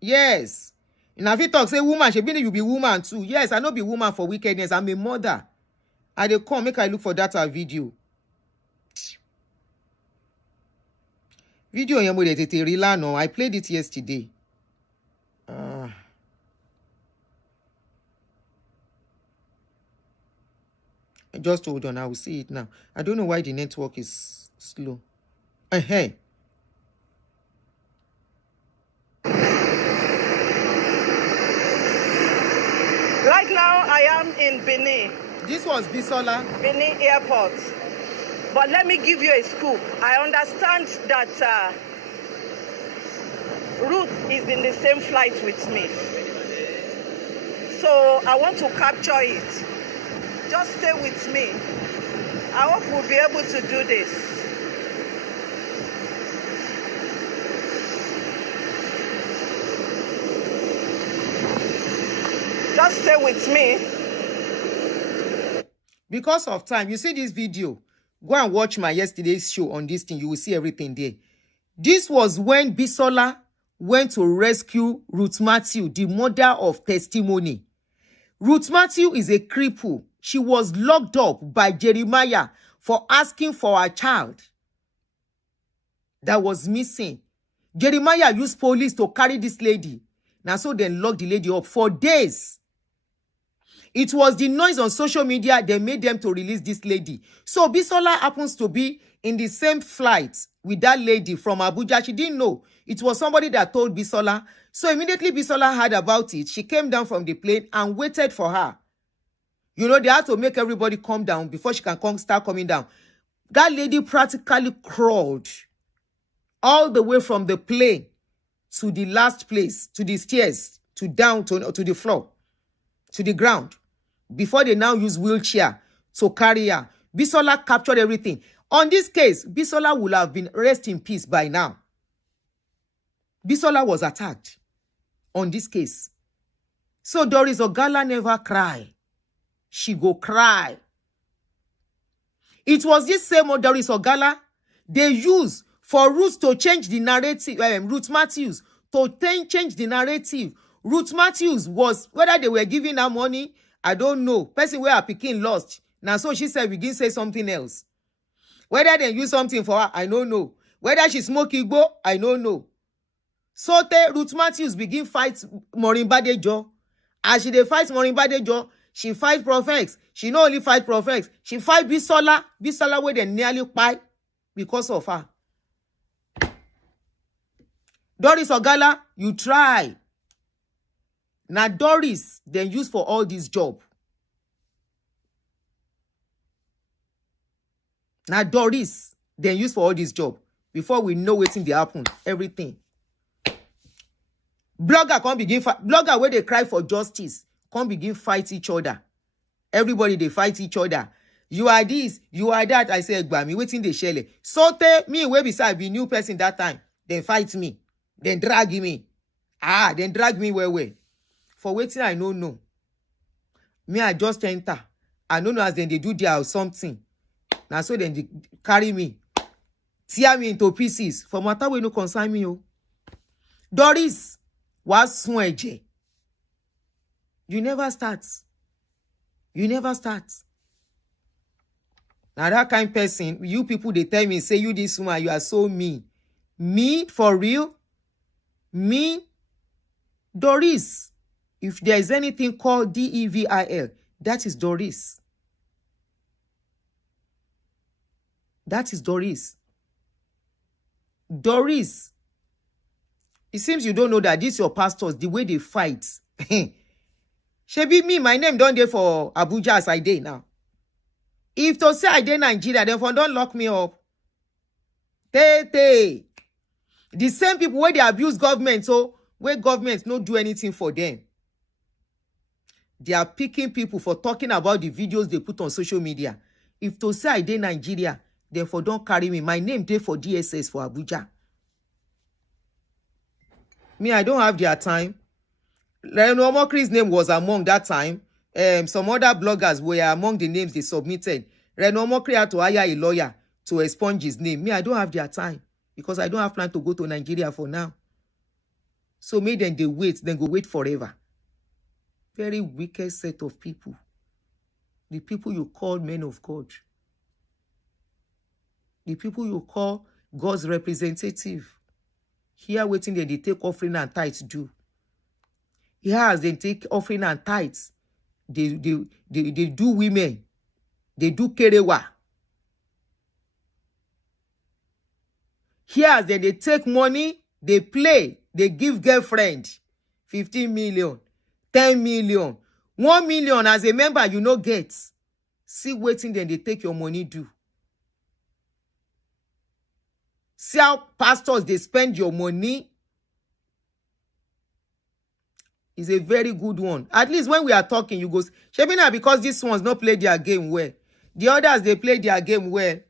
Yes. And if you talk, say woman, she be you be woman too. Yes, I know be woman for wickedness. I'm a mother. I dey come, make I look for that video. Video yẹn mo dey tètè rí lánàá. I played it yesterday. Just hold on, I will see it now. I don't know why the network is slow. Right now, I am in Benin. This was Bisola. Benin Airport. But let me give you a scoop. I understand that Ruth is in the same flight with me. So I want to capture it. Just stay with me. I hope we'll be able to do this. Just stay with me. Because of time, you see this video. Go and watch my yesterday's show on this thing. You will see everything there. This was when Bisola went to rescue Ruth Matthew, the mother of testimony. Ruth Matthew is a cripple. She was locked up by Jeremiah for asking for a child that was missing. Jeremiah used police to carry this lady. Now so they locked the lady up for days. It was the noise on social media that made them to release this lady. So Bisola happens to be in the same flight with that lady from Abuja. She didn't know. It was somebody that told Bisola. So immediately Bisola heard about it. She came down from the plane and waited for her. You know, they had to make everybody calm down before she can start coming down. That lady practically crawled all the way from the plane to the last place, to the stairs, to down to the floor, to the ground, before they now use wheelchair to carry her. Bisola captured everything. On this case, Bisola would have been rest in peace by now. Bisola was attacked on this case. So Doris Ogala never cried. She go cry. It was this same Doris Ogala they used for Ruth to change the narrative, Ruth Matthews to change the narrative. Ruth Matthews was, whether they were giving her money, I don't know. Person where her pikin lost. Now so she said, begin say something else. Whether they use something for her, I don't know. Whether she smoke igbo, I don't know. So Ruth Matthews begin fight Maureen Badejo. As she dey fight Maureen Badejo, she fight prophets. She not only fight prophets, she fight Bisola. Bisola where they nearly fight because of her. Doris Ogala, you try. Now Doris, then use for all this job. Now Doris, then use for all this job. Before we know what's in the happen, everything. Blogger can't begin fight. Blogger where they cry for justice can't begin fight each other. Everybody they fight each other. You are this, you are that. I say, me waiting the shell. So me where beside be new person that time. Then fight me. Then drag me. Then drag me where. For waiting, I don't know. Me, I just enter. I don't know as then they do there or something. Now so then they carry me. Tear me into pieces. For matter we no concern me. Oh. Doris was sweje. You never start. You never start. Now that kind of person, you people, they tell me, say you this woman, you are so mean. Me, for real? Me? Doris. If there is anything called DEVIL, that is Doris. That is Doris. Doris. It seems you don't know that these your pastors, the way they fight. Shebi me, my name don't dey for Abuja as I dey now. If to say I dey Nigeria, then for don't lock me up. The same people where they abuse government, so where government no do anything for them. They are picking people for talking about the videos they put on social media. If to say I dey Nigeria, then for don't carry me. My name dey for DSS for Abuja. Me, I don't have their time. Reno Omokri's name was among that time. Some other bloggers were among the names they submitted. Reno Omokri had to hire a lawyer to expunge his name. Me, I don't have their time because I don't have plan to go to Nigeria for now. So make them they wait, then go wait forever. Very wicked set of people. The people you call men of God. The people you call God's representative. Here waiting then they take offering and tithes do. Here as they take offering and tithes, they do women. They do kerewa. Here as they take money, they play, they give girlfriend 15 million, 10 million, 1 million as a member you no get. See waiting then they take your money do. See how pastors they spend your money. Is a very good one. At least when we are talking, you go, Shebina, because these ones not play their game well. The others, they play their game well.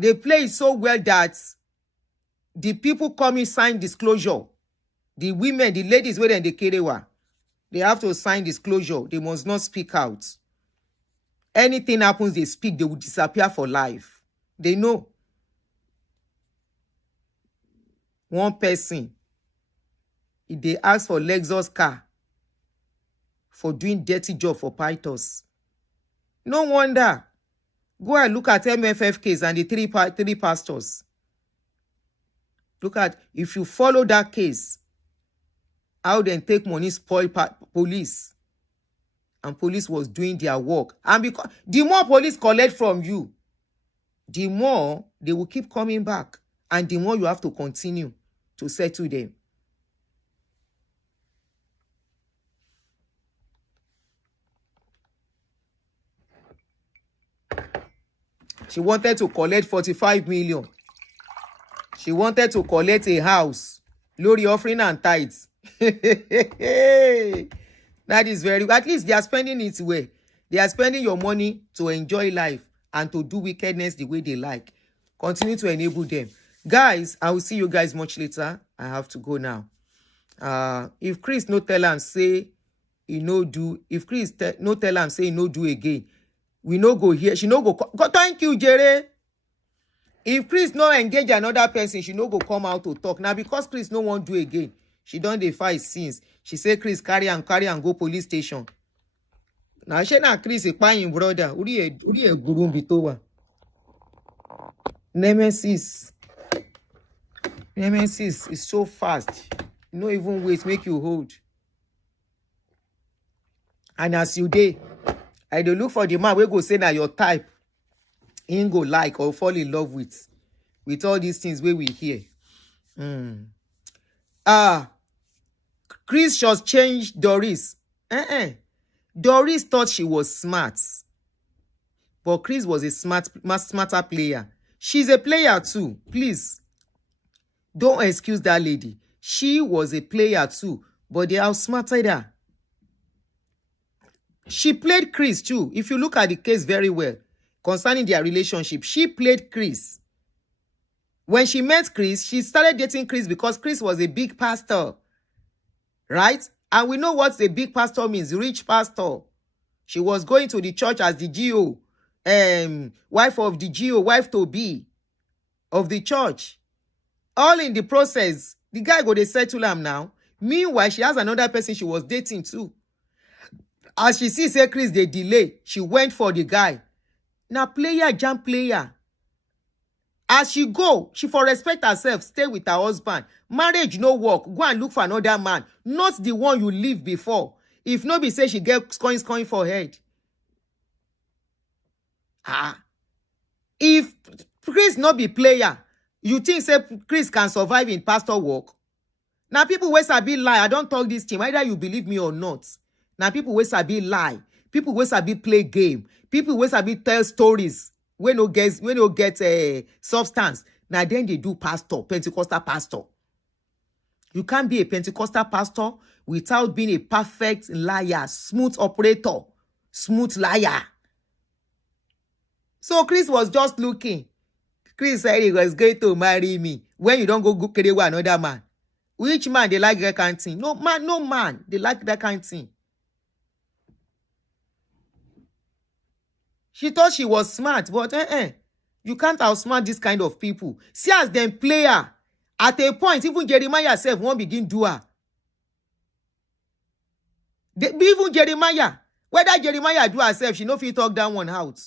They play it so well that the people coming sign disclosure. The women, the ladies where in the kerewa, they have to sign disclosure. They must not speak out. Anything happens, they speak, they will disappear for life. They know. One person, if they ask for Lexus car for doing dirty job for pythons. No wonder. Go and look at MFF case and the three pastors. Look at, if you follow that case, how they take money spoil police. And police was doing their work. And because the more police collect from you, the more they will keep coming back. And the more you have to continue to settle them. She wanted to collect 45 million. She wanted to collect a house. Lori offering and tithes. That is very, at least they are spending it well. They are spending your money to enjoy life and to do wickedness the way they like. Continue to enable them. Guys, I will see you guys much later. I have to go now. If Chris no tell am say he no do, if Chris no tell am say he no do again, we no go here. She no go. Thank you, Jerry. If Chris no engage another person, she no go come out to talk. Now because Chris no want do again, she done the fight since. She say Chris carry and go police station. Now she na Chris a paying brother. Uri e guru bitowa. Nemesis is so fast. No even wait, make you hold. And as you dey, I do look for the man we go say na your type. He go like or fall in love with all these things where we hear. Chris just changed Doris. Doris thought she was smart. But Chris was a smarter player. She's a player too. Please. Don't excuse that lady. She was a player too. But they outsmarted her. She played Chris too. If you look at the case very well, concerning their relationship, she played Chris. When she met Chris, she started dating Chris because Chris was a big pastor. Right? And we know what a big pastor means, rich pastor. She was going to the church as the GO, wife of the GO, wife to be of the church. All in the process, the guy go to settle him now. Meanwhile, she has another person she was dating too. As she sees Chris, they delay. She went for the guy. Now player, jam player. As she go, she for respect herself, stay with her husband. Marriage no work. Go and look for another man. Not the one you leave before. If nobody say she get coin for head. If Chris not be player, you think say Chris can survive in pastor work? Now people wey sabi lie. I don't talk this thing. Either you believe me or not. Now people wey sabi lie. People wey sabi play game. People wey sabi tell stories. When no get substance. Now then they do pastor, Pentecostal pastor. You can't be a Pentecostal pastor without being a perfect liar, smooth operator, smooth liar. So Chris was just looking. Chris said he was going to marry me. When you don't go carry with another man. Which man they like that kind of thing? No man. They like that kind of thing. She thought she was smart, but you can't outsmart this kind of people. See as them player. At a point, even Jeremiah self won't begin do her. Even Jeremiah, whether Jeremiah do herself, she no fit talk that one out.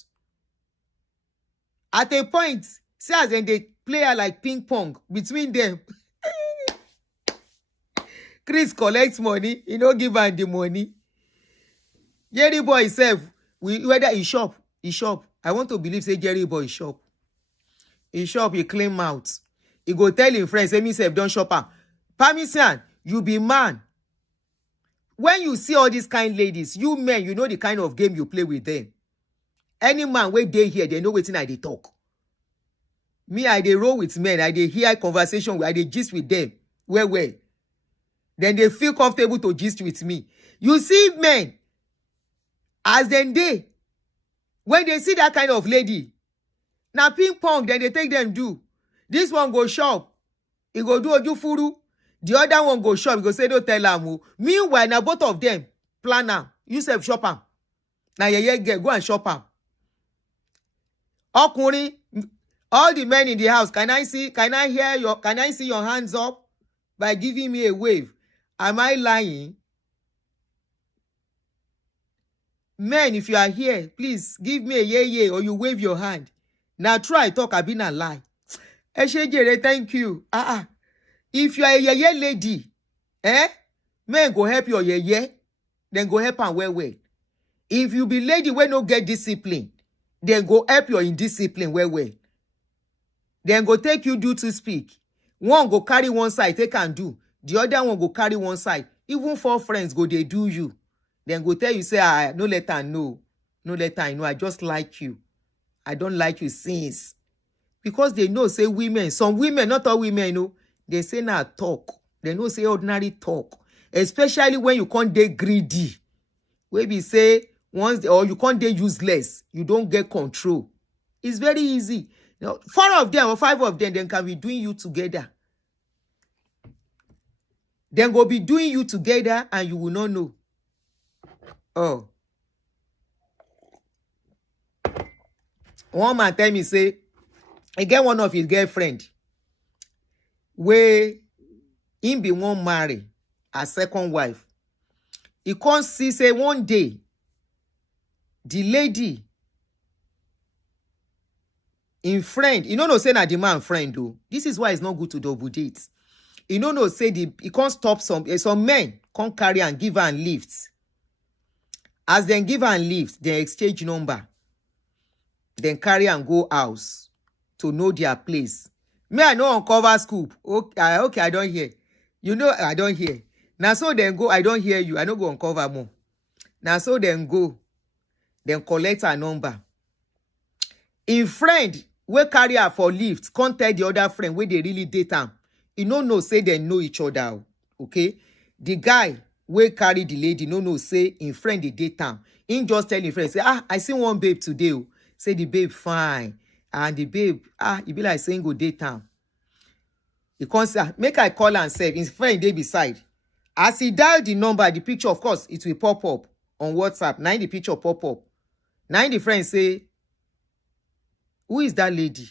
At a point, see as then they play her like ping pong between them. Chris collects money, he no give her the money. Jerry boy self, whether he shop. I want to believe say Jerry boy shop. He shop, he clean mouth. He go tell him friends, say me self don't shop am. Permission, you be man. When you see all these kind ladies, you men, you know the kind of game you play with them. Any man wey dey here, they know wetin I dey talk. Me, I dey roll with men. I dey hear conversation. I dey gist with them. Well. Then they feel comfortable to gist with me. You see men, as then they, when they see that kind of lady, now ping pong, then they take them do. This one go shop. He go do ojufuru. The other one go shop. He go say, don't tell am. Meanwhile, now both of them plan am. You self shop am. Now get go and shop am. Okuni, all the men in the house, can I see your hands up by giving me a wave? Am I lying? Men, if you are here, please give me a yeah, or you wave your hand. Now try talk, I been a lie. Eshejere, thank you. If you are a yeah lady, men go help your yeah, then go help and well. If you be lady when no get discipline, then go help your indiscipline well. Then go take you do to speak. One go carry one side, take and do. The other one go carry one side. Even 4 friends go, they do you. Then go tell you, say, no let her know. No let her know. I just like you. I don't like you since. Because they know, say women, some women, not all women, know, they say now talk. They know say ordinary talk. Especially when you can't dey greedy. Where we say, or you can't dey useless. You don't get control. It's very easy. 4 of them or 5 of them, then can be doing you together. Then go be doing you together and you will not know. Oh. One man tell me, say, he get one of his girlfriend where him be one marry a second wife. He can't see, say, one day, the lady in friend, you know, say na the man friend though. This is why it's not good to double date. You know, say he can't stop some men can't carry and give her and lifts. As then give her and lifts, they exchange number. Then carry and go house to know their place. Me, I know uncover scoop. Okay, I don't hear. You know, I don't hear. Now so then go, I don't hear you. I don't go uncover more. Now so then go. Then collect her number. In friend, we carry her for lift. Can't tell the other friend where they really date them. You know, say they know each other. Okay? The guy we carry the lady, no, say in friend they date them. In just tell the friend, say, I see one babe today. Say the babe fine. And the babe, he be like saying go date them. He can't say, make I call and say, his friend they beside. As he dial the number, the picture, of course, it will pop up on WhatsApp. Now the picture pop up. Now the friend say, who is that lady?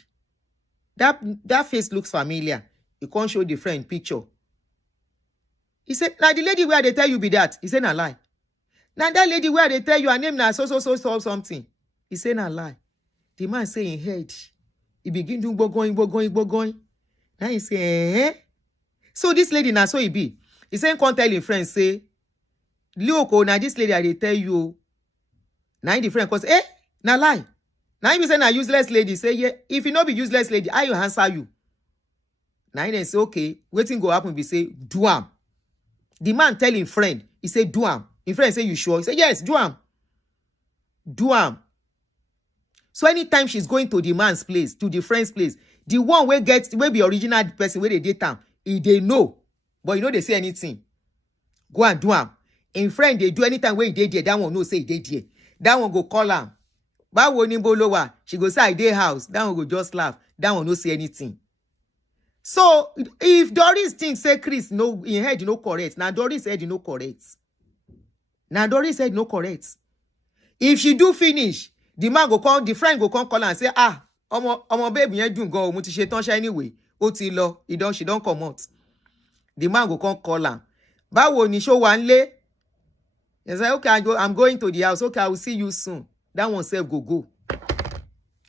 That face looks familiar. He can't show the friend picture. He said, now the lady where they tell you be that. He said, nah lie. Now that lady where they tell you her name now so something. He said, nah lie. The man say in head. He begin to going. Now he say, eh? So this lady now so he be. He say, can't tell him friend say, Lioko, now this lady I dey tell you. Now the friend cause, now lie. Now he be say na useless lady. Say, yeah, if you not be useless lady, I will answer you. Now he say, okay, waiting go happen, be say, do am. The man tell him friend, he say, do am. His friend say, you sure? He say, yes, do am. Do am. So anytime she's going to the man's place, to the friend's place, the one will be original person where they date am, they know, but you know they say anything. Go and do am. In friend, they do anytime where they there, that one no say they there. That one go call am. Bawo ni bolowa, she go say I dey house. That one go just laugh. That one no say anything. So if Doris thinks say Chris no in head no correct, now Doris head no correct. Now Doris head no correct. If she do finish, the man go call, the friend go call her and say, omo baby yen dun go, mo ti ṣe tán ṣá anyway. Ó ti lọ, she don't come out. The man go call her. Báwo ni show one lay? He say, okay, I'm going to the house. Okay, I will see you soon. That one self go.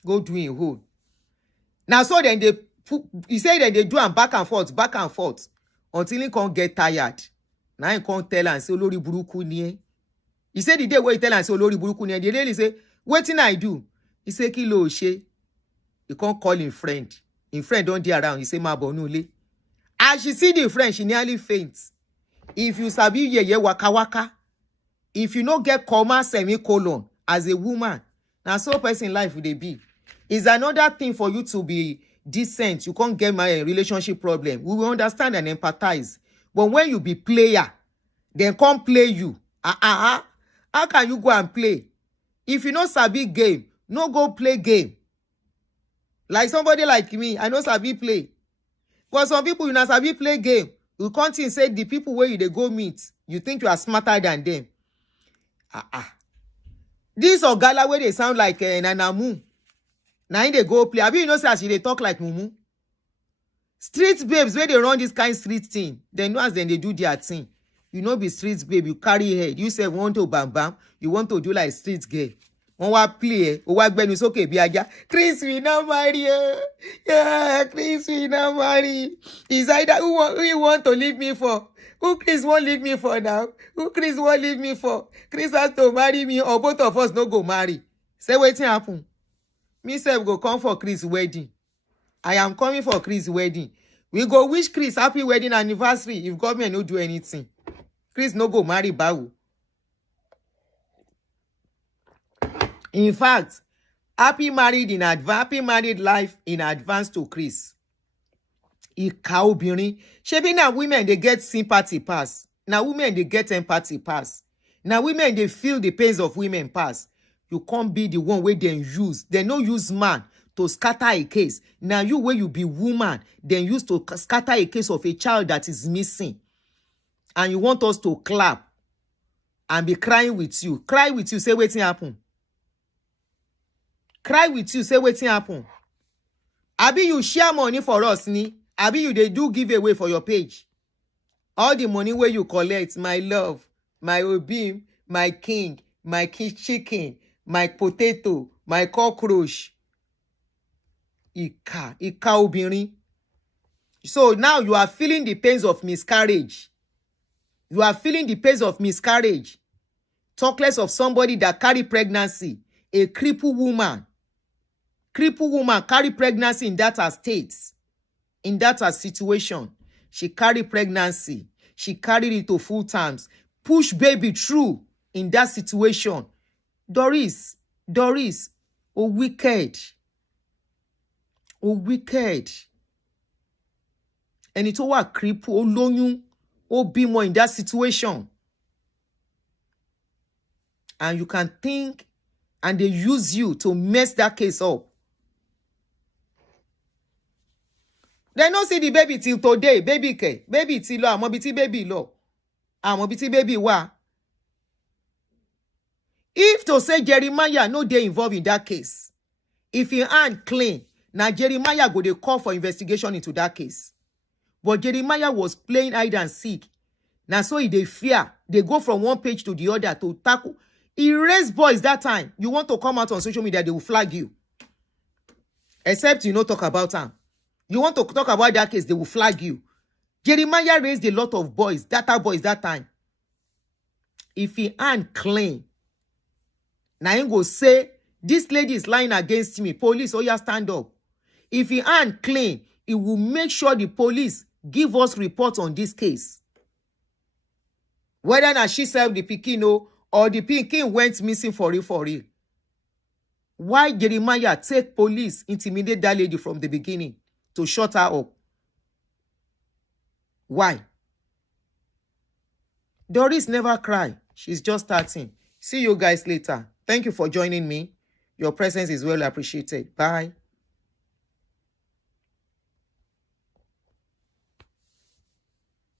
Go do in hole. Now so then he say that they do am back and forth until he can't get tired. Now he can't tell and say olórí burúkú ni ẹ́. He said the day where he tell and say olórí burúkú ni ẹ́, the lady say, wetin I do? He say kí ló ṣe? He can't call him friend. Him friend don't dey around. He say ma bọ̀ nule. As she see the friend, she nearly faints. If you sabi yeye waka waka, if you no get comma semicolon as a woman, now so person life will they be. Is another thing for you to be decent. You can't get my relationship problem. We will understand and empathize. But when you be player, then come play you. How can you go and play? If you know sabi game, no go play game. Like somebody like me, I know sabi play. But some people, you know sabi play game. You can't say the people where you they go meet, you think you are smarter than them. This Ogala where they sound like Nanamu. Now they go play. Have you know say they talk like Mumu? Street babes where they run this kind of street thing. They know as then they do their thing. You know be street babe, you carry head. You say want to bam bam. You want to do like street girl. One wa play, it's okay, be aja. Chris we not marry. Yeah, Chris we not marry. Is either who you want to leave me for? Who Chris won't leave me for now? Who Chris won't leave me for? Chris has to marry me or both of us no go marry. Say wetin happen. Me self go come for Chris wedding. I am coming for Chris wedding. We go wish Chris happy wedding anniversary if government no do anything. Chris no go marry Bawu. In fact, happy married life in advance to Chris. Ika obìnrin. Shebi na women they get sympathy pass. Now women they get empathy pass. Now women they feel the pains of women pass. You can't be the one where they use. They no use man to scatter a case. Now you where you be woman, then use to scatter a case of a child that is missing. And you want us to clap and be crying with you. Cry with you, say wetin happen. Cry with you, say wetin happen. Abi you share money for us, ni? Abi you they do give away for your page. All the money where you collect, my love, my obim, my king, my chicken, my potato, my cockroach. Ika obìnrin. So now you are feeling the pains of miscarriage. You are feeling the pains of miscarriage. Talk less of somebody that carry pregnancy. A crippled woman. Crippled woman carry pregnancy in that state. In that situation. She carry pregnancy. She carried it to full times. Push baby through in that situation. Doris. Oh wicked. Oh wicked. And it all cripple. Oh lóyún. Oh be more in that situation. And you can think and they use you to mess that case up. They don't see the baby till today. Baby till lo. Amo biti baby lo. Amo biti baby wa. If to say Jeremiah no dey involved in that case. If he hand clean, now Jeremiah go dey call for investigation into that case. But Jeremiah was playing hide and seek. Now so they fear. They go from one page to the other to tackle. He raised boys that time. You want to come out on social media, they will flag you. Except you no talk about am. You want to talk about that case, they will flag you. Jeremiah raised a lot of boys, data boys that time. If he hand clean, now he go say, this lady is lying against me. Police, oh yeah, stand up. If he hand clean, he will make sure the police give us report on this case. Whether na she served the pikin or the pikin went missing for real. Why Jeremiah take police intimidate that lady from the beginning to shut her up? Why? Doris never cry. She's just starting. See you guys later. Thank you for joining me. Your presence is well appreciated. Bye.